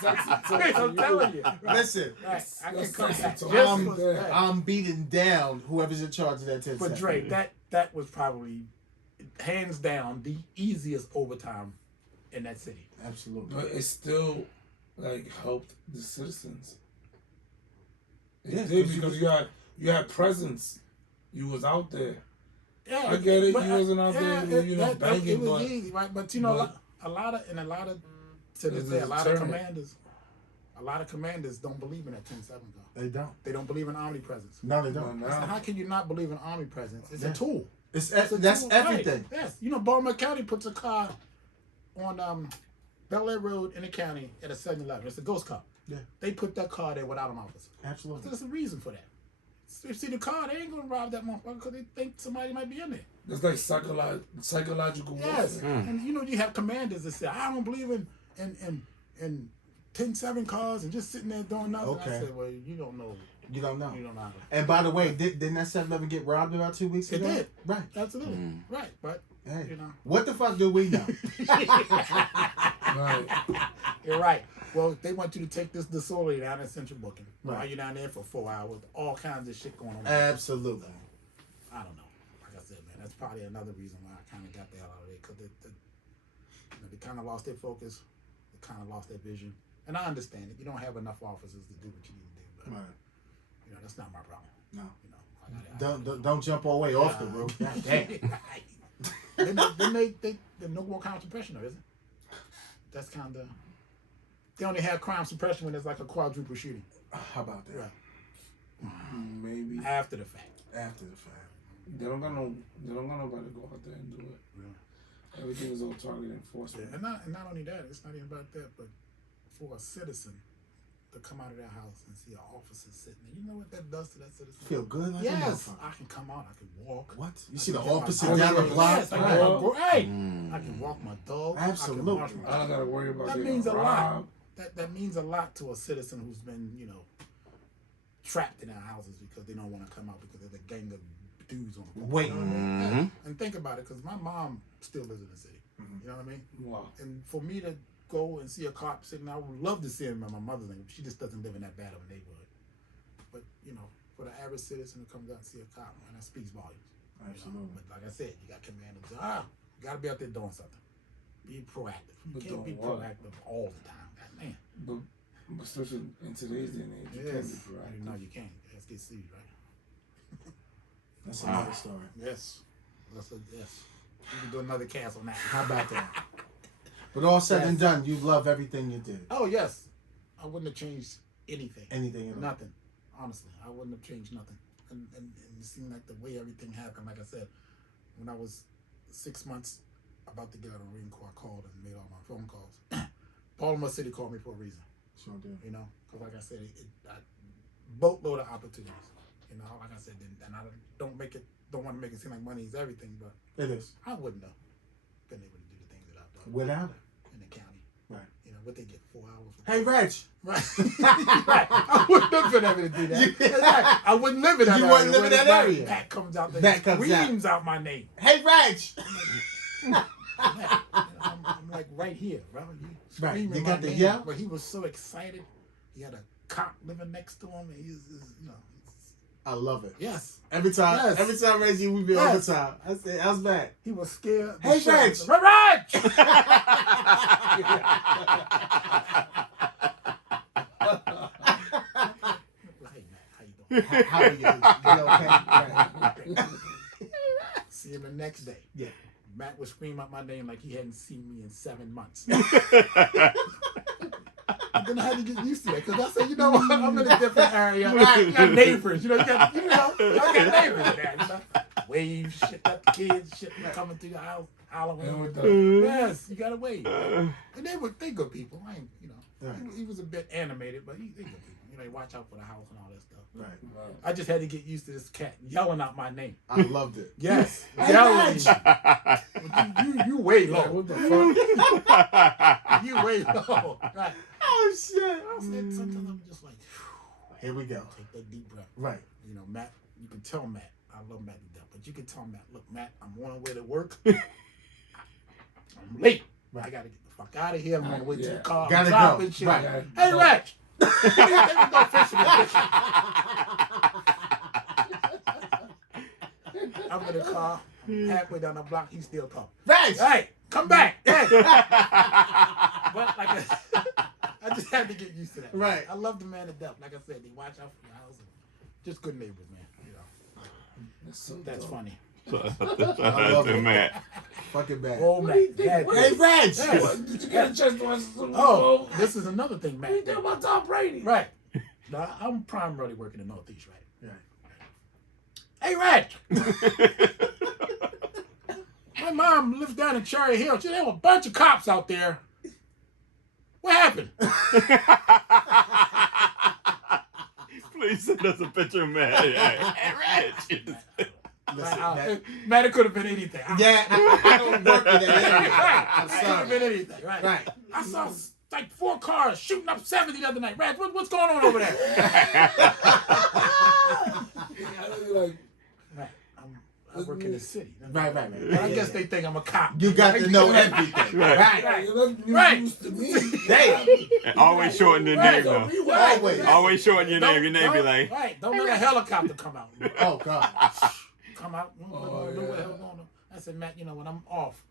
sexy talk. I'm telling you. Right, Listen, right. I can That's come sexy back. talk. Just I'm- for that. I'm beating down whoever's in charge of that 10 But Dre, that was probably hands down the easiest overtime in that city. Absolutely. But it still like helped the citizens. It Yeah, did 'cause because you had presence. You was out there. Yeah, I get it. but You wasn't out there, banging, it was but easy, right? But you know, a lot of to this It's day, a a lot of deterrent. commanders don't believe in that 10-7 gun. They don't. They don't believe in army presence. No, they don't. No, So how can you not believe in army presence? It's Yeah. a tool. It's It's a that's tool, everything. Right. Yes, you know, Baltimore County puts a car on Bel Air Road in the county at a 7-Eleven. It's a ghost car. Yeah. They put that car there without an officer. So Absolutely. there's a reason for that. If you see the car, they ain't gonna rob that motherfucker because they think somebody might be in there. it's like psychological Yes, warfare. and you know you have commanders that say, "I don't believe in 10-7 cars and just sitting there doing nothing." Okay. I said, "Well, you don't know. You don't know. You don't know." How to. And by the way, didn't that 7-Eleven get robbed about 2 weeks It ago? did. Right. Absolutely, right. But Hey, you know, what the fuck do we know? Right. you're right. Well, they want you to take this disorderly down in Central Booking. Right. While you're down there for 4 hours, all kinds of shit going on. Absolutely. I don't know. Like I said, man, that's probably another reason why I kind of got the hell out of there, because they kind of lost their focus, they kind of lost their vision, and I understand it. You don't have enough officers to do what you need to do, but that's not my problem. No. Don't jump away off the roof. God damn. There's no more crime suppression, though, is it? That's kind of. They only have crime suppression when there's like a quadruple shooting. How about that? Right. Maybe After the fact. They don't got nobody to go out there and do it. Really? Everything is all target enforcement. And not only that, it's not even about that, but for a citizen to come out of their house and see an officer sitting there, you know what that does to that citizen? Feel good like yes, I can come out, I can walk. What? You see the get officer my down the dog. block? Yes, I can walk. Right. I can walk my dog. Absolutely. I can wash my I don't gotta worry about that getting means a lot. robbed. That means a lot to a citizen who's been, trapped in their houses because they don't want to come out because there's a gang of dudes on the corner. Wait. You know what I mean? And think about it, because my mom still lives in the city. You know what I mean? Wow. And for me to go and see a cop sitting, I would love to see him at my mother's name. She just doesn't live in that bad of a neighborhood. But, for the average citizen to come down and see a cop, man, that speaks volumes. Absolutely. But like I said, you got commanders. You got to be out there doing something. Be proactive. You can't be proactive all the time. God, man. But especially in today's day and age, you can't be proactive. No, you can't. Let's get sued, right? That's another story. Yes. Yes. We can do another cast on that. How about that? But all said and done, you love everything you did. Oh, yes. I wouldn't have changed anything. Anything at all. Nothing. Honestly, I wouldn't have changed nothing. And it seemed like the way everything happened, like I said, when I was 6 months about to get out of the Marine Corps, I called and made all my phone calls. Baltimore City called me for a reason. Sure did. Because like I said, I boatload of opportunities. Like I said, and I don't want to make it seem like money is everything, but It is. I wouldn't have been able to do the things that I've done Without it. in the county. Right. What they get 4 hours for. Hey, Reg. Right. Right. I wouldn't have been able to do that. Right. I wouldn't live in that area. You wouldn't live in that area. That comes out there. That comes screams out my name. Hey, Reg. I'm like right here, bro. Right. You my got the name, yell? But he was so excited. He had a cop living next to him, and he was I love it. yes. Every time Reggie, we be all the time. I said, how's that? He was scared. Hey, Reg. Reg! How are you? You okay? Right. See him the next day. Yeah. Matt would scream out my name like he hadn't seen me in 7 months. But then I had to get used to it because I said, you know what? I'm in a different area. You got neighbors. You got neighbors there. Wave, shit at the kids, shit coming through the house, hollering. Yes, you got to wave. And they good people. I ain't, he was a bit animated, but they good people. They watch out for the house and all that stuff. Right. I just had to get used to this cat yelling out my name. I loved it. Yes. Hey, yelling. You way low. What the fuck? You way low. Right. Oh, shit. I said, sometimes I'm just like, here we go. take that deep breath. Right. Matt, you can tell Matt. I love Matt to death, but you can tell Matt, look, Matt, I'm on my way to work. I'm late. Right. I got to get the fuck out of here. I'm on the way to the car. Gotta go. go. Shit. Right. Hey, Reg. What do you think we go fishing with this? I'm in the car. I'm halfway down the block. He's still talking. Reg! Hey, come back. Hey. But like I just had to get used to that. Right. I love the man to death. Like I said, they watch out for your house. And just good neighbors, man. That's funny. I love it. Matt. Fucking bad. Oh, man. Hey, Reg! Yes. Did you get a chance to watch some? Oh, this is another thing, man. What do you think about Tom Brady? Right. Now, I'm primarily working in the Northeast, right? Right. Hey, Reg! My mom lives down in Cherry Hill. There were a bunch of cops out there. What happened? Please send us a picture of Matt. Hey, Reg. Listen, Man, it could have been anything. I don't work in that area. Right. I'm It could have sorry. been anything. Right. I saw like 4 cars shooting up 70 the other night. Reg, what's going on over there? Like, Right. I work in the city. Right. But I guess they think I'm a cop. You got to know everything. Right. Right. Used to me. Damn. And always shorten your name though. Always. Always shorten your name. Your name be like. Right. Don't let a helicopter come out. Oh, God. Come out. Know what the hell's going on. I said, Matt, when I'm off.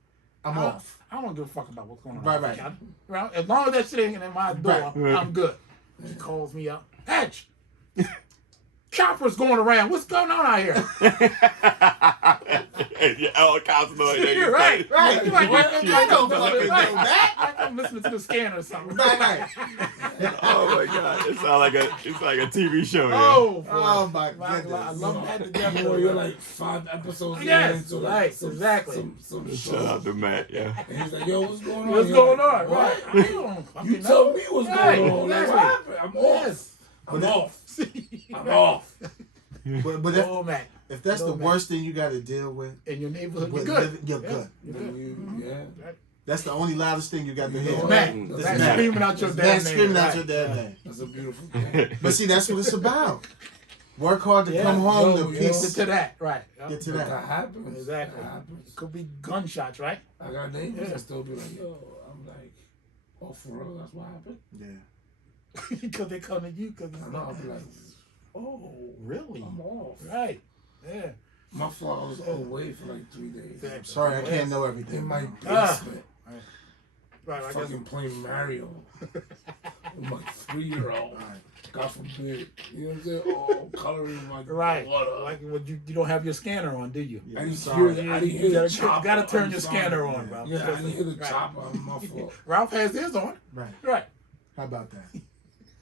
I'm off. I don't give a fuck about what's going on. Right. Right. As long as that shit ain't in my door, Right. I'm good. She calls me up. Hedge. Chopper's going around. What's going on out here? Your helicopter noise. You're right. Right. You're like, I don't fucking do that. Like I'm listening to the scanner or something. Right. Oh my God! It's like a TV show. Oh, boy. Oh, my I goodness. love that together. You know, you're like 5 episodes Yes, into right, exactly. Some Yeah. show. Shout out to Matt. Yeah. And he's like, yo, what's going on? What's You're going like, on? Right. I don't fucking You know. tell me what's Right, going on. Like, exactly. what happened? I'm off. Yes. I'm off. I'm off. But Oh, man. if that's No, the man. worst thing you got to deal with, In your neighborhood, you're with good. living, you're good. You're good. Yeah. That's the only loudest thing you got to hear. It's Man, That's that's Matt. screaming out your It's damn Matt name. screaming out right. your damn name. That's a beautiful thing. But see, that's what it's about. Work hard to Yeah, come home yo, to yo. Get peace. to that, right. Yep. Get to But that. that happens. Exactly. That happens. Could be gunshots, right? I got neighbors Yeah. that still be like, yo, I'm like, oh, for real? That's what happened? Yeah. Because they come to you because I know. I'll be like, oh, really? I'm off. Right. Yeah. My fault. I was away for like 3 days. Exactly. Sorry, I can't know everything. In my Ah. basement. Right. I guess. Fucking playing Mario with my 3-year-old. God forbid. You know what I'm saying? Oh, coloring my Right. water. Like what you don't have your scanner on, do you? Yeah, I didn't sorry. hear, I didn't hear You the chopper. gotta turn I'm your sorry. scanner on, bro. Yeah, I didn't hear the Right. chopper. My fault. Ralph has his on. Right. Right. How about that?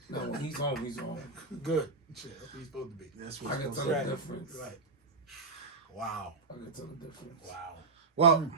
No, when he's home, he's home. Good. Shit, that's what he's supposed to be. That's I what's can supposed tell to the Right. difference. Right. Wow. I can tell the difference. Wow. Well,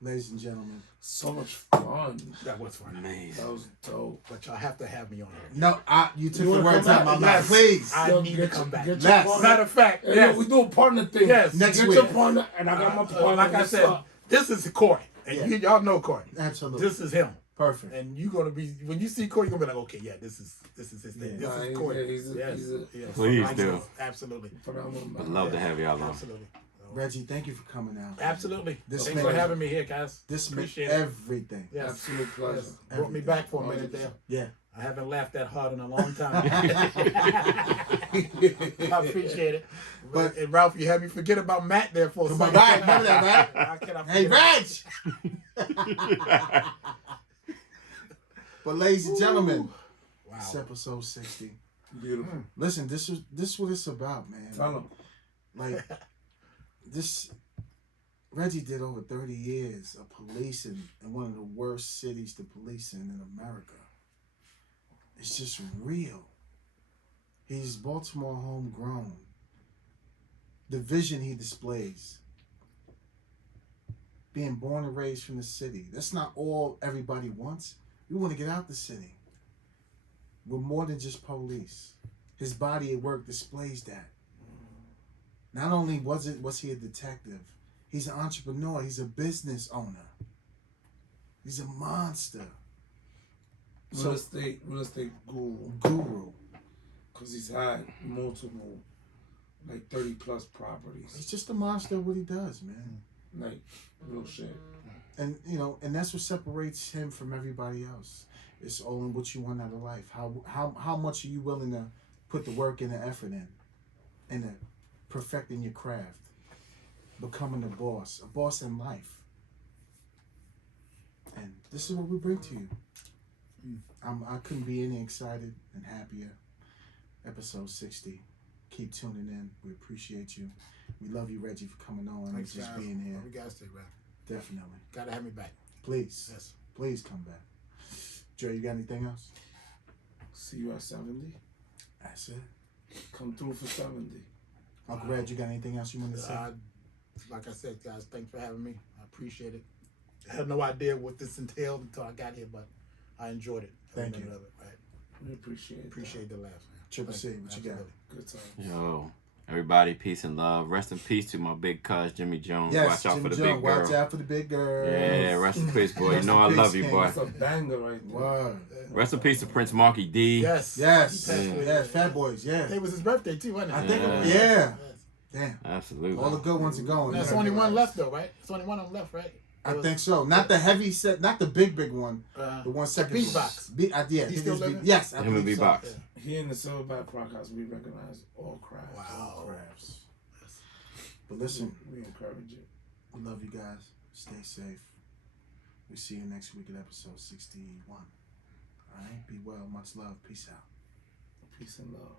ladies and gentlemen. So much fun. That was fun. Man. That was dope. But y'all have to have me on here. No, you took You the wanna words come out of my back? mouth. Yes. Please. I need to come back. Get Yes. your partner. Matter of fact, Hey, yes. yo, we do a partner thing. Yes. Next Get week. your partner, and I got my partner. like I What's said, up? this is Corey. And Yeah. y'all know Corey. Absolutely. This is him. Perfect. And you're gonna be when you see Corey, you're gonna be like, okay, yeah, this is his thing. Yeah. This Nah, is Corey. he's a- yes. he's a- yes. Please Like do. this. Absolutely. Phenomenal Would man. love to have y'all on. Absolutely. Reggie, thank you for coming out. Absolutely. This Thanks man- for having me here, guys. This meant Appreciate it. everything. Yes. Absolute pleasure. Yes. Brought me back for a minute there. Yeah. I haven't laughed that hard in a long time. I appreciate it. But- and Ralph, you had me forget about Matt there for a Come on, second. right, remember that, right? How can I Hey, forget Reg! But ladies and gentlemen, Wow. it's episode 60. Beautiful. Listen, this is what it's about, man. Tell him. Like this, Reggie did over 30 years of policing in one of the worst cities to police in America. It's just real. He's Baltimore homegrown. The vision he displays. Being born and raised from the city. That's not all everybody wants. We want to get out the city. We're more than just police. His body at work displays that. Not only was he a detective, he's an entrepreneur, he's a business owner. He's a monster. Real estate guru. Guru. Because he's had multiple, like 30 plus properties. He's just a monster of what he does, man. Like, real shit. And and that's what separates him from everybody else. It's all in what you want out of life. How much are you willing to put the work and the effort in? And the perfecting your craft. Becoming a boss in life. And this is what we bring to you. I couldn't be any excited and happier. Episode 60. Keep tuning in. We appreciate you. We love you, Reggie, for coming on and Thanks, just guys. being here. You guys stay back. Definitely. Gotta have me back. Please. Yes. Please come back. Joe, you got anything else? See you at 70. That's it. Come through for 70. Uncle Reg, you got anything else you want to say? Like I said, guys, thanks for having me. I appreciate it. I had no idea what this entailed until I got here, but I enjoyed it. Every Thank you. minute of it, right? We appreciate the laughs, man. Triple C, Thank what you. you got? Absolutely. Good time. Yo, everybody, peace and love. Rest in peace to my big cuz Jimmy Jones. Yes, Watch out Jim for the Jones, big girl. watch out for the big girl. Yeah, rest in peace, boy. You Rest know in I peace, love you, King. boy. That's a banger right there. Word. Rest in peace to Prince Marky D. Yes. Yes. He passed away. Yes, Fat Boys, yeah. It was his birthday too, wasn't it? I think, Yeah. yeah. Yes. Damn. Absolutely. All the good ones are going. There's You only gotta one realize. left though, right? There's only one of them left, right? I think so. Not the heavy set, not the big one. The one second. Beatbox. Yeah, He still living? yes, I Him and believe so. Beatbox. Here in the Silverback Rock House, we recognize all crafts. Wow. Crabs. But listen, We encourage it. we love you guys. Stay safe. We see you next week at episode 61. All right. Be well. Much love. Peace out. Peace and love.